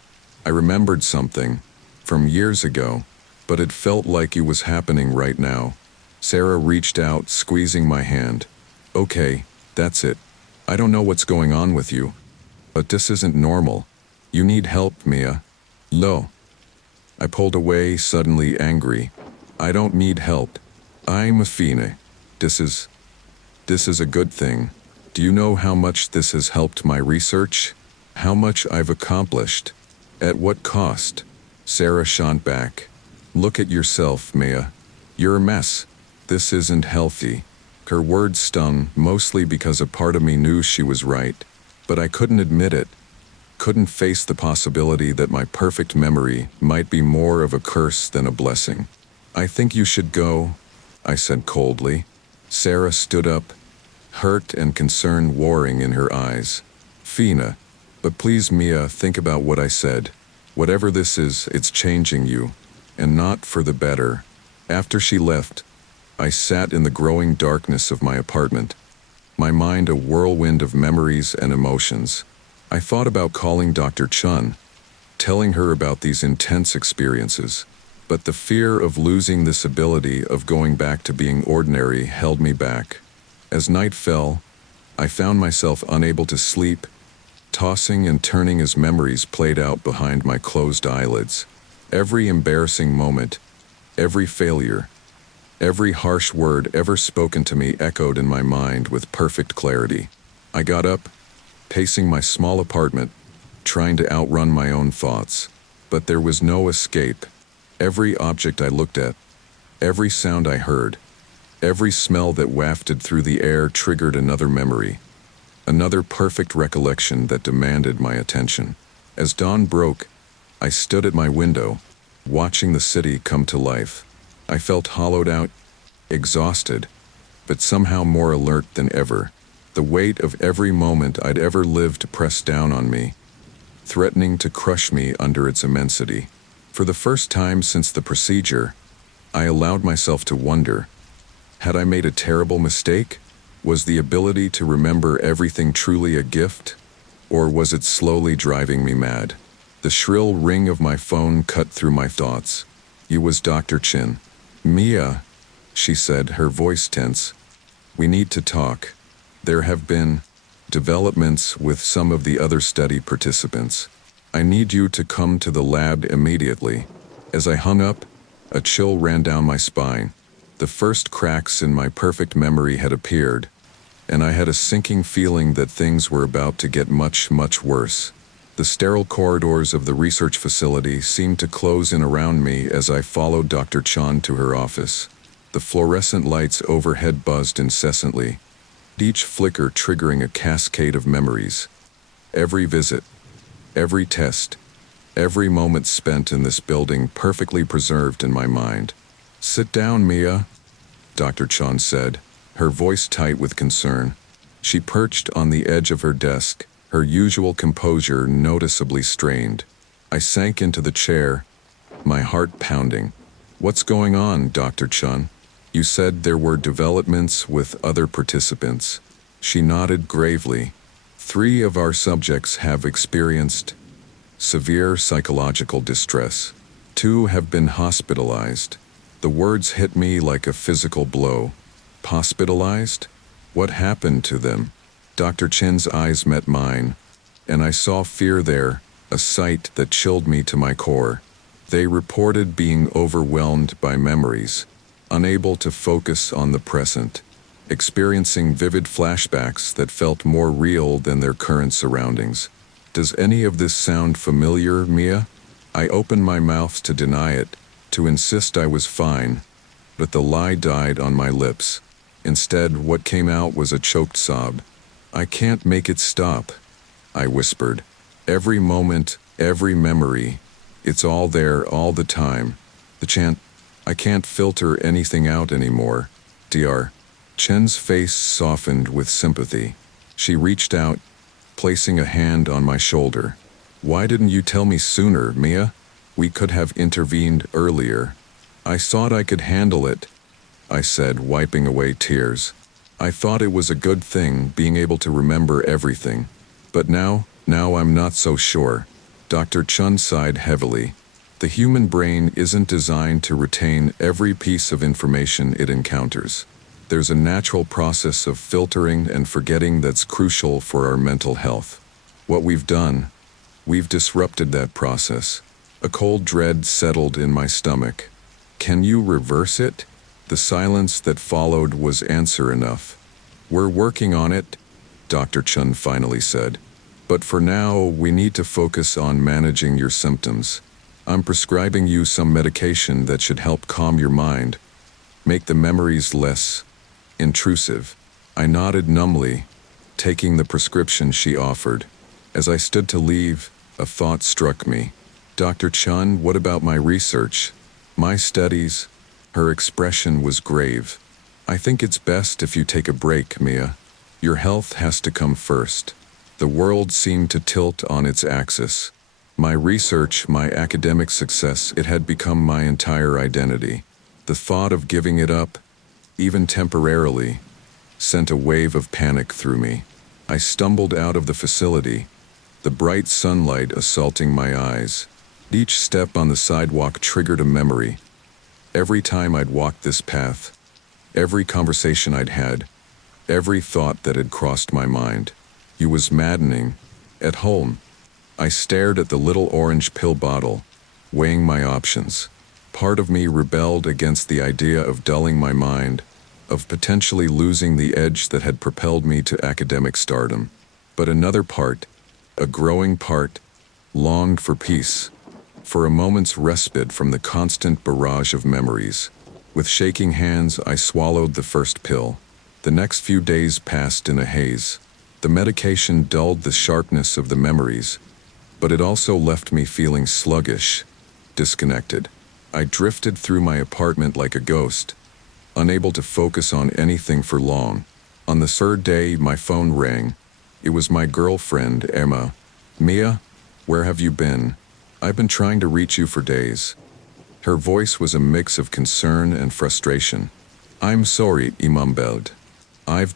I remembered something from years ago, but it felt like it was happening right now. Sarah reached out, squeezing my hand. "Okay, that's it. I don't know what's going on with you, but this isn't normal. You need help, Mia." "No." I pulled away, suddenly angry. "I don't need help. I'm fine. This is a good thing. Do you know how much this has helped my research? How much I've accomplished? At what cost?" Sarah shot back. "Look at yourself, Mia. You're a mess. This isn't healthy." Her words stung, mostly because a part of me knew she was right, but I couldn't admit it. Couldn't face the possibility that my perfect memory might be more of a curse than a blessing. "I think you should go," I said coldly. Sarah stood up, hurt and concern warring in her eyes. "Fina, but please, Mia, think about what I said. Whatever this is, it's changing you, and not for the better." After she left, I sat in the growing darkness of my apartment, my mind a whirlwind of memories and emotions. I thought about calling Dr. Chun, telling her about these intense experiences, but the fear of losing this ability of going back to being ordinary held me back. As night fell, I found myself unable to sleep, tossing and turning as memories played out behind my closed eyelids. Every embarrassing moment, every failure, every harsh word ever spoken to me echoed in my mind with perfect clarity. I got up, pacing my small apartment, trying to outrun my own thoughts. But there was no escape. Every object I looked at, every sound I heard, every smell that wafted through the air triggered another memory, another perfect recollection that demanded my attention. As dawn broke, I stood at my window, watching the city come to life. I felt hollowed out, exhausted, but somehow more alert than ever. The weight of every moment I'd ever lived pressed down on me, threatening to crush me under its immensity. For the first time since the procedure, I allowed myself to wonder, had I made a terrible mistake? Was the ability to remember everything truly a gift? Or was it slowly driving me mad? The shrill ring of my phone cut through my thoughts. It was Dr. Chin. "Mia," she said, her voice tense. "We need to talk. There have been developments with some of the other study participants. I need you to come to the lab immediately." As I hung up, a chill ran down my spine. The first cracks in my perfect memory had appeared, and I had a sinking feeling that things were about to get much, much worse. The sterile corridors of the research facility seemed to close in around me as I followed Dr. Chan to her office. The fluorescent lights overhead buzzed incessantly, each flicker triggering a cascade of memories. Every visit, every test, every moment spent in this building perfectly preserved in my mind. "Sit down, Mia," Dr. Chan said, her voice tight with concern. She perched on the edge of her desk, her usual composure noticeably strained. I sank into the chair, my heart pounding. "What's going on, Dr. Chun? You said there were developments with other participants." She nodded gravely. "3 of our subjects have experienced severe psychological distress. 2 have been hospitalized." The words hit me like a physical blow. Hospitalized? What happened to them? Dr. Chin's eyes met mine, and I saw fear there, a sight that chilled me to my core. They reported being overwhelmed by memories, unable to focus on the present, experiencing vivid flashbacks that felt more real than their current surroundings. Does any of this sound familiar, Mia? I opened my mouth to deny it, to insist I was fine, but the lie died on my lips. Instead, what came out was a choked sob. "I can't make it stop," I whispered. "Every moment, every memory, it's all there all the time. The chant, I can't filter anything out anymore." Dr. Chen's face softened with sympathy. She reached out, placing a hand on my shoulder. "Why didn't you tell me sooner, Mia? We could have intervened earlier." "I thought I could handle it," I said, wiping away tears. "I thought it was a good thing being able to remember everything. But now I'm not so sure." Dr. Chun sighed heavily. "The human brain isn't designed to retain every piece of information it encounters. There's a natural process of filtering and forgetting that's crucial for our mental health. What we've done, we've disrupted that process." A cold dread settled in my stomach. "Can you reverse it?" The silence that followed was answer enough. "We're working on it," Dr. Chun finally said. "But for now, we need to focus on managing your symptoms. I'm prescribing you some medication that should help calm your mind, make the memories less intrusive." I nodded numbly, taking the prescription she offered. As I stood to leave, a thought struck me. "Dr. Chun, what about my research? My studies?" Her expression was grave. "I think it's best if you take a break, Mia. Your health has to come first." The world seemed to tilt on its axis. My research, my academic success, it had become my entire identity. The thought of giving it up, even temporarily, sent a wave of panic through me. I stumbled out of the facility, the bright sunlight assaulting my eyes. Each step on the sidewalk triggered a memory. Every time I'd walked this path, every conversation I'd had, every thought that had crossed my mind. It was maddening. At home, I stared at the little orange pill bottle, weighing my options. Part of me rebelled against the idea of dulling my mind, of potentially losing the edge that had propelled me to academic stardom. But another part, a growing part, longed for peace, for a moment's respite from the constant barrage of memories. With shaking hands, I swallowed the first pill. The next few days passed in a haze. The medication dulled the sharpness of the memories, but it also left me feeling sluggish, disconnected. I drifted through my apartment like a ghost, unable to focus on anything for long. On the third day, my phone rang. It was my girlfriend, Emma. "Mia?" Where have you been? I've been trying to reach you for days." Her voice was a mix of concern and frustration. "I'm sorry," he mumbled. I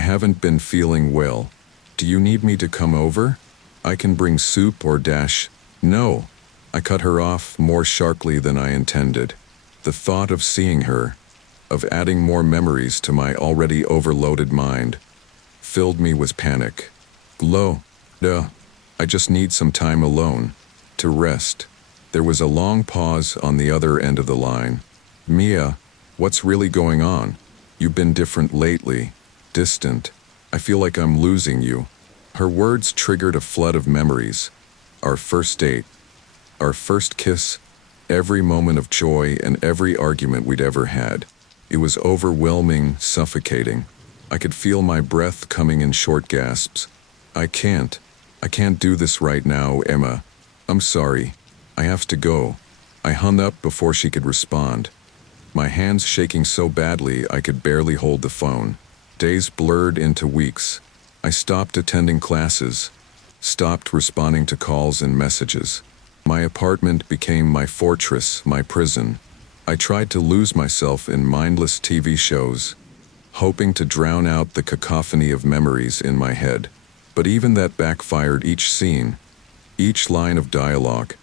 haven't been feeling well. Do you need me to come over? I can bring soup or dash." "No." I cut her off more sharply than I intended. The thought of seeing her, of adding more memories to my already overloaded mind, filled me with panic. I just need some time alone, to rest." There was a long pause on the other end of the line. "Mia, what's really going on? You've been different lately, distant. I feel like I'm losing you." Her words triggered a flood of memories. Our first date, our first kiss, every moment of joy and every argument we'd ever had. It was overwhelming, suffocating. I could feel my breath coming in short gasps. I can't do this right now, Emma. I'm sorry. I have to go." I hung up before she could respond, my hands shaking so badly I could barely hold the phone. Days blurred into weeks. I stopped attending classes, stopped responding to calls and messages. My apartment became my fortress, my prison. I tried to lose myself in mindless TV shows, hoping to drown out the cacophony of memories in my head. But even that backfired. Each scene, each line of dialogue,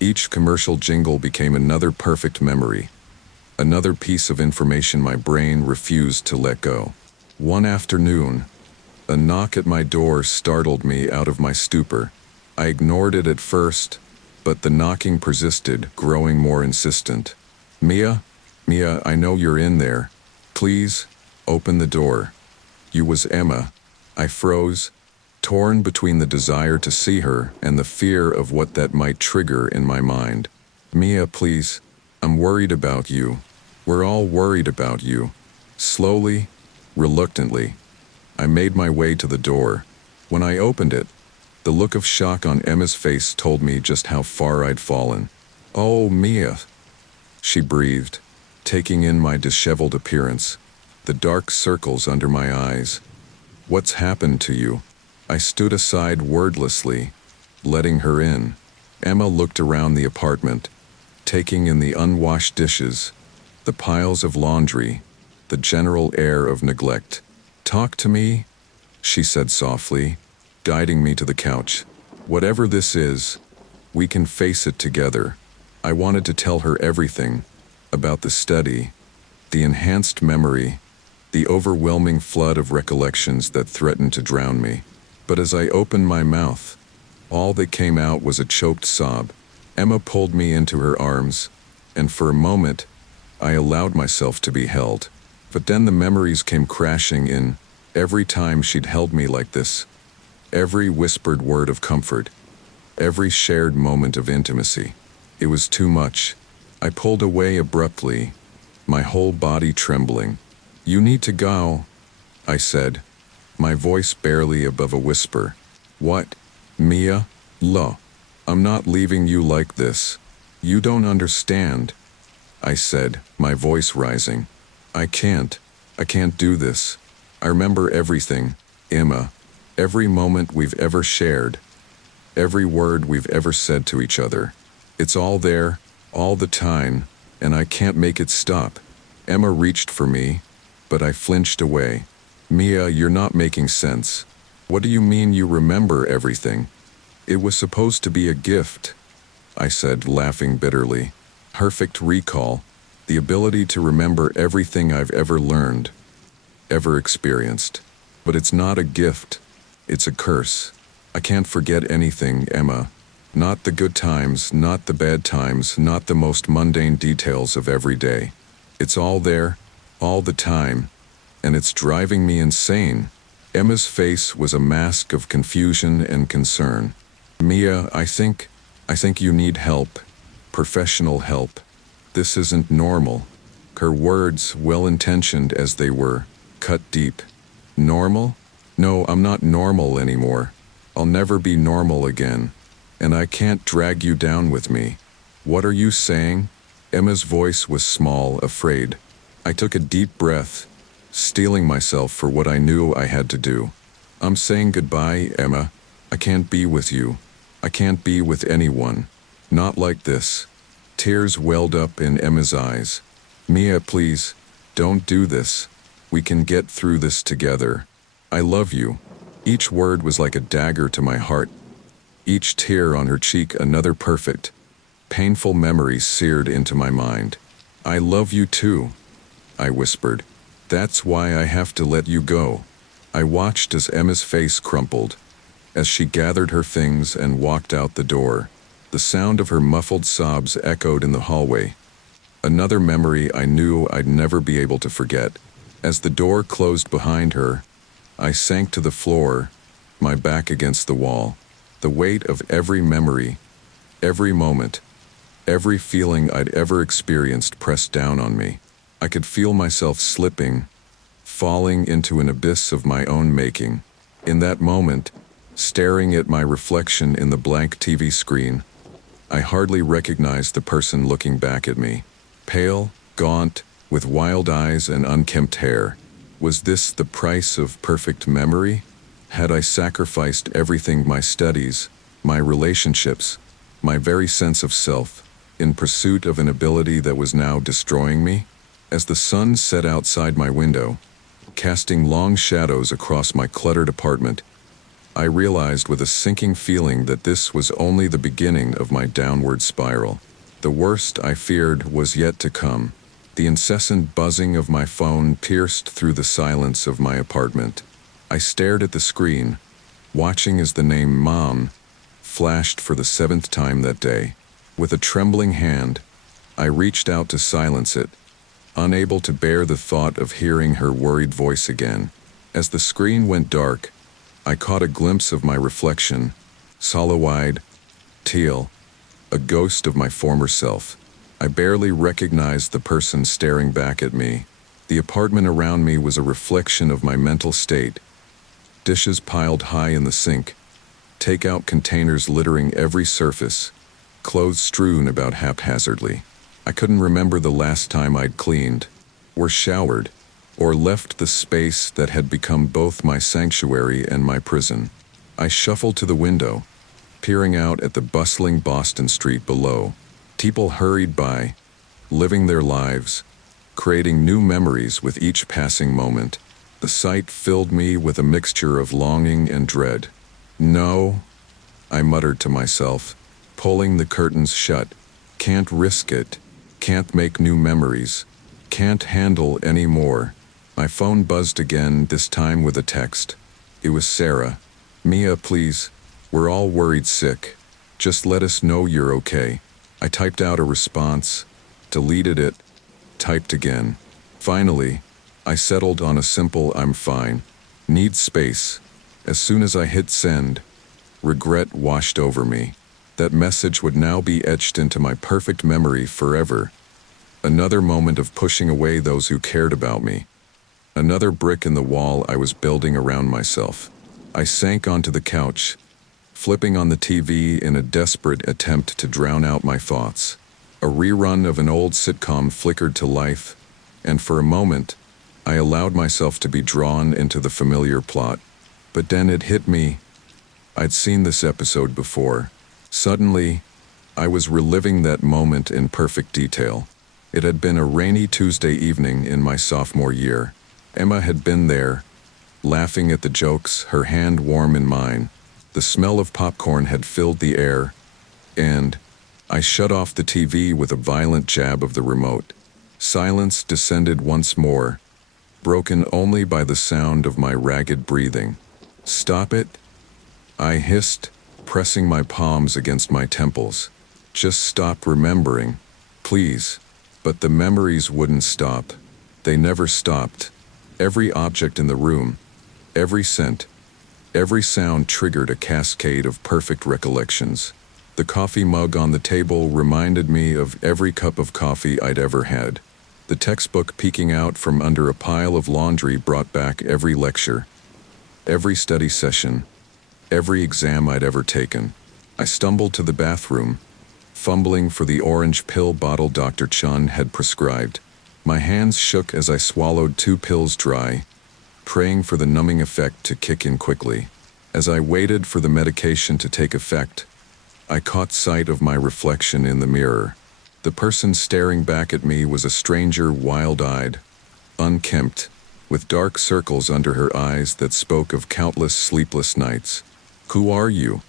each commercial jingle became another perfect memory, another piece of information my brain refused to let go. One afternoon, a knock at my door startled me out of my stupor. I ignored it at first, but the knocking persisted, growing more insistent. Mia, I know you're in there. Please, open the door." You was Emma. I froze, torn between the desire to see her and the fear of what that might trigger in my mind. "Mia, please, I'm worried about you. We're all worried about you." Slowly, reluctantly, I made my way to the door. When I opened it, the look of shock on Emma's face told me just how far I'd fallen. "Oh, Mia," she breathed, taking in my disheveled appearance, the dark circles under my eyes. "What's happened to you?" I stood aside wordlessly, letting her in. Emma looked around the apartment, taking in the unwashed dishes, the piles of laundry, the general air of neglect. "Talk to me," she said softly, guiding me to the couch. "Whatever this is, we can face it together." I wanted to tell her everything, about the study, the enhanced memory, the overwhelming flood of recollections that threatened to drown me. But as I opened my mouth, all that came out was a choked sob. Emma pulled me into her arms, and for a moment, I allowed myself to be held. But then the memories came crashing in, every time she'd held me like this, every whispered word of comfort, every shared moment of intimacy. It was too much. I pulled away abruptly, my whole body trembling. "You need to go," I said, my voice barely above a whisper. "What? Mia? I'm not leaving you like this. You don't understand," I said, my voice rising. I can't do this. I remember everything, Emma, every moment we've ever shared, every word we've ever said to each other. It's all there, all the time, and I can't make it stop." Emma reached for me, but I flinched away. "Mia, you're not making sense. What do you mean you remember everything?" "It was supposed to be a gift," I said, laughing bitterly. "Perfect recall, the ability to remember everything I've ever learned, ever experienced. But it's not a gift, it's a curse. I can't forget anything, Emma. Not the good times, not the bad times, not the most mundane details of every day. It's all there, all the time, and it's driving me insane." Emma's face was a mask of confusion and concern. "Mia, I think you need help. Professional help. This isn't normal." Her words, well-intentioned as they were, cut deep. "Normal? No, I'm not normal anymore. I'll never be normal again. And I can't drag you down with me." "What are you saying?" Emma's voice was small, afraid. I took a deep breath, steeling myself for what I knew I had to do. "I'm saying goodbye, Emma. I can't be with you. I can't be with anyone. Not like this. Tears welled up in Emma's eyes. Mia, please, don't do this. We can get through this together. I love you. Each word was like a dagger to my heart. Each tear on her cheek another perfect, painful memory seared into my mind. I love you too, I whispered. That's why I have to let you go. I watched as Emma's face crumpled, as she gathered her things and walked out the door. The sound of her muffled sobs echoed in the hallway. Another memory I knew I'd never be able to forget. As the door closed behind her, I sank to the floor, my back against the wall. The weight of every memory, every moment, every feeling I'd ever experienced pressed down on me. I could feel myself slipping, falling into an abyss of my own making. In that moment, staring at my reflection in the blank TV screen, I hardly recognized the person looking back at me. Pale, gaunt, with wild eyes and unkempt hair. Was this the price of perfect memory? Had I sacrificed everything, my studies, my relationships, my very sense of self, in pursuit of an ability that was now destroying me? As the sun set outside my window, casting long shadows across my cluttered apartment, I realized with a sinking feeling that this was only the beginning of my downward spiral. The worst I feared was yet to come. The incessant buzzing of my phone pierced through the silence of my apartment. I stared at the screen, watching as the name Mom flashed for the 7th time that day. With a trembling hand, I reached out to silence it, unable to bear the thought of hearing her worried voice again. As the screen went dark, I caught a glimpse of my reflection, sallow-eyed, teal, a ghost of my former self. I barely recognized the person staring back at me. The apartment around me was a reflection of my mental state. Dishes piled high in the sink, takeout containers littering every surface, clothes strewn about haphazardly. I couldn't remember the last time I'd cleaned, or showered, or left the space that had become both my sanctuary and my prison. I shuffled to the window, peering out at the bustling Boston street below. People hurried by, living their lives, creating new memories with each passing moment. The sight filled me with a mixture of longing and dread. No, I muttered to myself, pulling the curtains shut. Can't risk it. Can't make new memories. Can't handle any more. My phone buzzed again, this time with a text. It was Sarah. Mia, please. We're all worried sick. Just let us know you're okay. I typed out a response, deleted it, typed again. Finally, I settled on a simple "I'm fine. Need space." As soon as I hit send, regret washed over me. That message would now be etched into my perfect memory forever. Another moment of pushing away those who cared about me. Another brick in the wall I was building around myself. I sank onto the couch, flipping on the TV in a desperate attempt to drown out my thoughts. A rerun of an old sitcom flickered to life, and for a moment, I allowed myself to be drawn into the familiar plot. But then it hit me. I'd seen this episode before. Suddenly, I was reliving that moment in perfect detail. It had been a rainy Tuesday evening in my sophomore year. Emma had been there, laughing at the jokes, her hand warm in mine. The smell of popcorn had filled the air, and I shut off the TV with a violent jab of the remote. Silence descended once more, broken only by the sound of my ragged breathing. "Stop it," I hissed, pressing my palms against my temples. "Just stop remembering, please." But the memories wouldn't stop. They never stopped. Every object in the room, every scent, every sound triggered a cascade of perfect recollections. The coffee mug on the table reminded me of every cup of coffee I'd ever had. The textbook peeking out from under a pile of laundry brought back every lecture, every study session, every exam I'd ever taken. I stumbled to the bathroom, fumbling for the orange pill bottle Dr. Chun had prescribed. My hands shook as I swallowed 2 pills dry, praying for the numbing effect to kick in quickly. As I waited for the medication to take effect, I caught sight of my reflection in the mirror. The person staring back at me was a stranger, wild-eyed, unkempt, with dark circles under her eyes that spoke of countless sleepless nights. "Who are you?"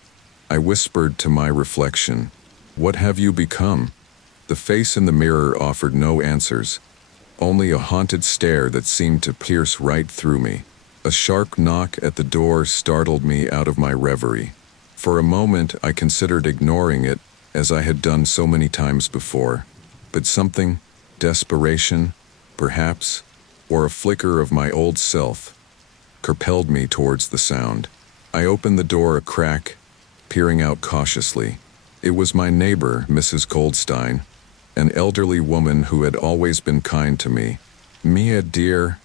I whispered to my reflection. "What have you become?" The face in the mirror offered no answers, only a haunted stare that seemed to pierce right through me. A sharp knock at the door startled me out of my reverie. For a moment I considered ignoring it, as I had done so many times before. But something, desperation, perhaps, or a flicker of my old self, compelled me towards the sound. I opened the door a crack, peering out cautiously. It was my neighbor, Mrs. Goldstein, an elderly woman who had always been kind to me. "Mia, dear,"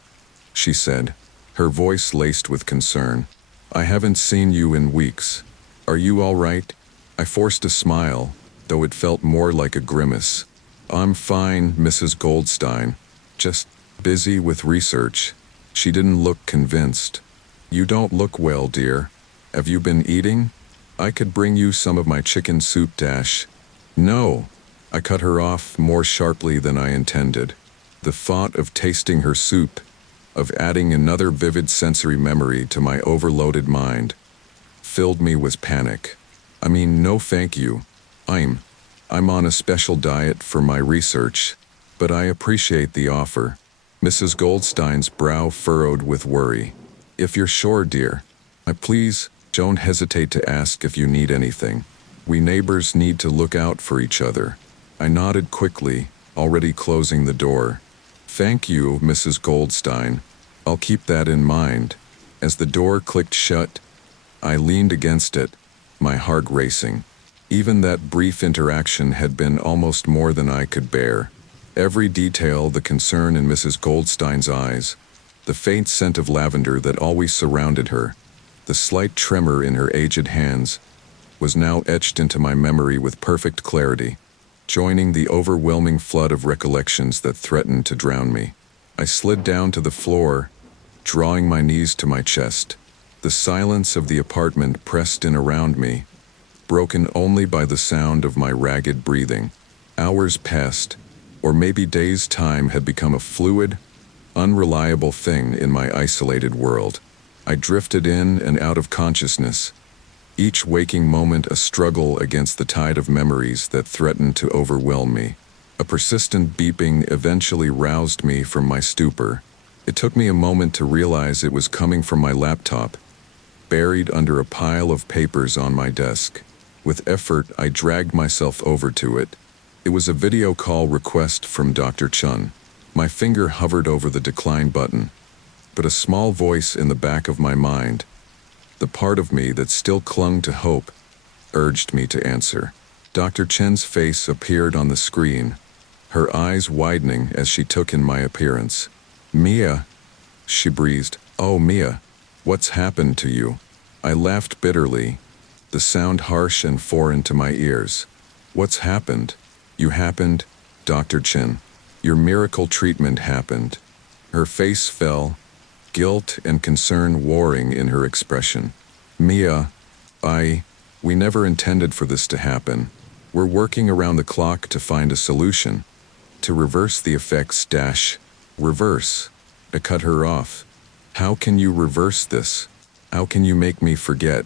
she said, her voice laced with concern. "I haven't seen you in weeks. Are you all right?" I forced a smile, though it felt more like a grimace. "I'm fine, Mrs. Goldstein. Just busy with research." She didn't look convinced. "You don't look well, dear. Have you been eating? I could bring you some of my chicken soup dash." "No." I cut her off more sharply than I intended. The thought of tasting her soup, of adding another vivid sensory memory to my overloaded mind, filled me with panic. "I mean, no thank you. I'm on a special diet for my research, but I appreciate the offer." Mrs. Goldstein's brow furrowed with worry. "If you're sure, dear. Please, don't hesitate to ask if you need anything. We neighbors need to look out for each other." I nodded quickly, already closing the door. "Thank you, Mrs. Goldstein. I'll keep that in mind." As the door clicked shut, I leaned against it, my heart racing. Even that brief interaction had been almost more than I could bear. Every detail, the concern in Mrs. Goldstein's eyes, the faint scent of lavender that always surrounded her, the slight tremor in her aged hands, was now etched into my memory with perfect clarity, joining the overwhelming flood of recollections that threatened to drown me. I slid down to the floor, drawing my knees to my chest. The silence of the apartment pressed in around me, broken only by the sound of my ragged breathing. Hours passed, or maybe days' time had become a fluid, unreliable thing in my isolated world. I drifted in and out of consciousness, each waking moment a struggle against the tide of memories that threatened to overwhelm me. A persistent beeping eventually roused me from my stupor. It took me a moment to realize it was coming from my laptop, buried under a pile of papers on my desk. With effort, I dragged myself over to it. It was a video call request from Dr. Chun. My finger hovered over the decline button, but a small voice in the back of my mind, the part of me that still clung to hope, urged me to answer. Dr. Chen's face appeared on the screen, her eyes widening as she took in my appearance. "Mia," she breathed. "Oh, Mia, what's happened to you?" I laughed bitterly, the sound harsh and foreign to my ears. "What's happened?" "You happened, Dr. Chen. Your miracle treatment happened." Her face fell, guilt and concern warring in her expression. "Mia, we never intended for this to happen. We're working around the clock to find a solution, to reverse the effects reverse." I cut her off. "How can you reverse this? How can you make me forget?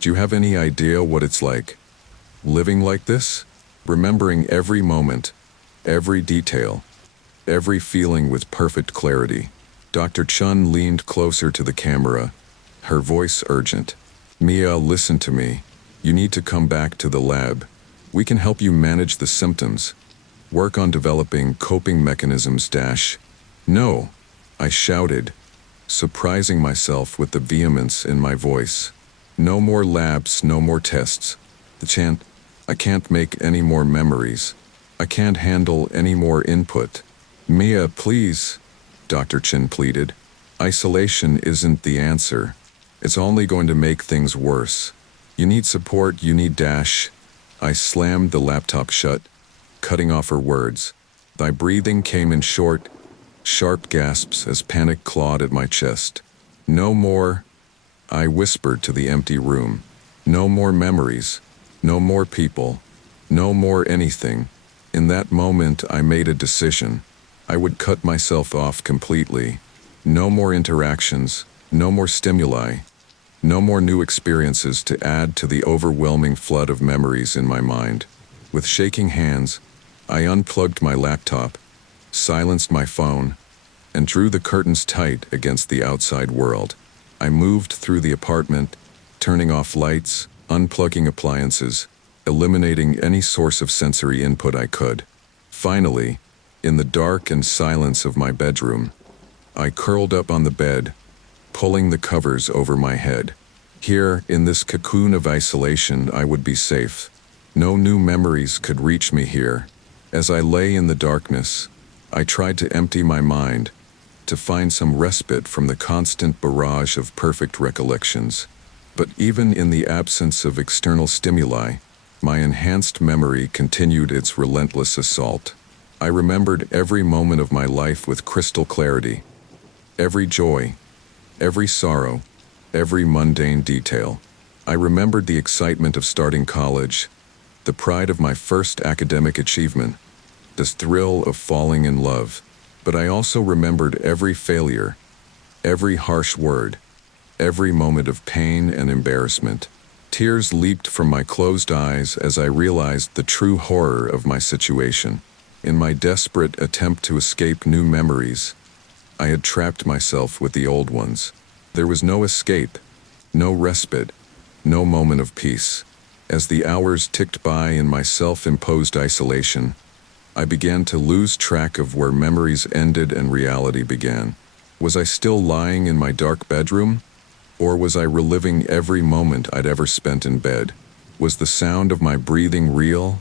Do you have any idea what it's like, living like this? Remembering every moment, every detail, every feeling with perfect clarity." Dr. Chun leaned closer to the camera, her voice urgent. "Mia, listen to me. You need to come back to the lab. We can help you manage the symptoms. Work on developing coping mechanisms No," I shouted, surprising myself with the vehemence in my voice. "No more labs, no more tests. I can't make any more memories. I can't handle any more input." "Mia, please," Dr. Chin pleaded. "Isolation isn't the answer. It's only going to make things worse. You need support, you need I slammed the laptop shut, cutting off her words. Thy breathing came in short, sharp gasps as panic clawed at my chest. "No more," I whispered to the empty room. "No more memories. No more people. No more anything. In that moment, I made a decision. I would cut myself off completely. No more interactions, no more stimuli, no more new experiences to add to the overwhelming flood of memories in my mind. With shaking hands, I unplugged my laptop, silenced my phone, and drew the curtains tight against the outside world. I moved through the apartment, turning off lights, unplugging appliances, eliminating any source of sensory input I could. Finally, in the dark and silence of my bedroom, I curled up on the bed, pulling the covers over my head. Here, in this cocoon of isolation, I would be safe. No new memories could reach me here. As I lay in the darkness, I tried to empty my mind, to find some respite from the constant barrage of perfect recollections. But even in the absence of external stimuli, my enhanced memory continued its relentless assault. I remembered every moment of my life with crystal clarity. Every joy, every sorrow, every mundane detail. I remembered the excitement of starting college, the pride of my first academic achievement, the thrill of falling in love. But I also remembered every failure, every harsh word, every moment of pain and embarrassment. Tears leaped from my closed eyes as I realized the true horror of my situation. In my desperate attempt to escape new memories, I had trapped myself with the old ones. There was no escape, no respite, no moment of peace. As the hours ticked by in my self-imposed isolation, I began to lose track of where memories ended and reality began. Was I still lying in my dark bedroom? Or was I reliving every moment I'd ever spent in bed? Was the sound of my breathing real?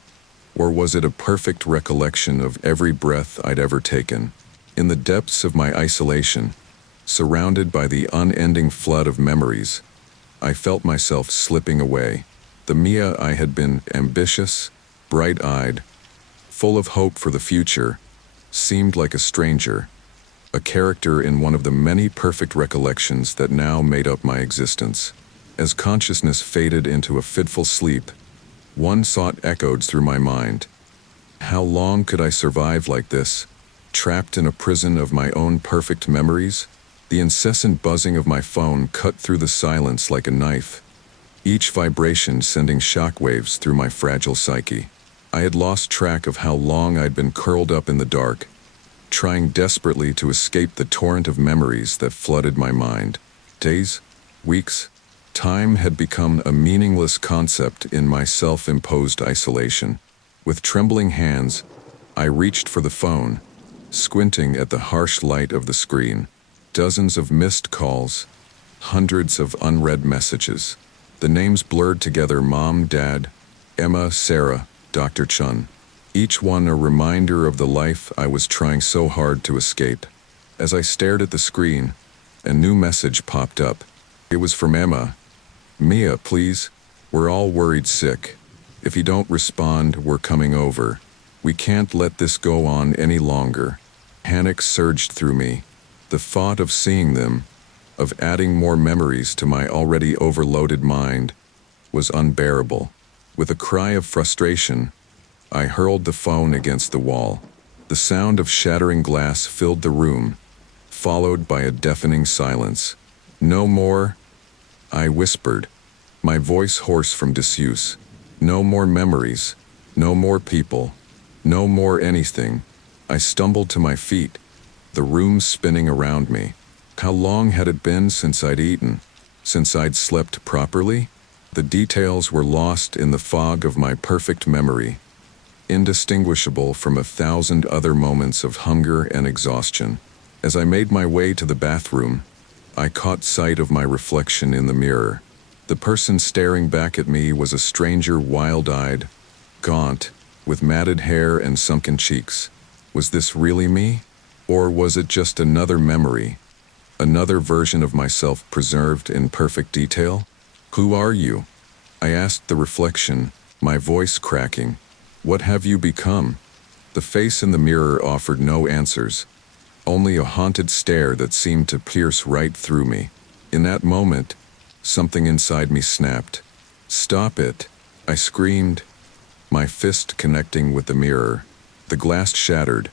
Or was it a perfect recollection of every breath I'd ever taken? In the depths of my isolation, surrounded by the unending flood of memories, I felt myself slipping away. The Mia I had been, ambitious, bright-eyed, full of hope for the future, seemed like a stranger, a character in one of the many perfect recollections that now made up my existence. As consciousness faded into a fitful sleep, one thought echoed through my mind. How long could I survive like this, trapped in a prison of my own perfect memories? The incessant buzzing of my phone cut through the silence like a knife, each vibration sending shockwaves through my fragile psyche. I had lost track of how long I'd been curled up in the dark, trying desperately to escape the torrent of memories that flooded my mind. Days, weeks, time had become a meaningless concept in my self-imposed isolation. With trembling hands, I reached for the phone, squinting at the harsh light of the screen. Dozens of missed calls, hundreds of unread messages. The names blurred together: Mom, Dad, Emma, Sarah, Dr. Chun. Each one a reminder of the life I was trying so hard to escape. As I stared at the screen, a new message popped up. It was from Emma. Mia, please. We're all worried sick. If you don't respond, we're coming over. We can't let this go on any longer. Panic surged through me. The thought of seeing them, of adding more memories to my already overloaded mind, was unbearable. With a cry of frustration, I hurled the phone against the wall. The sound of shattering glass filled the room, followed by a deafening silence. No more, I whispered, my voice hoarse from disuse. No more memories, no more people, no more anything. I stumbled to my feet, the room spinning around me. How long had it been since I'd eaten? Since I'd slept properly? The details were lost in the fog of my perfect memory, indistinguishable from 1,000 other moments of hunger and exhaustion. As I made my way to the bathroom, I caught sight of my reflection in the mirror. The person staring back at me was a stranger, wild-eyed, gaunt, with matted hair and sunken cheeks. Was this really me? Or was it just another memory, another version of myself preserved in perfect detail? Who are you? I asked the reflection, my voice cracking. What have you become? The face in the mirror offered no answers, only a haunted stare that seemed to pierce right through me. In that moment, something inside me snapped. Stop it. I screamed, my fist connecting with the mirror. The glass shattered,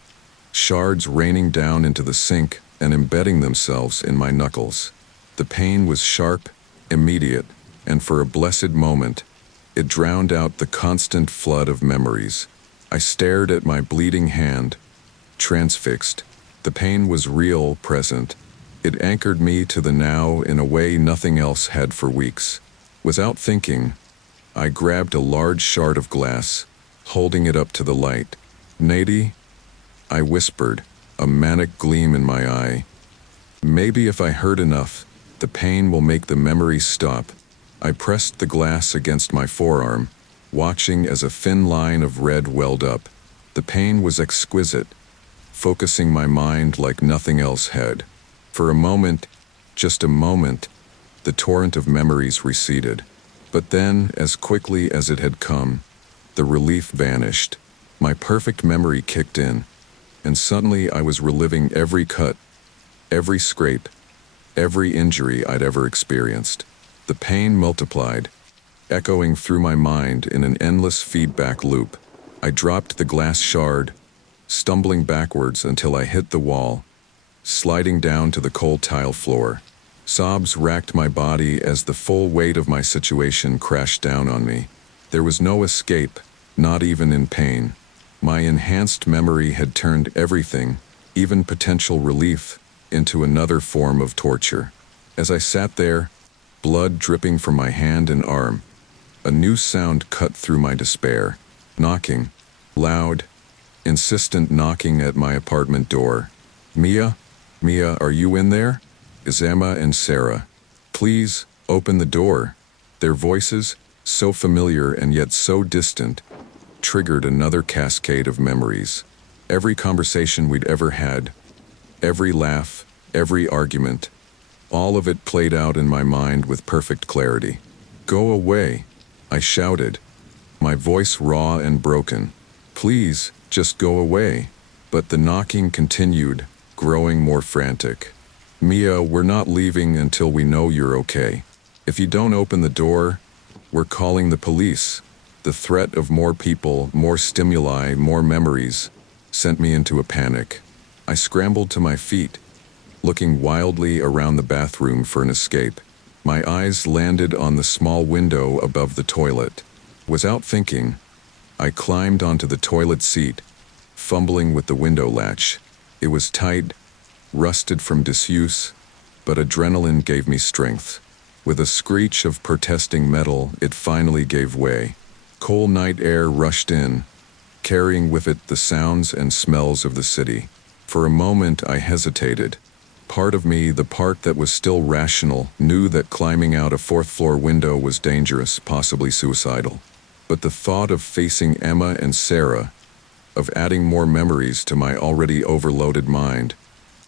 shards raining down into the sink and embedding themselves in my knuckles. The pain was sharp, immediate, and for a blessed moment, it drowned out the constant flood of memories. I stared at my bleeding hand, transfixed. The pain was real, present. It anchored me to the now in a way nothing else had for weeks. Without thinking, I grabbed a large shard of glass, holding it up to the light. "Nady," I whispered, a manic gleam in my eye. "Maybe if I hurt enough, the pain will make the memories stop." I pressed the glass against my forearm, watching as a thin line of red welled up. The pain was exquisite, focusing my mind like nothing else had. For a moment, just a moment, the torrent of memories receded. But then, as quickly as it had come, the relief vanished. My perfect memory kicked in, and suddenly I was reliving every cut, every scrape, every injury I'd ever experienced. The pain multiplied, echoing through my mind in an endless feedback loop. I dropped the glass shard, stumbling backwards until I hit the wall, sliding down to the cold tile floor. Sobs racked my body as the full weight of my situation crashed down on me. There was no escape, not even in pain. My enhanced memory had turned everything, even potential relief, into another form of torture. As I sat there, blood dripping from my hand and arm, a new sound cut through my despair. Knocking. Loud, insistent knocking at my apartment door. "Mia? Mia, are you in there? Is Emma and Sarah? Please, open the door." Their voices, so familiar and yet so distant, triggered another cascade of memories. Every conversation we'd ever had, every laugh, every argument, all of it played out in my mind with perfect clarity. "Go away," I shouted, my voice raw and broken. "Please, just go away." But the knocking continued, growing more frantic. "Mia, we're not leaving until we know you're okay. If you don't open the door, we're calling the police." The threat of more people, more stimuli, more memories, sent me into a panic. I scrambled to my feet, looking wildly around the bathroom for an escape. My eyes landed on the small window above the toilet. Without thinking, I climbed onto the toilet seat, fumbling with the window latch. It was tight, rusted from disuse, but adrenaline gave me strength. With a screech of protesting metal, it finally gave way. Cold night air rushed in, carrying with it the sounds and smells of the city. For a moment I hesitated. Part of me, the part that was still rational, knew that climbing out a fourth-floor window was dangerous, possibly suicidal. But the thought of facing Emma and Sarah, of adding more memories to my already overloaded mind,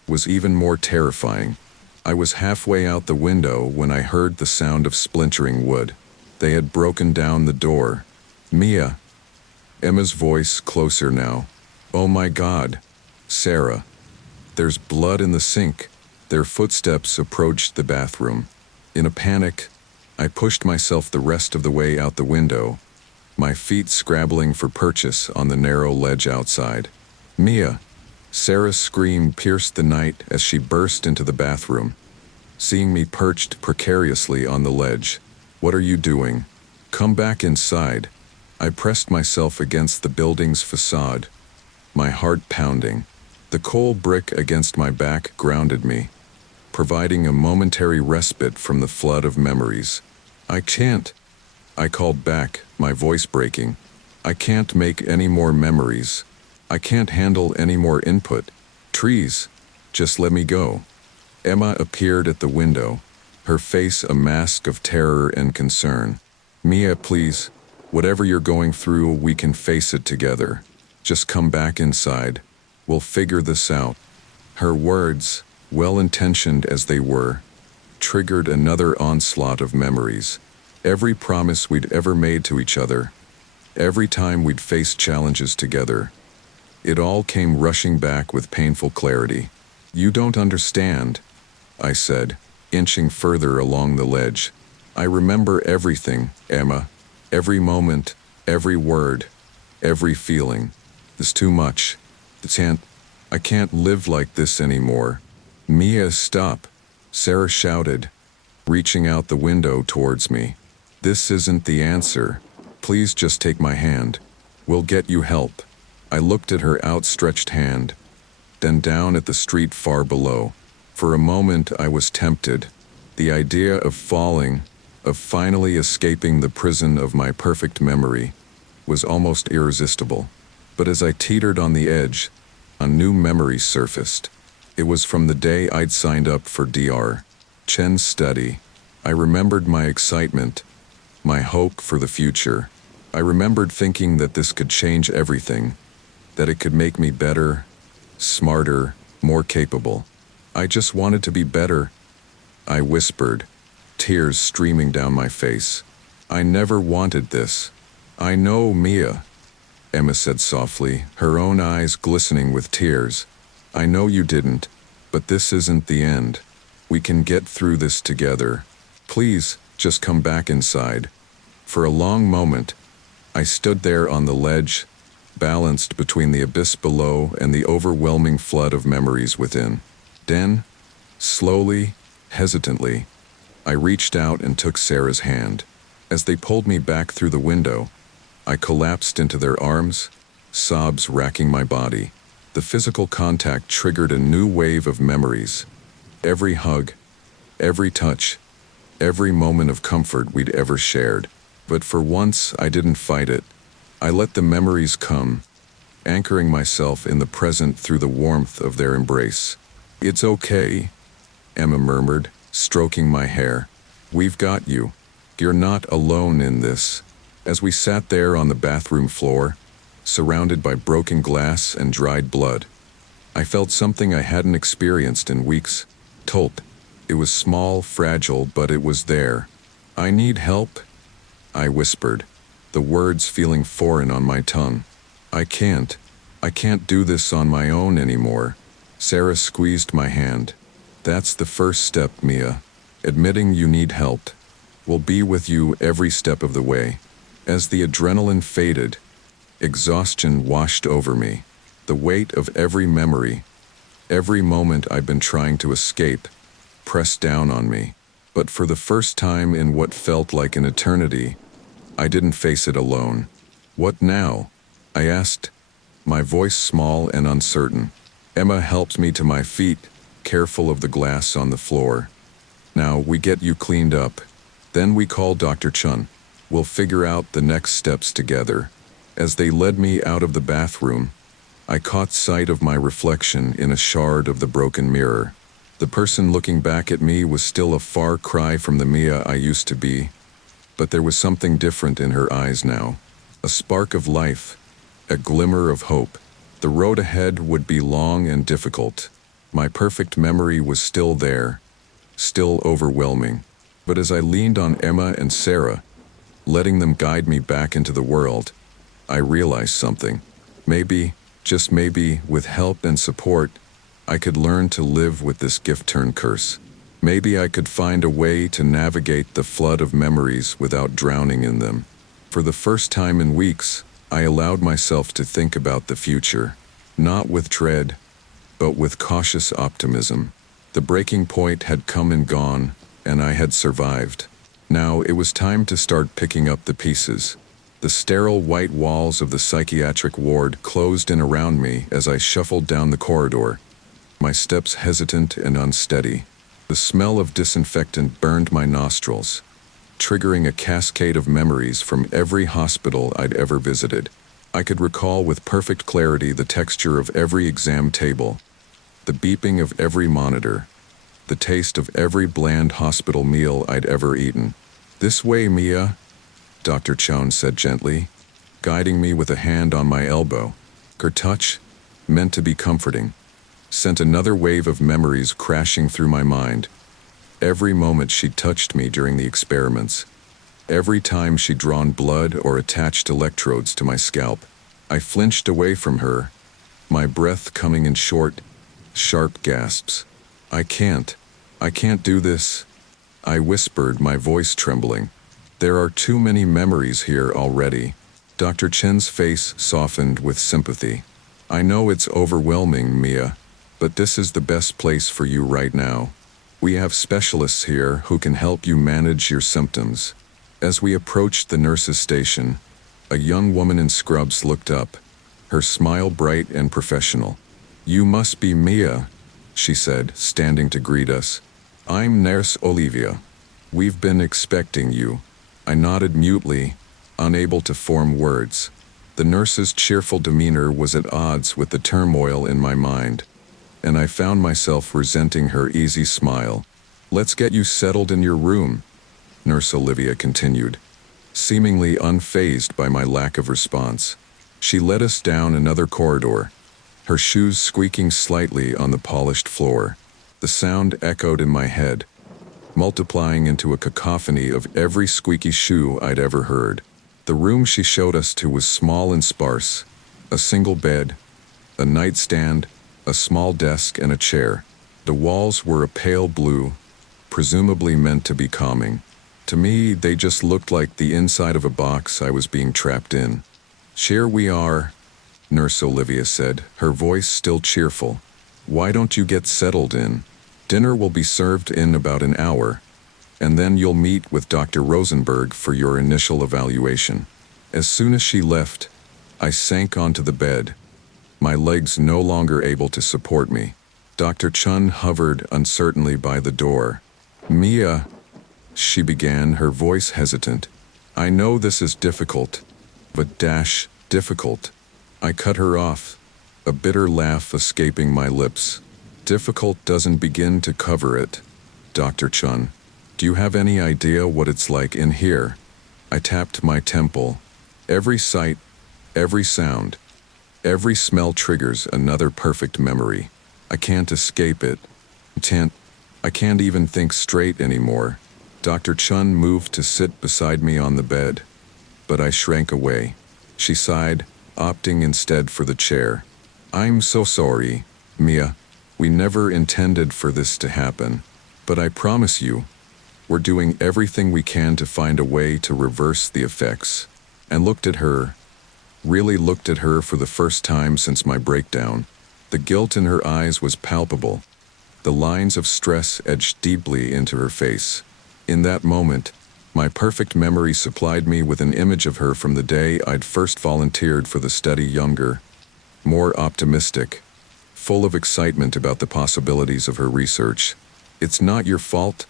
was even more terrifying. I was halfway out the window when I heard the sound of splintering wood. They had broken down the door. "Mia." Emma's voice closer now. "Oh my God. Sarah. There's blood in the sink." Their footsteps approached the bathroom. In a panic, I pushed myself the rest of the way out the window, my feet scrabbling for purchase on the narrow ledge outside. "Mia." Sarah's scream pierced the night as she burst into the bathroom, seeing me perched precariously on the ledge. "What are you doing? Come back inside." I pressed myself against the building's facade, my heart pounding. The cold brick against my back grounded me, providing a momentary respite from the flood of memories. "I can't," I called back, my voice breaking. "I can't make any more memories. I can't handle any more input. Trees, just let me go." Emma appeared at the window, her face a mask of terror and concern. "Mia, please, whatever you're going through, we can face it together. Just come back inside. We'll figure this out." Her words, well-intentioned as they were, triggered another onslaught of memories. Every promise we'd ever made to each other, every time we'd faced challenges together, it all came rushing back with painful clarity. "You don't understand," I said, inching further along the ledge. "I remember everything, Emma. Every moment, every word, every feeling. It's too much. I can't live like this anymore. Mia, stop, Sarah shouted, reaching out the window towards me. This isn't the answer. Please just take my hand. We'll get you help. I looked at her outstretched hand, then down at the street far below. For a moment I was tempted. The idea of falling, of finally escaping the prison of my perfect memory, was almost irresistible. But as I teetered on the edge, a new memory surfaced. It was from the day I'd signed up for Dr. Chen's study. I remembered my excitement, my hope for the future. I remembered thinking that this could change everything, that it could make me better, smarter, more capable. I just wanted to be better, I whispered, tears streaming down my face. I never wanted this. I know, Mia, Emma said softly, her own eyes glistening with tears. I know you didn't, but this isn't the end. We can get through this together. Please, just come back inside. For a long moment, I stood there on the ledge, balanced between the abyss below and the overwhelming flood of memories within. Then, slowly, hesitantly, I reached out and took Sarah's hand. As they pulled me back through the window, I collapsed into their arms, sobs racking my body. The physical contact triggered a new wave of memories. Every hug, every touch, every moment of comfort we'd ever shared. But for once, I didn't fight it. I let the memories come, anchoring myself in the present through the warmth of their embrace. It's okay, Emma murmured, stroking my hair. We've got you. You're not alone in this. As we sat there on the bathroom floor, surrounded by broken glass and dried blood, I felt something I hadn't experienced in weeks. Tolt. It was small, fragile, but it was there. I need help, I whispered, the words feeling foreign on my tongue. I can't do this on my own anymore. Sarah squeezed my hand. That's the first step, Mia. Admitting you need help. We'll be with you every step of the way. As the adrenaline faded, exhaustion washed over me. The weight of every memory, every moment I'd been trying to escape, pressed down on me. But for the first time in what felt like an eternity, I didn't face it alone. What now? I asked, my voice small and uncertain. Emma helped me to my feet, careful of the glass on the floor. Now we get you cleaned up. Then we call Dr. Chun. We'll figure out the next steps together. As they led me out of the bathroom, I caught sight of my reflection in a shard of the broken mirror. The person looking back at me was still a far cry from the Mia I used to be, but there was something different in her eyes now. A spark of life, a glimmer of hope. The road ahead would be long and difficult. My perfect memory was still there, still overwhelming. But as I leaned on Emma and Sarah, letting them guide me back into the world, I realized something. Maybe, just maybe, with help and support, I could learn to live with this gift-turn-curse. Maybe I could find a way to navigate the flood of memories without drowning in them. For the first time in weeks, I allowed myself to think about the future, not with dread, but with cautious optimism. The breaking point had come and gone, and I had survived. Now it was time to start picking up the pieces. The sterile white walls of the psychiatric ward closed in around me as I shuffled down the corridor, my steps hesitant and unsteady. The smell of disinfectant burned my nostrils, triggering a cascade of memories from every hospital I'd ever visited. I could recall with perfect clarity the texture of every exam table, the beeping of every monitor, the taste of every bland hospital meal I'd ever eaten. This way, Mia, Dr. Chown said gently, guiding me with a hand on my elbow. Her touch, meant to be comforting, sent another wave of memories crashing through my mind. Every moment she touched me during the experiments, every time she'd drawn blood or attached electrodes to my scalp, I flinched away from her, my breath coming in short, sharp gasps. I can't do this, I whispered, my voice trembling. There are too many memories here already. Dr. Chen's face softened with sympathy. I know it's overwhelming, Mia, but this is the best place for you right now. We have specialists here who can help you manage your symptoms. As we approached the nurse's station, a young woman in scrubs looked up, her smile bright and professional. You must be Mia, she said, standing to greet us. I'm Nurse Olivia. We've been expecting you. I nodded mutely, unable to form words. The nurse's cheerful demeanor was at odds with the turmoil in my mind, and I found myself resenting her easy smile. Let's get you settled in your room, Nurse Olivia continued, seemingly unfazed by my lack of response. She led us down another corridor, her shoes squeaking slightly on the polished floor. The sound echoed in my head, multiplying into a cacophony of every squeaky shoe I'd ever heard. The room she showed us to was small and sparse. A single bed, a nightstand, a small desk, and a chair. The walls were a pale blue, presumably meant to be calming. To me, they just looked like the inside of a box I was being trapped in. Here we are, Nurse Olivia said, her voice still cheerful. Why don't you get settled in? Dinner will be served in about an hour, and then you'll meet with Dr. Rosenberg for your initial evaluation. As soon as she left, I sank onto the bed, my legs no longer able to support me. Dr. Chun hovered uncertainly by the door. Mia, she began, her voice hesitant. I know this is difficult, but difficult. I cut her off, a bitter laugh escaping my lips. Difficult doesn't begin to cover it, Dr. Chun. Do you have any idea what it's like in here? I tapped my temple. Every sight, every sound, every smell triggers another perfect memory. I can't escape it. I can't even think straight anymore. Dr. Chun moved to sit beside me on the bed, but I shrank away. She sighed, opting instead for the chair. I'm so sorry, Mia. We never intended for this to happen, but I promise you, we're doing everything we can to find a way to reverse the effects. And looked at her, really looked at her for the first time since my breakdown. The guilt in her eyes was palpable. The lines of stress edged deeply into her face. In that moment, my perfect memory supplied me with an image of her from the day I'd first volunteered for the study, younger, more optimistic, full of excitement about the possibilities of her research. It's not your fault,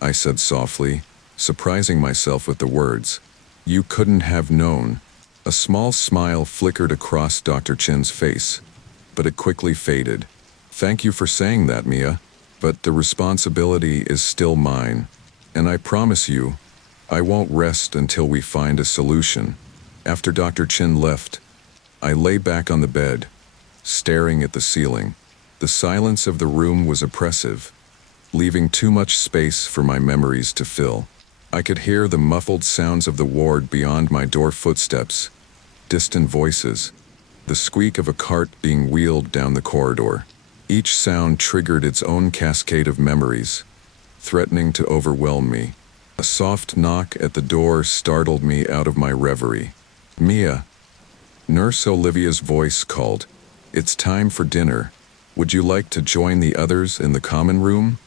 I said softly, surprising myself with the words. You couldn't have known. A small smile flickered across Dr. Chin's face, but it quickly faded. Thank you for saying that, Mia, but the responsibility is still mine, and I promise you, I won't rest until we find a solution. After Dr. Chin left, I lay back on the bed, staring at the ceiling. The silence of the room was oppressive, leaving too much space for my memories to fill. I could hear the muffled sounds of the ward beyond my door, footsteps, distant voices, the squeak of a cart being wheeled down the corridor. Each sound triggered its own cascade of memories, threatening to overwhelm me. A soft knock at the door startled me out of my reverie. Mia, Nurse Olivia's voice called. It's time for dinner. Would you like to join the others in the common room?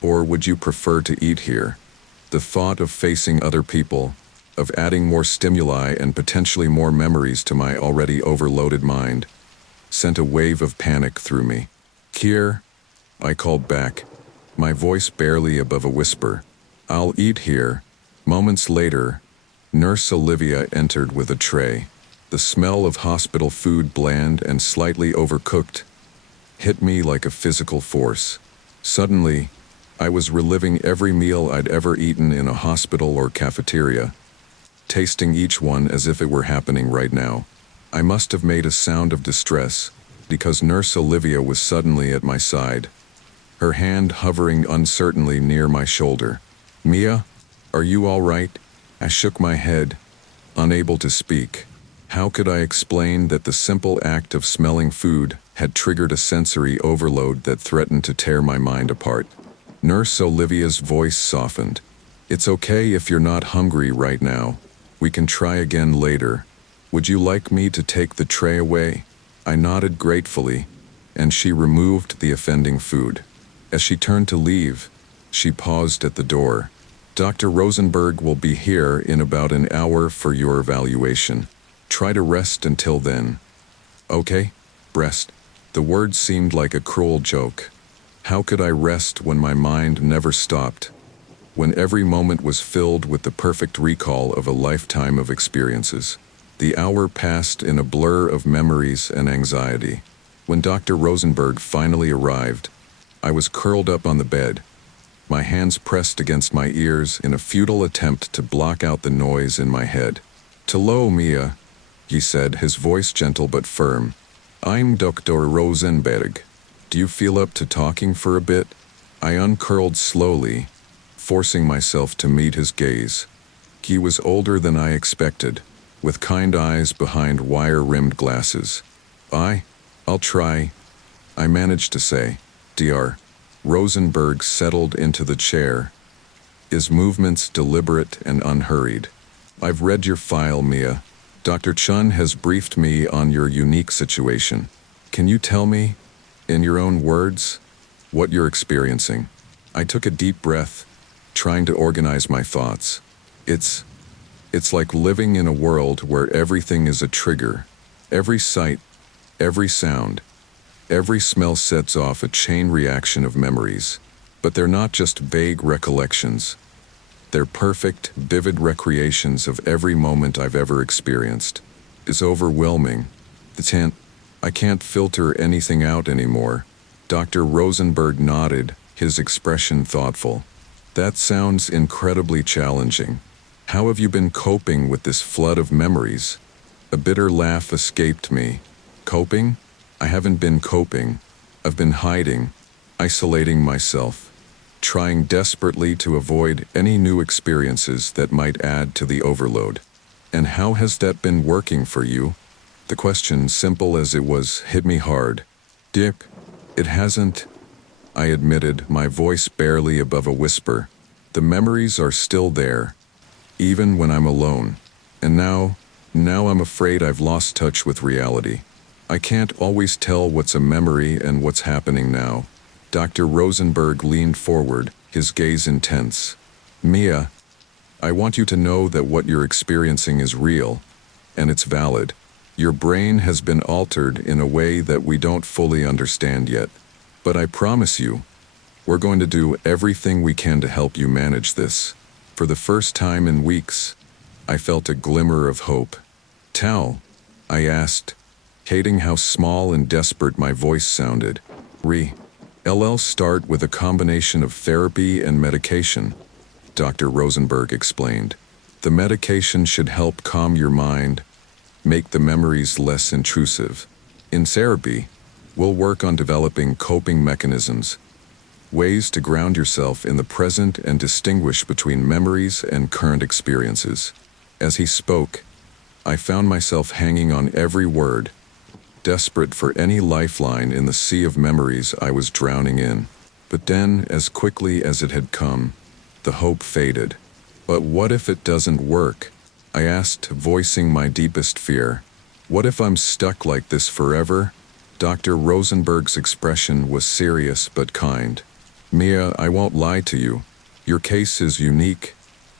Or would you prefer to eat here? The thought of facing other people, of adding more stimuli and potentially more memories to my already overloaded mind, sent a wave of panic through me. Here, I called back, my voice barely above a whisper. I'll eat here. Moments later, Nurse Olivia entered with a tray. The smell of hospital food, bland and slightly overcooked, hit me like a physical force. Suddenly, I was reliving every meal I'd ever eaten in a hospital or cafeteria, tasting each one as if it were happening right now. I must have made a sound of distress, because Nurse Olivia was suddenly at my side, her hand hovering uncertainly near my shoulder. Mia, are you all right? I shook my head, unable to speak. How could I explain that the simple act of smelling food had triggered a sensory overload that threatened to tear my mind apart? Nurse Olivia's voice softened. It's okay if you're not hungry right now. We can try again later. Would you like me to take the tray away? I nodded gratefully, and she removed the offending food. As she turned to leave, she paused at the door. Dr. Rosenberg will be here in about an hour for your evaluation. Try to rest until then. Okay? Rest. The word seemed like a cruel joke. How could I rest when my mind never stopped? When every moment was filled with the perfect recall of a lifetime of experiences. The hour passed in a blur of memories and anxiety. When Dr. Rosenberg finally arrived, I was curled up on the bed, my hands pressed against my ears in a futile attempt to block out the noise in my head. "Hello, Mia," he said, his voice gentle but firm. "I'm Dr. Rosenberg. Do you feel up to talking for a bit?" I uncurled slowly, forcing myself to meet his gaze. He was older than I expected, with kind eyes behind wire-rimmed glasses. I'll try," I managed to say. Dr. Rosenberg settled into the chair, his movements deliberate and unhurried. "I've read your file, Mia. Dr. Chun has briefed me on your unique situation. Can you tell me, in your own words, what you're experiencing?" I took a deep breath, trying to organize my thoughts. It's like living in a world where everything is a trigger. Every sight, every sound, every smell sets off a chain reaction of memories. But they're not just vague recollections. They're perfect, vivid recreations of every moment I've ever experienced. It's overwhelming. I can't filter anything out anymore. Dr. Rosenberg nodded, his expression thoughtful. "That sounds incredibly challenging. How have you been coping with this flood of memories?" A bitter laugh escaped me. "Coping? I haven't been coping. I've been hiding, isolating myself, trying desperately to avoid any new experiences that might add to the overload." "And how has that been working for you?" The question, simple as it was, hit me hard. "Dick, it hasn't," I admitted, my voice barely above a whisper. "The memories are still there, even when I'm alone. And now I'm afraid I've lost touch with reality. I can't always tell what's a memory and what's happening now." Dr. Rosenberg leaned forward, his gaze intense. "Mia, I want you to know that what you're experiencing is real, and it's valid. Your brain has been altered in a way that we don't fully understand yet. But I promise you, we're going to do everything we can to help you manage this." For the first time in weeks, I felt a glimmer of hope. "Tal?" I asked, hating how small and desperate my voice sounded. "LL start with a combination of therapy and medication," Dr. Rosenberg explained. "The medication should help calm your mind, make the memories less intrusive. In therapy, we'll work on developing coping mechanisms, ways to ground yourself in the present and distinguish between memories and current experiences." As he spoke, I found myself hanging on every word, desperate for any lifeline in the sea of memories I was drowning in. But then, as quickly as it had come, the hope faded. "But what if it doesn't work?" I asked, voicing my deepest fear. "What if I'm stuck like this forever?" Dr. Rosenberg's expression was serious but kind. "Mia, I won't lie to you. Your case is unique,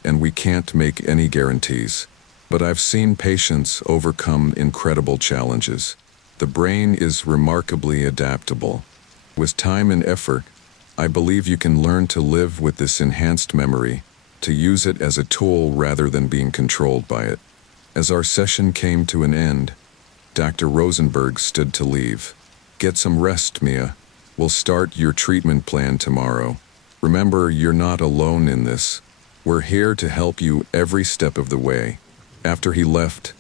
and we can't make any guarantees. But I've seen patients overcome incredible challenges. The brain is remarkably adaptable. With time and effort, I believe you can learn to live with this enhanced memory, to use it as a tool rather than being controlled by it." As our session came to an end, Dr. Rosenberg stood to leave. "Get some rest, Mia. We'll start your treatment plan tomorrow. Remember, you're not alone in this. We're here to help you every step of the way." After he left,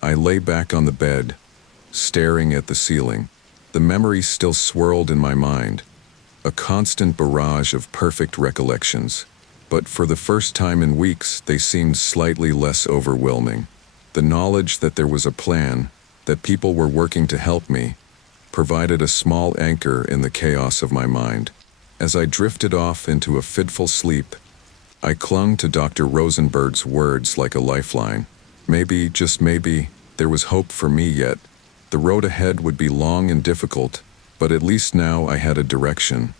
I lay back on the bed, staring at the ceiling. The memories still swirled in my mind, a constant barrage of perfect recollections. But for the first time in weeks, they seemed slightly less overwhelming. The knowledge that there was a plan, that people were working to help me, provided a small anchor in the chaos of my mind. As I drifted off into a fitful sleep, I clung to Dr. Rosenberg's words like a lifeline. Maybe, just maybe, there was hope for me yet. The road ahead would be long and difficult, but at least now I had a direction,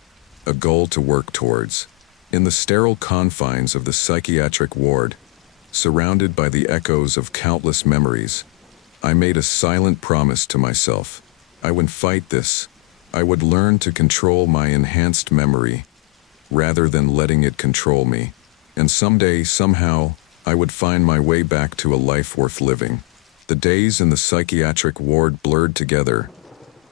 a goal to work towards. In the sterile confines of the psychiatric ward, surrounded by the echoes of countless memories, I made a silent promise to myself. I would fight this. I would learn to control my enhanced memory, rather than letting it control me. And someday, somehow, I would find my way back to a life worth living. The days in the psychiatric ward blurred together,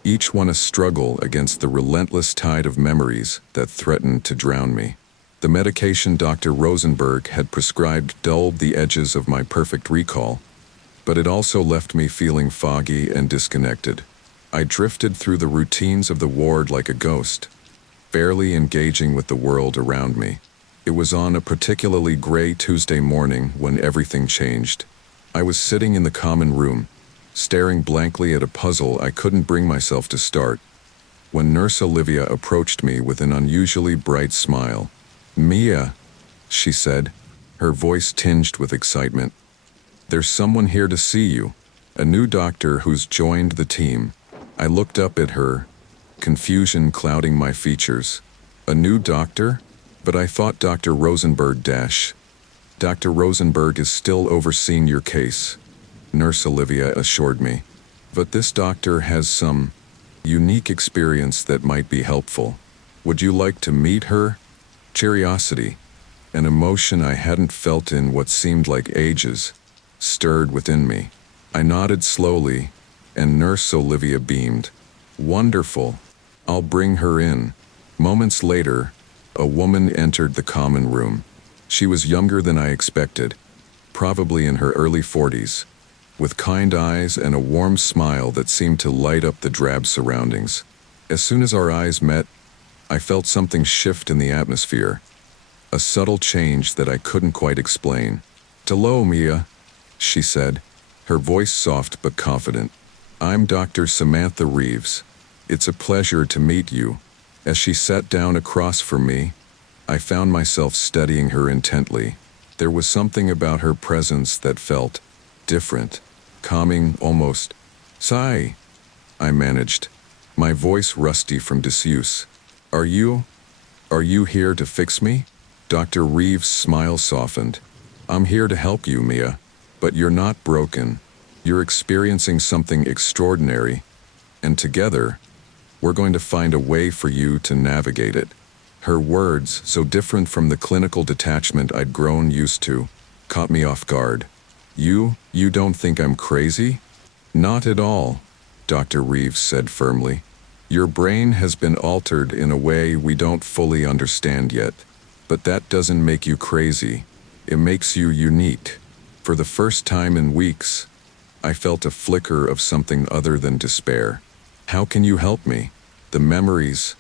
each one a struggle against the relentless tide of memories that threatened to drown me. The medication Dr. Rosenberg had prescribed dulled the edges of my perfect recall, but it also left me feeling foggy and disconnected. I drifted through the routines of the ward like a ghost, barely engaging with the world around me. It was on a particularly gray Tuesday morning when everything changed. I was sitting in the common room, staring blankly at a puzzle I couldn't bring myself to start, when Nurse Olivia approached me with an unusually bright smile. "Mia," she said, her voice tinged with excitement. "There's someone here to see you, a new doctor who's joined the team." I looked up at her, confusion clouding my features. "A new doctor? But I thought Dr. Rosenberg Dr. Rosenberg is still overseeing your case," Nurse Olivia assured me. "But this doctor has some unique experience that might be helpful. Would you like to meet her?" Curiosity, an emotion I hadn't felt in what seemed like ages, stirred within me. I nodded slowly, and Nurse Olivia beamed. "Wonderful. I'll bring her in." Moments later, a woman entered the common room. She was younger than I expected, probably in her early 40s, with kind eyes and a warm smile that seemed to light up the drab surroundings. As soon as our eyes met, I felt something shift in the atmosphere, a subtle change that I couldn't quite explain. "Hello, Mia," she said, her voice soft but confident. "I'm Dr. Samantha Reeves. It's a pleasure to meet you." As she sat down across from me, I found myself studying her intently. There was something about her presence that felt different, calming almost. "Sigh," I managed, my voice rusty from disuse. Are you here to fix me?" Dr. Reeves' smile softened. "I'm here to help you, Mia. But you're not broken. You're experiencing something extraordinary, and together, we're going to find a way for you to navigate it." Her words, so different from the clinical detachment I'd grown used to, caught me off guard. You don't think I'm crazy?" "Not at all," Dr. Reeves said firmly. "Your brain has been altered in a way we don't fully understand yet. But that doesn't make you crazy. It makes you unique." For the first time in weeks, I felt a flicker of something other than despair. "How can you help me? The memories,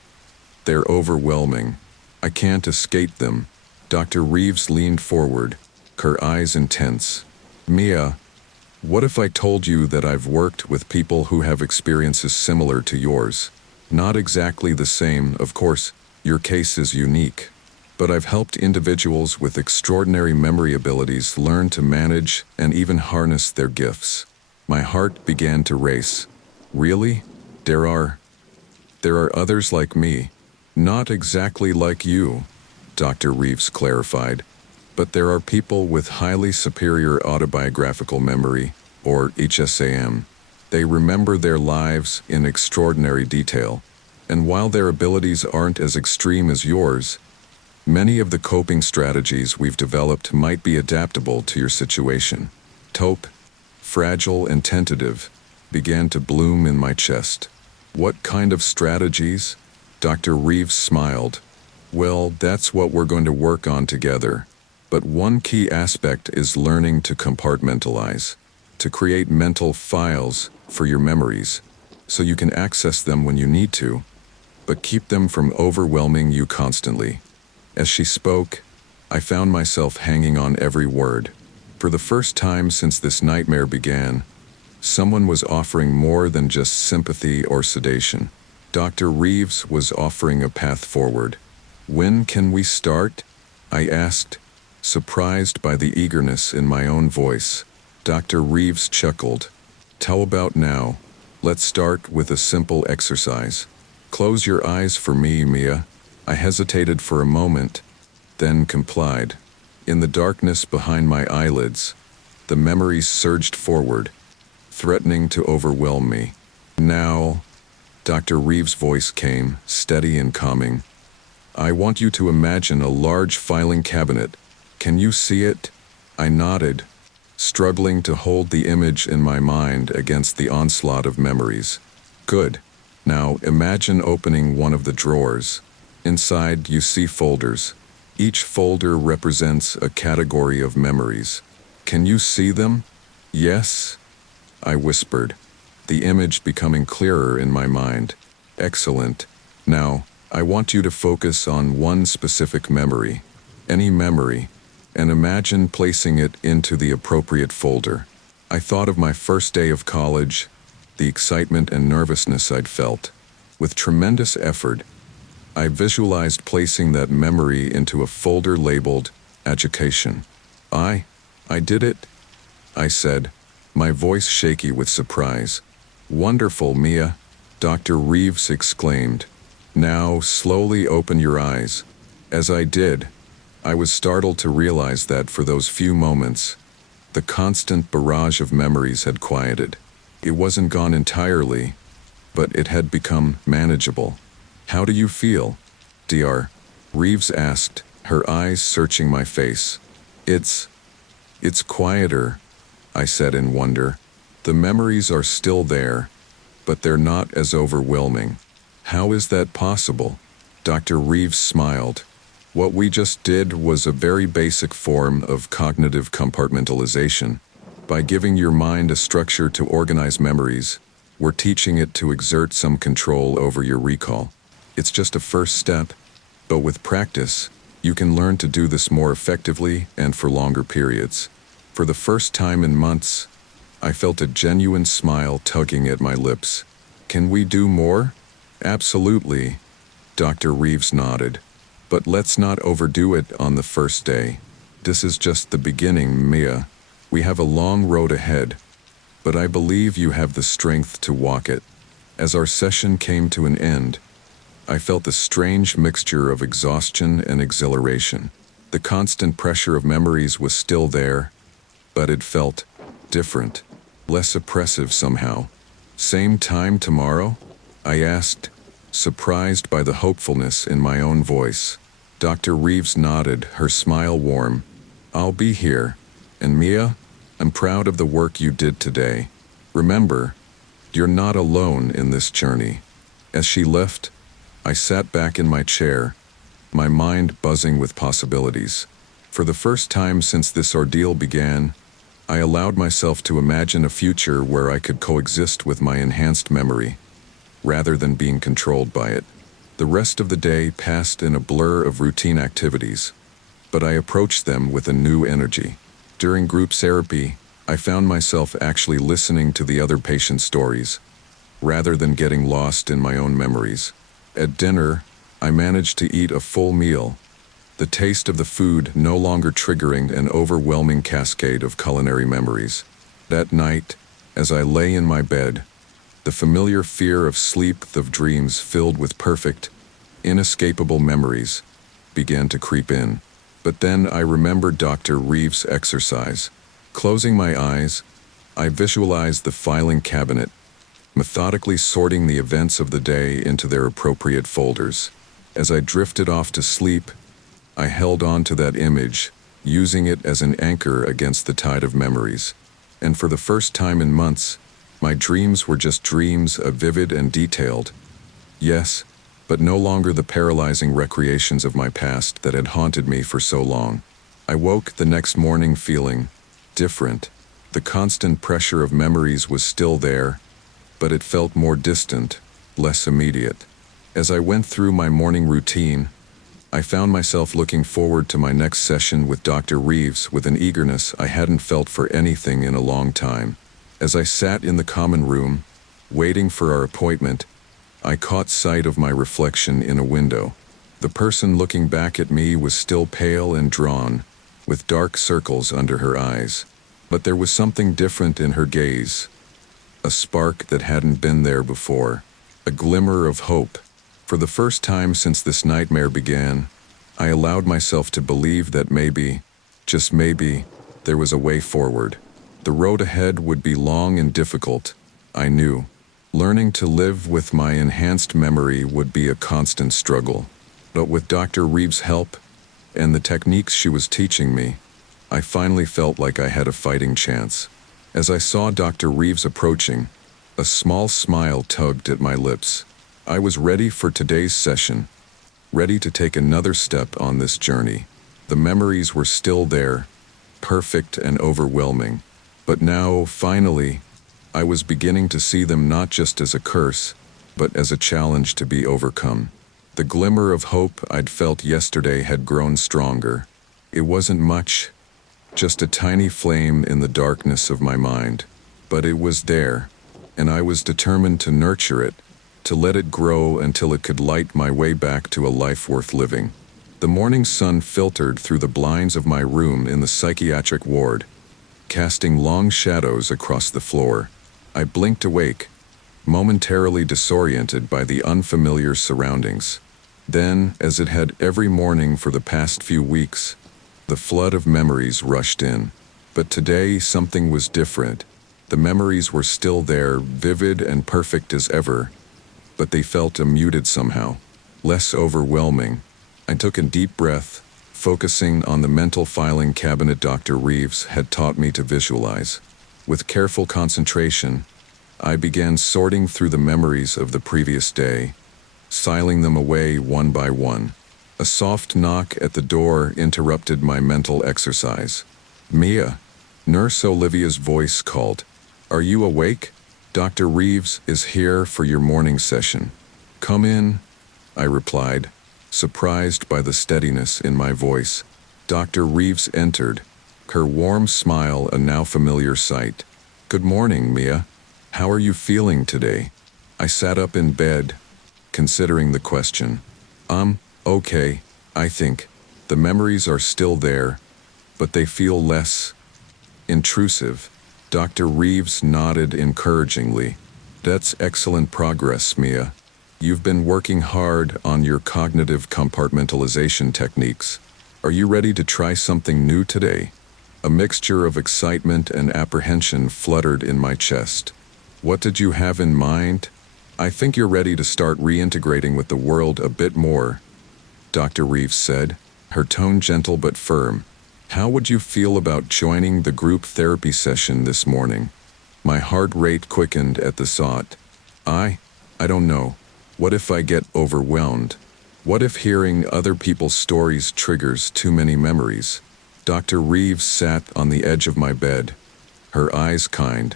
they're overwhelming. I can't escape them." Dr. Reeves leaned forward, her eyes intense. "Mia, what if I told you that I've worked with people who have experiences similar to yours? Not exactly the same, of course, your case is unique. But I've helped individuals with extraordinary memory abilities learn to manage and even harness their gifts." My heart began to race. "Really? There are others like me. Not exactly like you," Dr. Reeves clarified. "But there are people with highly superior autobiographical memory, or HSAM. They remember their lives in extraordinary detail. And while their abilities aren't as extreme as yours, many of the coping strategies we've developed might be adaptable to your situation." Hope, fragile and tentative, began to bloom in my chest. "What kind of strategies?" Dr. Reeves smiled. "Well, that's what we're going to work on together. But one key aspect is learning to compartmentalize, to create mental files for your memories, so you can access them when you need to, but keep them from overwhelming you constantly." As she spoke, I found myself hanging on every word. For the first time since this nightmare began, someone was offering more than just sympathy or sedation. Dr. Reeves was offering a path forward. "When can we start?" I asked, Surprised by the eagerness in my own voice, Dr. Reeves chuckled. "How about now? Let's start with a simple exercise. Close your eyes for me, Mia." I hesitated for a moment, then complied. In the darkness behind my eyelids, the memories surged forward, threatening to overwhelm me. "Now," Dr. Reeves' voice came, steady and calming. "I want you to imagine a large filing cabinet. Can you see it?" I nodded, struggling to hold the image in my mind against the onslaught of memories. "Good. Now imagine opening one of the drawers. Inside you see folders. Each folder represents a category of memories. Can you see them?" "Yes," I whispered, the image becoming clearer in my mind. "Excellent. Now, I want you to focus on one specific memory, any memory, and imagine placing it into the appropriate folder." I thought of my first day of college, the excitement and nervousness I'd felt. With tremendous effort, I visualized placing that memory into a folder labeled Education. I did it," I said, my voice shaky with surprise. "Wonderful, Mia," Dr. Reeves exclaimed. "Now slowly open your eyes." As I did, I was startled to realize that for those few moments, the constant barrage of memories had quieted. It wasn't gone entirely, but it had become manageable. "How do you feel?" Dr. Reeves asked, her eyes searching my face. It's quieter," I said in wonder. "The memories are still there, but they're not as overwhelming." "How is that possible?" Dr. Reeves smiled. "What we just did was a very basic form of cognitive compartmentalization. By giving your mind a structure to organize memories, we're teaching it to exert some control over your recall. It's just a first step, but with practice, you can learn to do this more effectively and for longer periods." For the first time in months, I felt a genuine smile tugging at my lips. "Can we do more?" "Absolutely," Dr. Reeves nodded. "But let's not overdo it on the first day. This is just the beginning, Mia. We have a long road ahead, but I believe you have the strength to walk it." As our session came to an end, I felt a strange mixture of exhaustion and exhilaration. The constant pressure of memories was still there, but it felt different, less oppressive somehow. "Same time tomorrow?" I asked, surprised by the hopefulness in my own voice. Dr. Reeves nodded, her smile warm. "I'll be here. And Mia, I'm proud of the work you did today. Remember, you're not alone in this journey." As she left, I sat back in my chair, my mind buzzing with possibilities. For the first time since this ordeal began, I allowed myself to imagine a future where I could coexist with my enhanced memory, rather than being controlled by it. The rest of the day passed in a blur of routine activities, but I approached them with a new energy. During group therapy, I found myself actually listening to the other patients' stories, rather than getting lost in my own memories. At dinner, I managed to eat a full meal, the taste of the food no longer triggering an overwhelming cascade of culinary memories. That night, as I lay in my bed, the familiar fear of sleep, of dreams filled with perfect, inescapable memories, began to creep in. But then I remembered Dr. Reeves' exercise. Closing my eyes, I visualized the filing cabinet, methodically sorting the events of the day into their appropriate folders. As I drifted off to sleep, I held on to that image, using it as an anchor against the tide of memories. And for the first time in months, my dreams were just dreams, vivid and detailed. Yes, but no longer the paralyzing recreations of my past that had haunted me for so long. I woke the next morning feeling different. The constant pressure of memories was still there, but it felt more distant, less immediate. As I went through my morning routine, I found myself looking forward to my next session with Dr. Reeves with an eagerness I hadn't felt for anything in a long time. As I sat in the common room, waiting for our appointment, I caught sight of my reflection in a window. The person looking back at me was still pale and drawn, with dark circles under her eyes. But there was something different in her gaze, a spark that hadn't been there before, a glimmer of hope. For the first time since this nightmare began, I allowed myself to believe that maybe, just maybe, there was a way forward. The road ahead would be long and difficult, I knew. Learning to live with my enhanced memory would be a constant struggle. But with Dr. Reeves' help and the techniques she was teaching me, I finally felt like I had a fighting chance. As I saw Dr. Reeves approaching, a small smile tugged at my lips. I was ready for today's session, ready to take another step on this journey. The memories were still there, perfect and overwhelming. But now, finally, I was beginning to see them not just as a curse, but as a challenge to be overcome. The glimmer of hope I'd felt yesterday had grown stronger. It wasn't much, just a tiny flame in the darkness of my mind. But it was there, and I was determined to nurture it, to let it grow until it could light my way back to a life worth living. The morning sun filtered through the blinds of my room in the psychiatric ward, casting long shadows across the floor. I blinked awake, momentarily disoriented by the unfamiliar surroundings. Then, as it had every morning for the past few weeks, the flood of memories rushed in. But today, something was different. The memories were still there, vivid and perfect as ever, but they felt muted somehow, less overwhelming. I took a deep breath, focusing on the mental filing cabinet Dr. Reeves had taught me to visualize. With careful concentration, I began sorting through the memories of the previous day, filing them away one by one. A soft knock at the door interrupted my mental exercise. "Mia," Nurse Olivia's voice called. "Are you awake? Dr. Reeves is here for your morning session." "Come in," I replied, surprised by the steadiness in my voice. Dr. Reeves entered, her warm smile a now familiar sight. "Good morning, Mia. How are you feeling today?" I sat up in bed, considering the question. Okay, I think. The memories are still there, but they feel less intrusive." Dr. Reeves nodded encouragingly. "That's excellent progress, Mia. You've been working hard on your cognitive compartmentalization techniques. Are you ready to try something new today?" A mixture of excitement and apprehension fluttered in my chest. "What did you have in mind?" "I think you're ready to start reintegrating with the world a bit more," Dr. Reeves said, her tone gentle but firm. "How would you feel about joining the group therapy session this morning?" My heart rate quickened at the thought. I don't know. What if I get overwhelmed? What if hearing other people's stories triggers too many memories? Dr. Reeves sat on the edge of my bed, her eyes kind.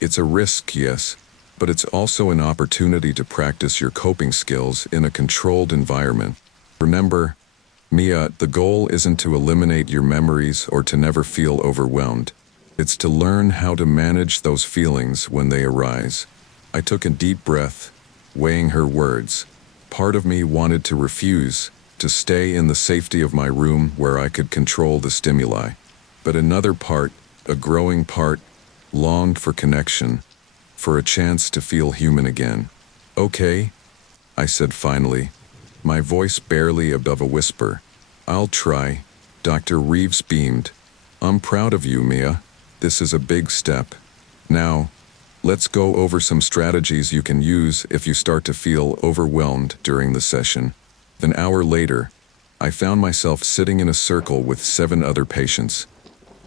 "It's a risk, yes, but it's also an opportunity to practice your coping skills in a controlled environment. Remember, Mia, the goal isn't to eliminate your memories or to never feel overwhelmed. It's to learn how to manage those feelings when they arise." I took a deep breath, weighing her words. Part of me wanted to refuse, to stay in the safety of my room where I could control the stimuli. But another part, a growing part, longed for connection, for a chance to feel human again. "Okay," I said finally, my voice barely above a whisper. "I'll try." Dr. Reeves beamed. "I'm proud of you, Mia. This is a big step. Now, let's go over some strategies you can use if you start to feel overwhelmed during the session." An hour later, I found myself sitting in a circle with 7 other patients,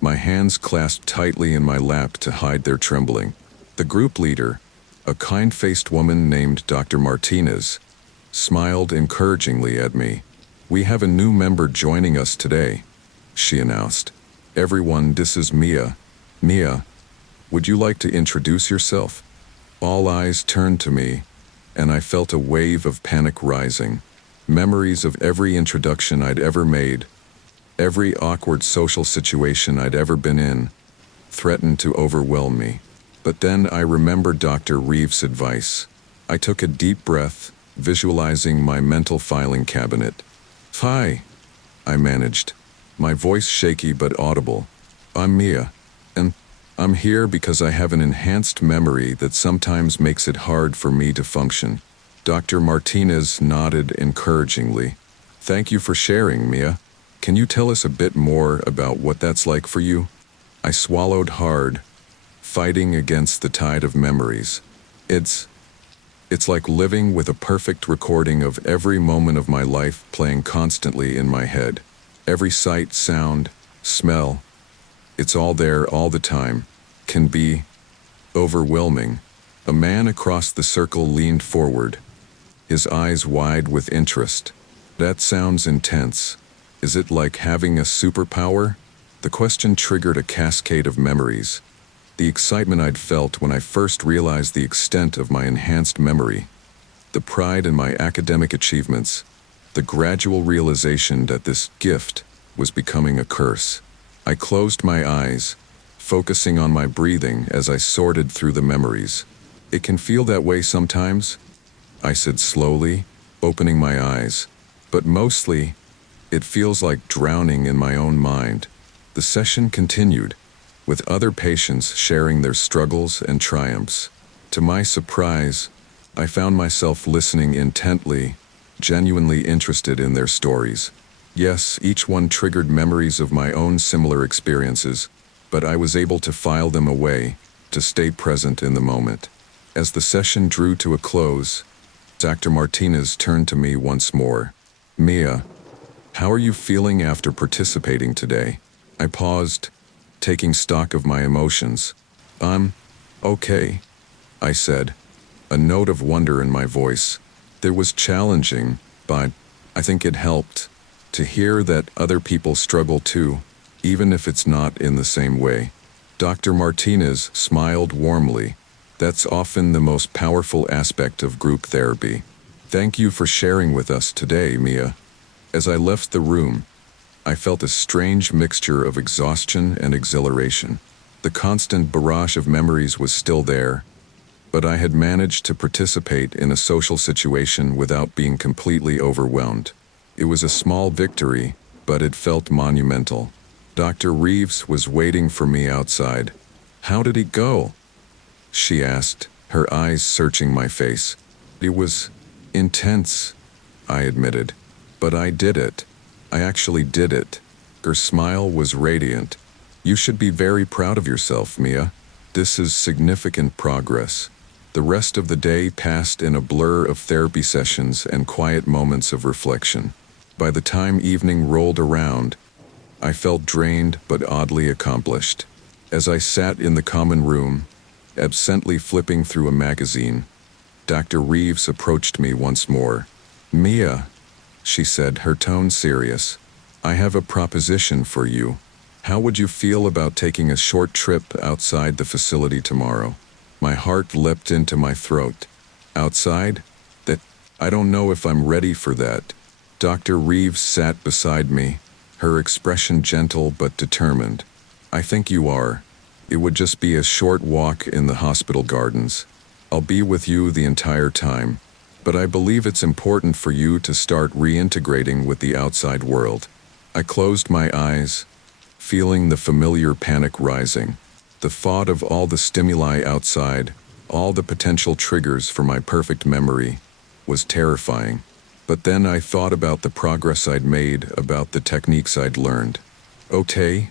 my hands clasped tightly in my lap to hide their trembling. The group leader, a kind-faced woman named Dr. Martinez, smiled encouragingly at me. "We have a new member joining us today," she announced. "Everyone, this is Mia. Mia, would you like to introduce yourself?" All eyes turned to me, and I felt a wave of panic rising. Memories of every introduction I'd ever made, every awkward social situation I'd ever been in, threatened to overwhelm me. But then I remembered Dr. Reeves' advice. I took a deep breath, visualizing my mental filing cabinet. "Hi," I managed. my voice shaky but audible. I'm Mia, and I'm here because I have an enhanced memory that sometimes makes it hard for me to function. Dr. Martinez nodded encouragingly. Thank you for sharing, Mia. Can you tell us a bit more about what that's like for you? I swallowed hard, fighting against the tide of memories. It's like living with a perfect recording of every moment of my life playing constantly in my head. Every sight, sound, smell, it's all there all the time. Can be overwhelming. A man across the circle leaned forward, his eyes wide with interest. That sounds intense. Is it like having a superpower? The question triggered a cascade of memories. The excitement I'd felt when I first realized the extent of my enhanced memory, the pride in my academic achievements, the gradual realization that this gift was becoming a curse. I closed my eyes, focusing on my breathing as I sorted through the memories. It can feel that way sometimes, I said slowly, opening my eyes. But mostly, it feels like drowning in my own mind. The session continued, with other patients sharing their struggles and triumphs. To my surprise, I found myself listening intently, genuinely interested in their stories. Yes, each one triggered memories of my own similar experiences, but I was able to file them away, to stay present in the moment. As the session drew to a close, Dr. Martinez turned to me once more. Mia, how are you feeling after participating today? I paused, taking stock of my emotions. I'm okay, I said, a note of wonder in my voice. There was challenging, but I think it helped to hear that other people struggle too, even if it's not in the same way. Dr. Martinez smiled warmly. That's often the most powerful aspect of group therapy. Thank you for sharing with us today, Mia. As I left the room, I felt a strange mixture of exhaustion and exhilaration. The constant barrage of memories was still there, but I had managed to participate in a social situation without being completely overwhelmed. It was a small victory, but it felt monumental. Dr. Reeves was waiting for me outside. How did it go? She asked, her eyes searching my face. It was intense, I admitted, but I did it. I actually did it. Her smile was radiant. You should be very proud of yourself, Mia. This is significant progress. The rest of the day passed in a blur of therapy sessions and quiet moments of reflection. By the time evening rolled around, I felt drained but oddly accomplished. As I sat in the common room, absently flipping through a magazine, Dr. Reeves approached me once more. Mia, she said, her tone serious, I have a proposition for you. How would you feel about taking a short trip outside the facility tomorrow? My heart leapt into my throat. Outside? I don't know if I'm ready for that. Dr. Reeves sat beside me, her expression gentle but determined. I think you are. It would just be a short walk in the hospital gardens. I'll be with you the entire time. But I believe it's important for you to start reintegrating with the outside world. I closed my eyes, feeling the familiar panic rising. The thought of all the stimuli outside, all the potential triggers for my perfect memory, was terrifying. But then I thought about the progress I'd made, about the techniques I'd learned. Okay,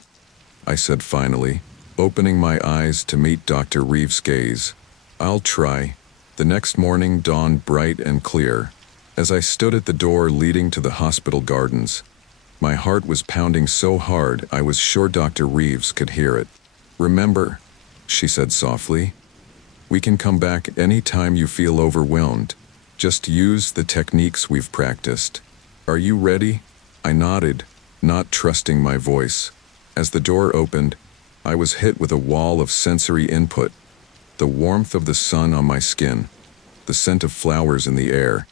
I said finally, opening my eyes to meet Dr. Reeves' gaze. I'll try. The next morning dawned bright and clear. As I stood at the door leading to the hospital gardens, my heart was pounding so hard I was sure Dr. Reeves could hear it. Remember, she said softly, we can come back any time you feel overwhelmed. Just use the techniques we've practiced. Are you ready? I nodded, not trusting my voice. As the door opened, I was hit with a wall of sensory input. The warmth of the sun on my skin, the scent of flowers in the air,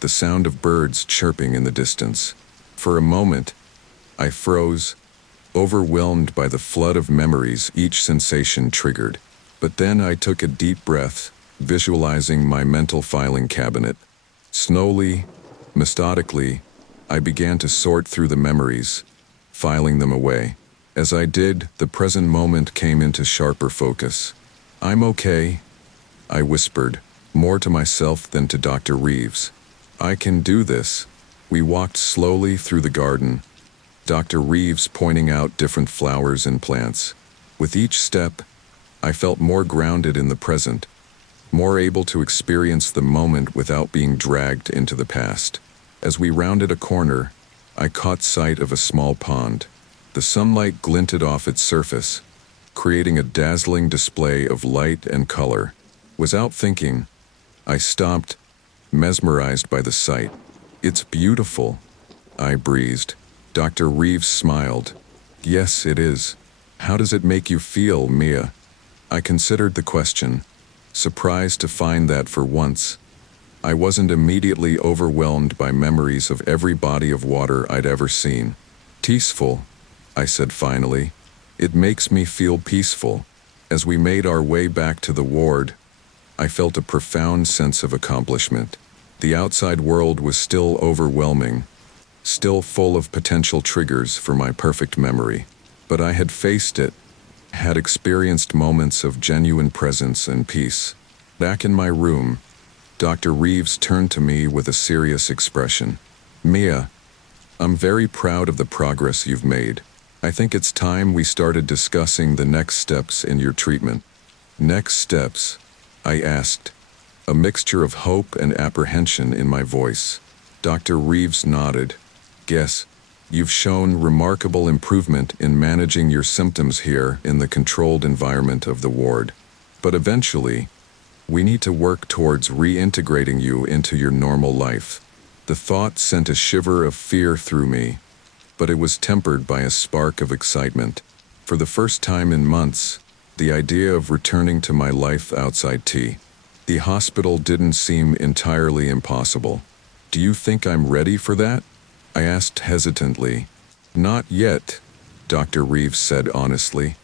the sound of birds chirping in the distance. For a moment, I froze, overwhelmed by the flood of memories each sensation triggered. But then I took a deep breath, visualizing my mental filing cabinet. Slowly, methodically, I began to sort through the memories, filing them away. As I did, the present moment came into sharper focus. "I'm okay," I whispered, more to myself than to Dr. Reeves. "I can do this." We walked slowly through the garden, Dr. Reeves pointing out different flowers and plants. With each step, I felt more grounded in the present, more able to experience the moment without being dragged into the past. As we rounded a corner, I caught sight of a small pond. The sunlight glinted off its surface, creating a dazzling display of light and color. Without thinking, I stopped, mesmerized by the sight. "It's beautiful," I breathed. Dr. Reeves smiled. "Yes, it is. How does it make you feel, Mia?" I considered the question, surprised to find that for once, I wasn't immediately overwhelmed by memories of every body of water I'd ever seen. "Peaceful," I said finally. "It makes me feel peaceful." As we made our way back to the ward, I felt a profound sense of accomplishment. The outside world was still overwhelming, still full of potential triggers for my perfect memory. But I had faced it, had experienced moments of genuine presence and peace. Back in my room, Dr. Reeves turned to me with a serious expression. "Mia, I'm very proud of the progress you've made. I think it's time we started discussing the next steps in your treatment." "Next steps?" I asked, a mixture of hope and apprehension in my voice. Dr. Reeves nodded. "Yes, you've shown remarkable improvement in managing your symptoms here in the controlled environment of the ward. But eventually, we need to work towards reintegrating you into your normal life." The thought sent a shiver of fear through me, but it was tempered by a spark of excitement. For the first time in months, the idea of returning to my life outside the hospital didn't seem entirely impossible. "Do you think I'm ready for that?" I asked hesitantly. "Not yet," Dr. Reeves said honestly,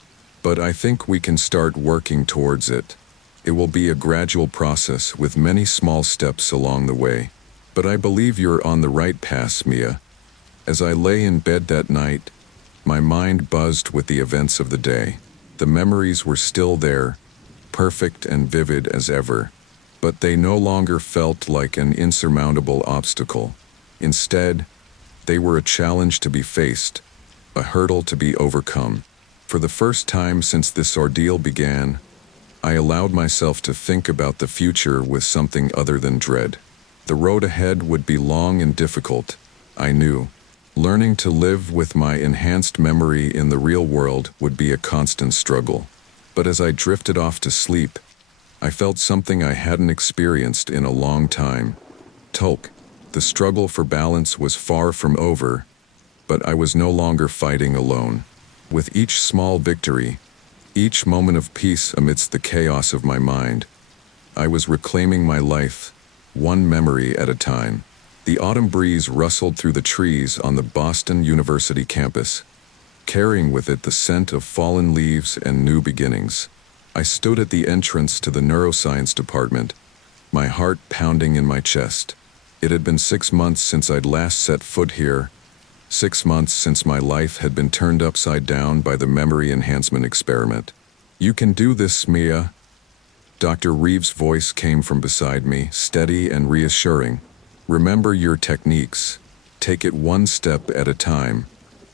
"but I think we can start working towards it. It will be a gradual process with many small steps along the way. But I believe you're on the right path, Mia." As I lay in bed that night, my mind buzzed with the events of the day. The memories were still there, perfect and vivid as ever, but they no longer felt like an insurmountable obstacle. Instead, they were a challenge to be faced, a hurdle to be overcome. For the first time since this ordeal began, I allowed myself to think about the future with something other than dread. The road ahead would be long and difficult, I knew. Learning to live with my enhanced memory in the real world would be a constant struggle. But as I drifted off to sleep, I felt something I hadn't experienced in a long time. Tulk. The struggle for balance was far from over, but I was no longer fighting alone. With each small victory, each moment of peace amidst the chaos of my mind, I was reclaiming my life, one memory at a time. The autumn breeze rustled through the trees on the Boston University campus, carrying with it the scent of fallen leaves and new beginnings. I stood at the entrance to the neuroscience department, my heart pounding in my chest. It had been 6 months since I'd last set foot here, 6 months since my life had been turned upside down by the memory enhancement experiment. "You can do this, Mia." Dr. Reeves' voice came from beside me, steady and reassuring. "Remember your techniques. Take it one step at a time."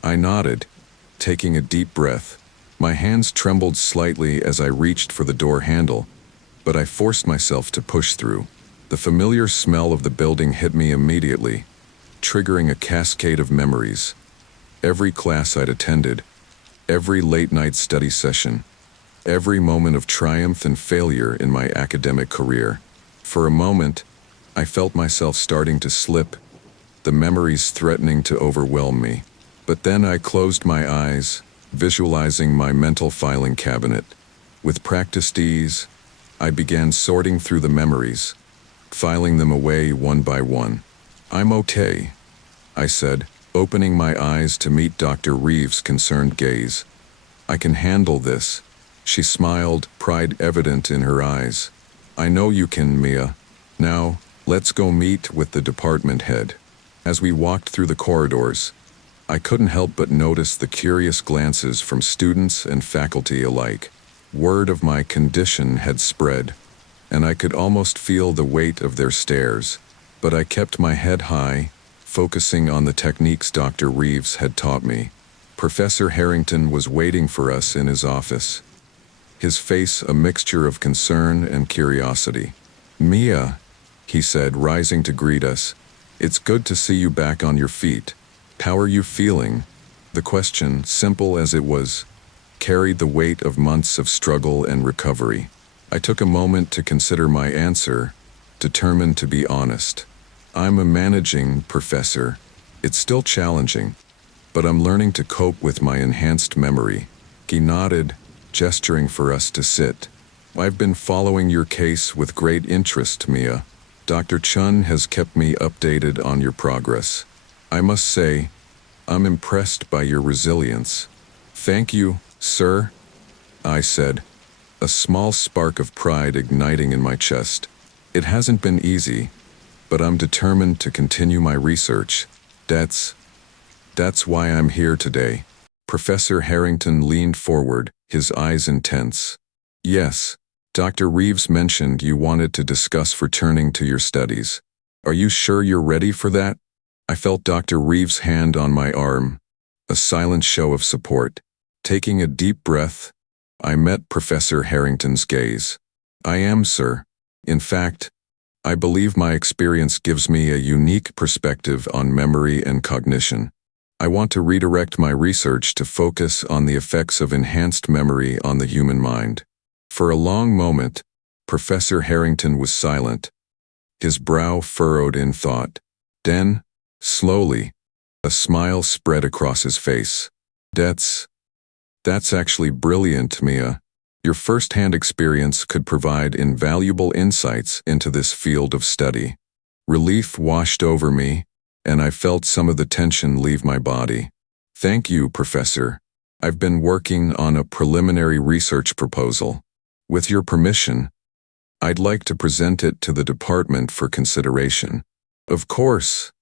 I nodded, taking a deep breath. My hands trembled slightly as I reached for the door handle, but I forced myself to push through. The familiar smell of the building hit me immediately, triggering a cascade of memories. Every class I'd attended, every late-night study session, every moment of triumph and failure in my academic career. For a moment, I felt myself starting to slip, the memories threatening to overwhelm me. But then I closed my eyes, visualizing my mental filing cabinet. With practiced ease, I began sorting through the memories, filing them away one by one. "I'm okay," I said, opening my eyes to meet Dr. Reeves' concerned gaze. "I can handle this." She smiled, pride evident in her eyes. "I know you can, Mia. Now, let's go meet with the department head." As we walked through the corridors, I couldn't help but notice the curious glances from students and faculty alike. Word of my condition had spread, and I could almost feel the weight of their stares. But I kept my head high, focusing on the techniques Dr. Reeves had taught me. Professor Harrington was waiting for us in his office, his face a mixture of concern and curiosity. "Mia," he said, rising to greet us, "it's good to see you back on your feet. How are you feeling?" The question, simple as it was, carried the weight of months of struggle and recovery. I took a moment to consider my answer, determined to be honest. "I'm managing, Professor. It's still challenging, but I'm learning to cope with my enhanced memory." He nodded, gesturing for us to sit. "I've been following your case with great interest, Mia. Dr. Chun has kept me updated on your progress. I must say, I'm impressed by your resilience." "Thank you, sir," I said, a small spark of pride igniting in my chest. "It hasn't been easy, but I'm determined to continue my research. That's why I'm here today." Professor Harrington leaned forward, his eyes intense. "Yes, Dr. Reeves mentioned you wanted to discuss returning to your studies. Are you sure you're ready for that?" I felt Dr. Reeves' hand on my arm, a silent show of support. Taking a deep breath, I met Professor Harrington's gaze. "I am, sir. In fact, I believe my experience gives me a unique perspective on memory and cognition. I want to redirect my research to focus on the effects of enhanced memory on the human mind." For a long moment, Professor Harrington was silent, his brow furrowed in thought. Then, slowly, a smile spread across his face. That's actually brilliant, Mia. Your first-hand experience could provide invaluable insights into this field of study." Relief washed over me, and I felt some of the tension leave my body. "Thank you, Professor. I've been working on a preliminary research proposal. With your permission, I'd like to present it to the department for consideration." "Of course,"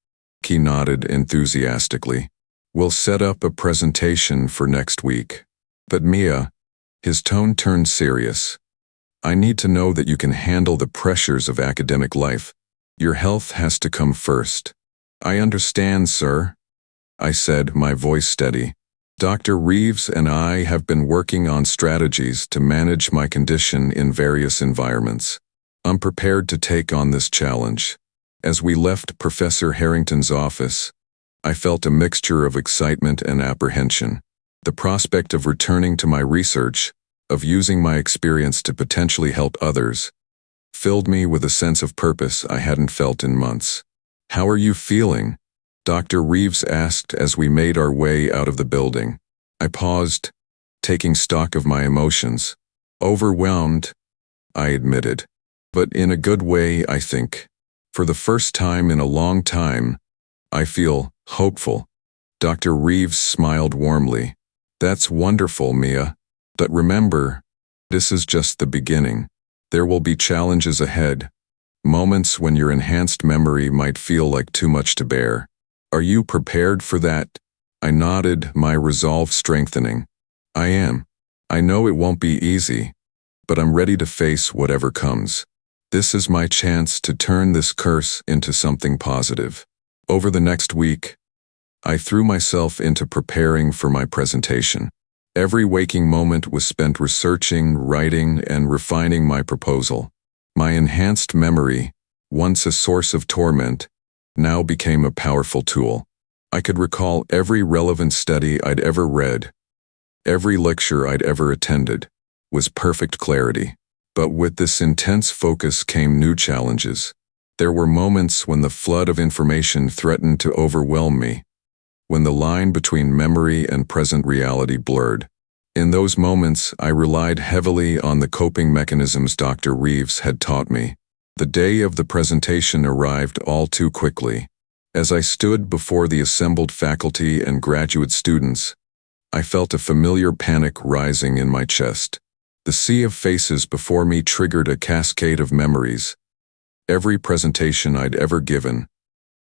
he nodded enthusiastically. "We'll set up a presentation for next week." "But Mia," his tone turned serious, "I need to know that you can handle the pressures of academic life. Your health has to come first." "I understand, sir," I said, my voice steady. "Dr. Reeves and I have been working on strategies to manage my condition in various environments. I'm prepared to take on this challenge." As we left Professor Harrington's office, I felt a mixture of excitement and apprehension. The prospect of returning to my research, of using my experience to potentially help others, filled me with a sense of purpose I hadn't felt in months. "How are you feeling?" Dr. Reeves asked as we made our way out of the building. I paused, taking stock of my emotions. "Overwhelmed," I admitted. "But in a good way, I think. For the first time in a long time, I feel hopeful." Dr. Reeves smiled warmly. "That's wonderful, Mia. But remember, this is just the beginning. There will be challenges ahead, moments when your enhanced memory might feel like too much to bear. Are you prepared for that?" I nodded, my resolve strengthening. "I am. I know it won't be easy, but I'm ready to face whatever comes. This is my chance to turn this curse into something positive." Over the next week, I threw myself into preparing for my presentation. Every waking moment was spent researching, writing, and refining my proposal. My enhanced memory, once a source of torment, now became a powerful tool. I could recall every relevant study I'd ever read, every lecture I'd ever attended, with perfect clarity. But with this intense focus came new challenges. There were moments when the flood of information threatened to overwhelm me, when the line between memory and present reality blurred. In those moments, I relied heavily on the coping mechanisms Dr. Reeves had taught me. The day of the presentation arrived all too quickly. As I stood before the assembled faculty and graduate students, I felt a familiar panic rising in my chest. The sea of faces before me triggered a cascade of memories. Every presentation I'd ever given,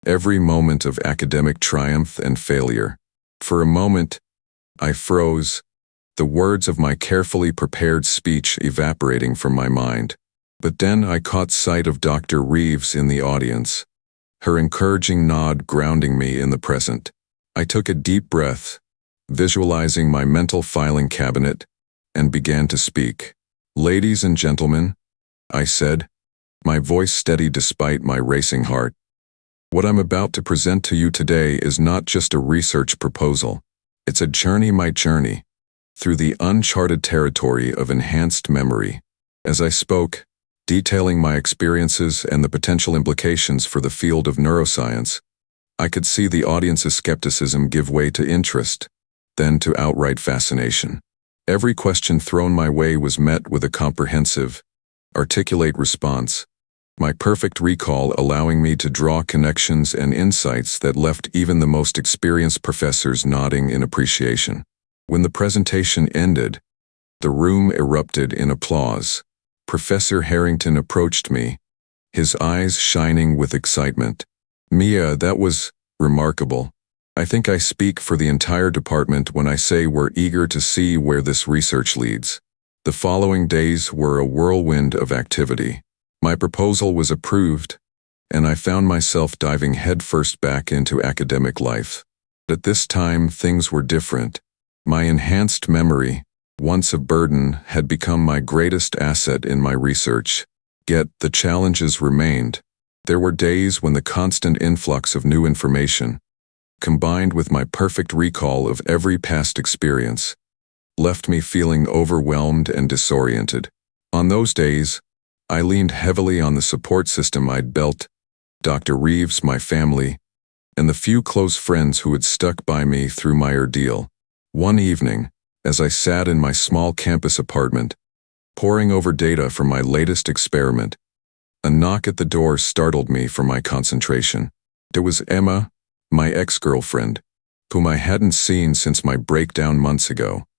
every moment of academic triumph and failure. For a moment, I froze, the words of my carefully prepared speech evaporating from my mind. But then I caught sight of Dr. Reeves in the audience, her encouraging nod grounding me in the present. I took a deep breath, visualizing my mental filing cabinet, and began to speak. "Ladies and gentlemen," I said, my voice steady despite my racing heart. "What I'm about to present to you today is not just a research proposal. It's a journey, my journey, through the uncharted territory of enhanced memory." As I spoke, detailing my experiences and the potential implications for the field of neuroscience, I could see the audience's skepticism give way to interest, then to outright fascination. Every question thrown my way was met with a comprehensive, articulate response, my perfect recall allowing me to draw connections and insights that left even the most experienced professors nodding in appreciation. When the presentation ended, the room erupted in applause. Professor Harrington approached me, his eyes shining with excitement. "Mia, that was remarkable. I think I speak for the entire department when I say we're eager to see where this research leads." The following days were a whirlwind of activity. My proposal was approved, and I found myself diving headfirst back into academic life. At this time, things were different. My enhanced memory, once a burden, had become my greatest asset in my research. Yet the challenges remained. There were days when the constant influx of new information, combined with my perfect recall of every past experience, left me feeling overwhelmed and disoriented. On those days, I leaned heavily on the support system I'd built, Dr. Reeves, my family, and the few close friends who had stuck by me through my ordeal. One evening, as I sat in my small campus apartment, poring over data from my latest experiment, a knock at the door startled me from my concentration. It was Emma, my ex-girlfriend, whom I hadn't seen since my breakdown months ago.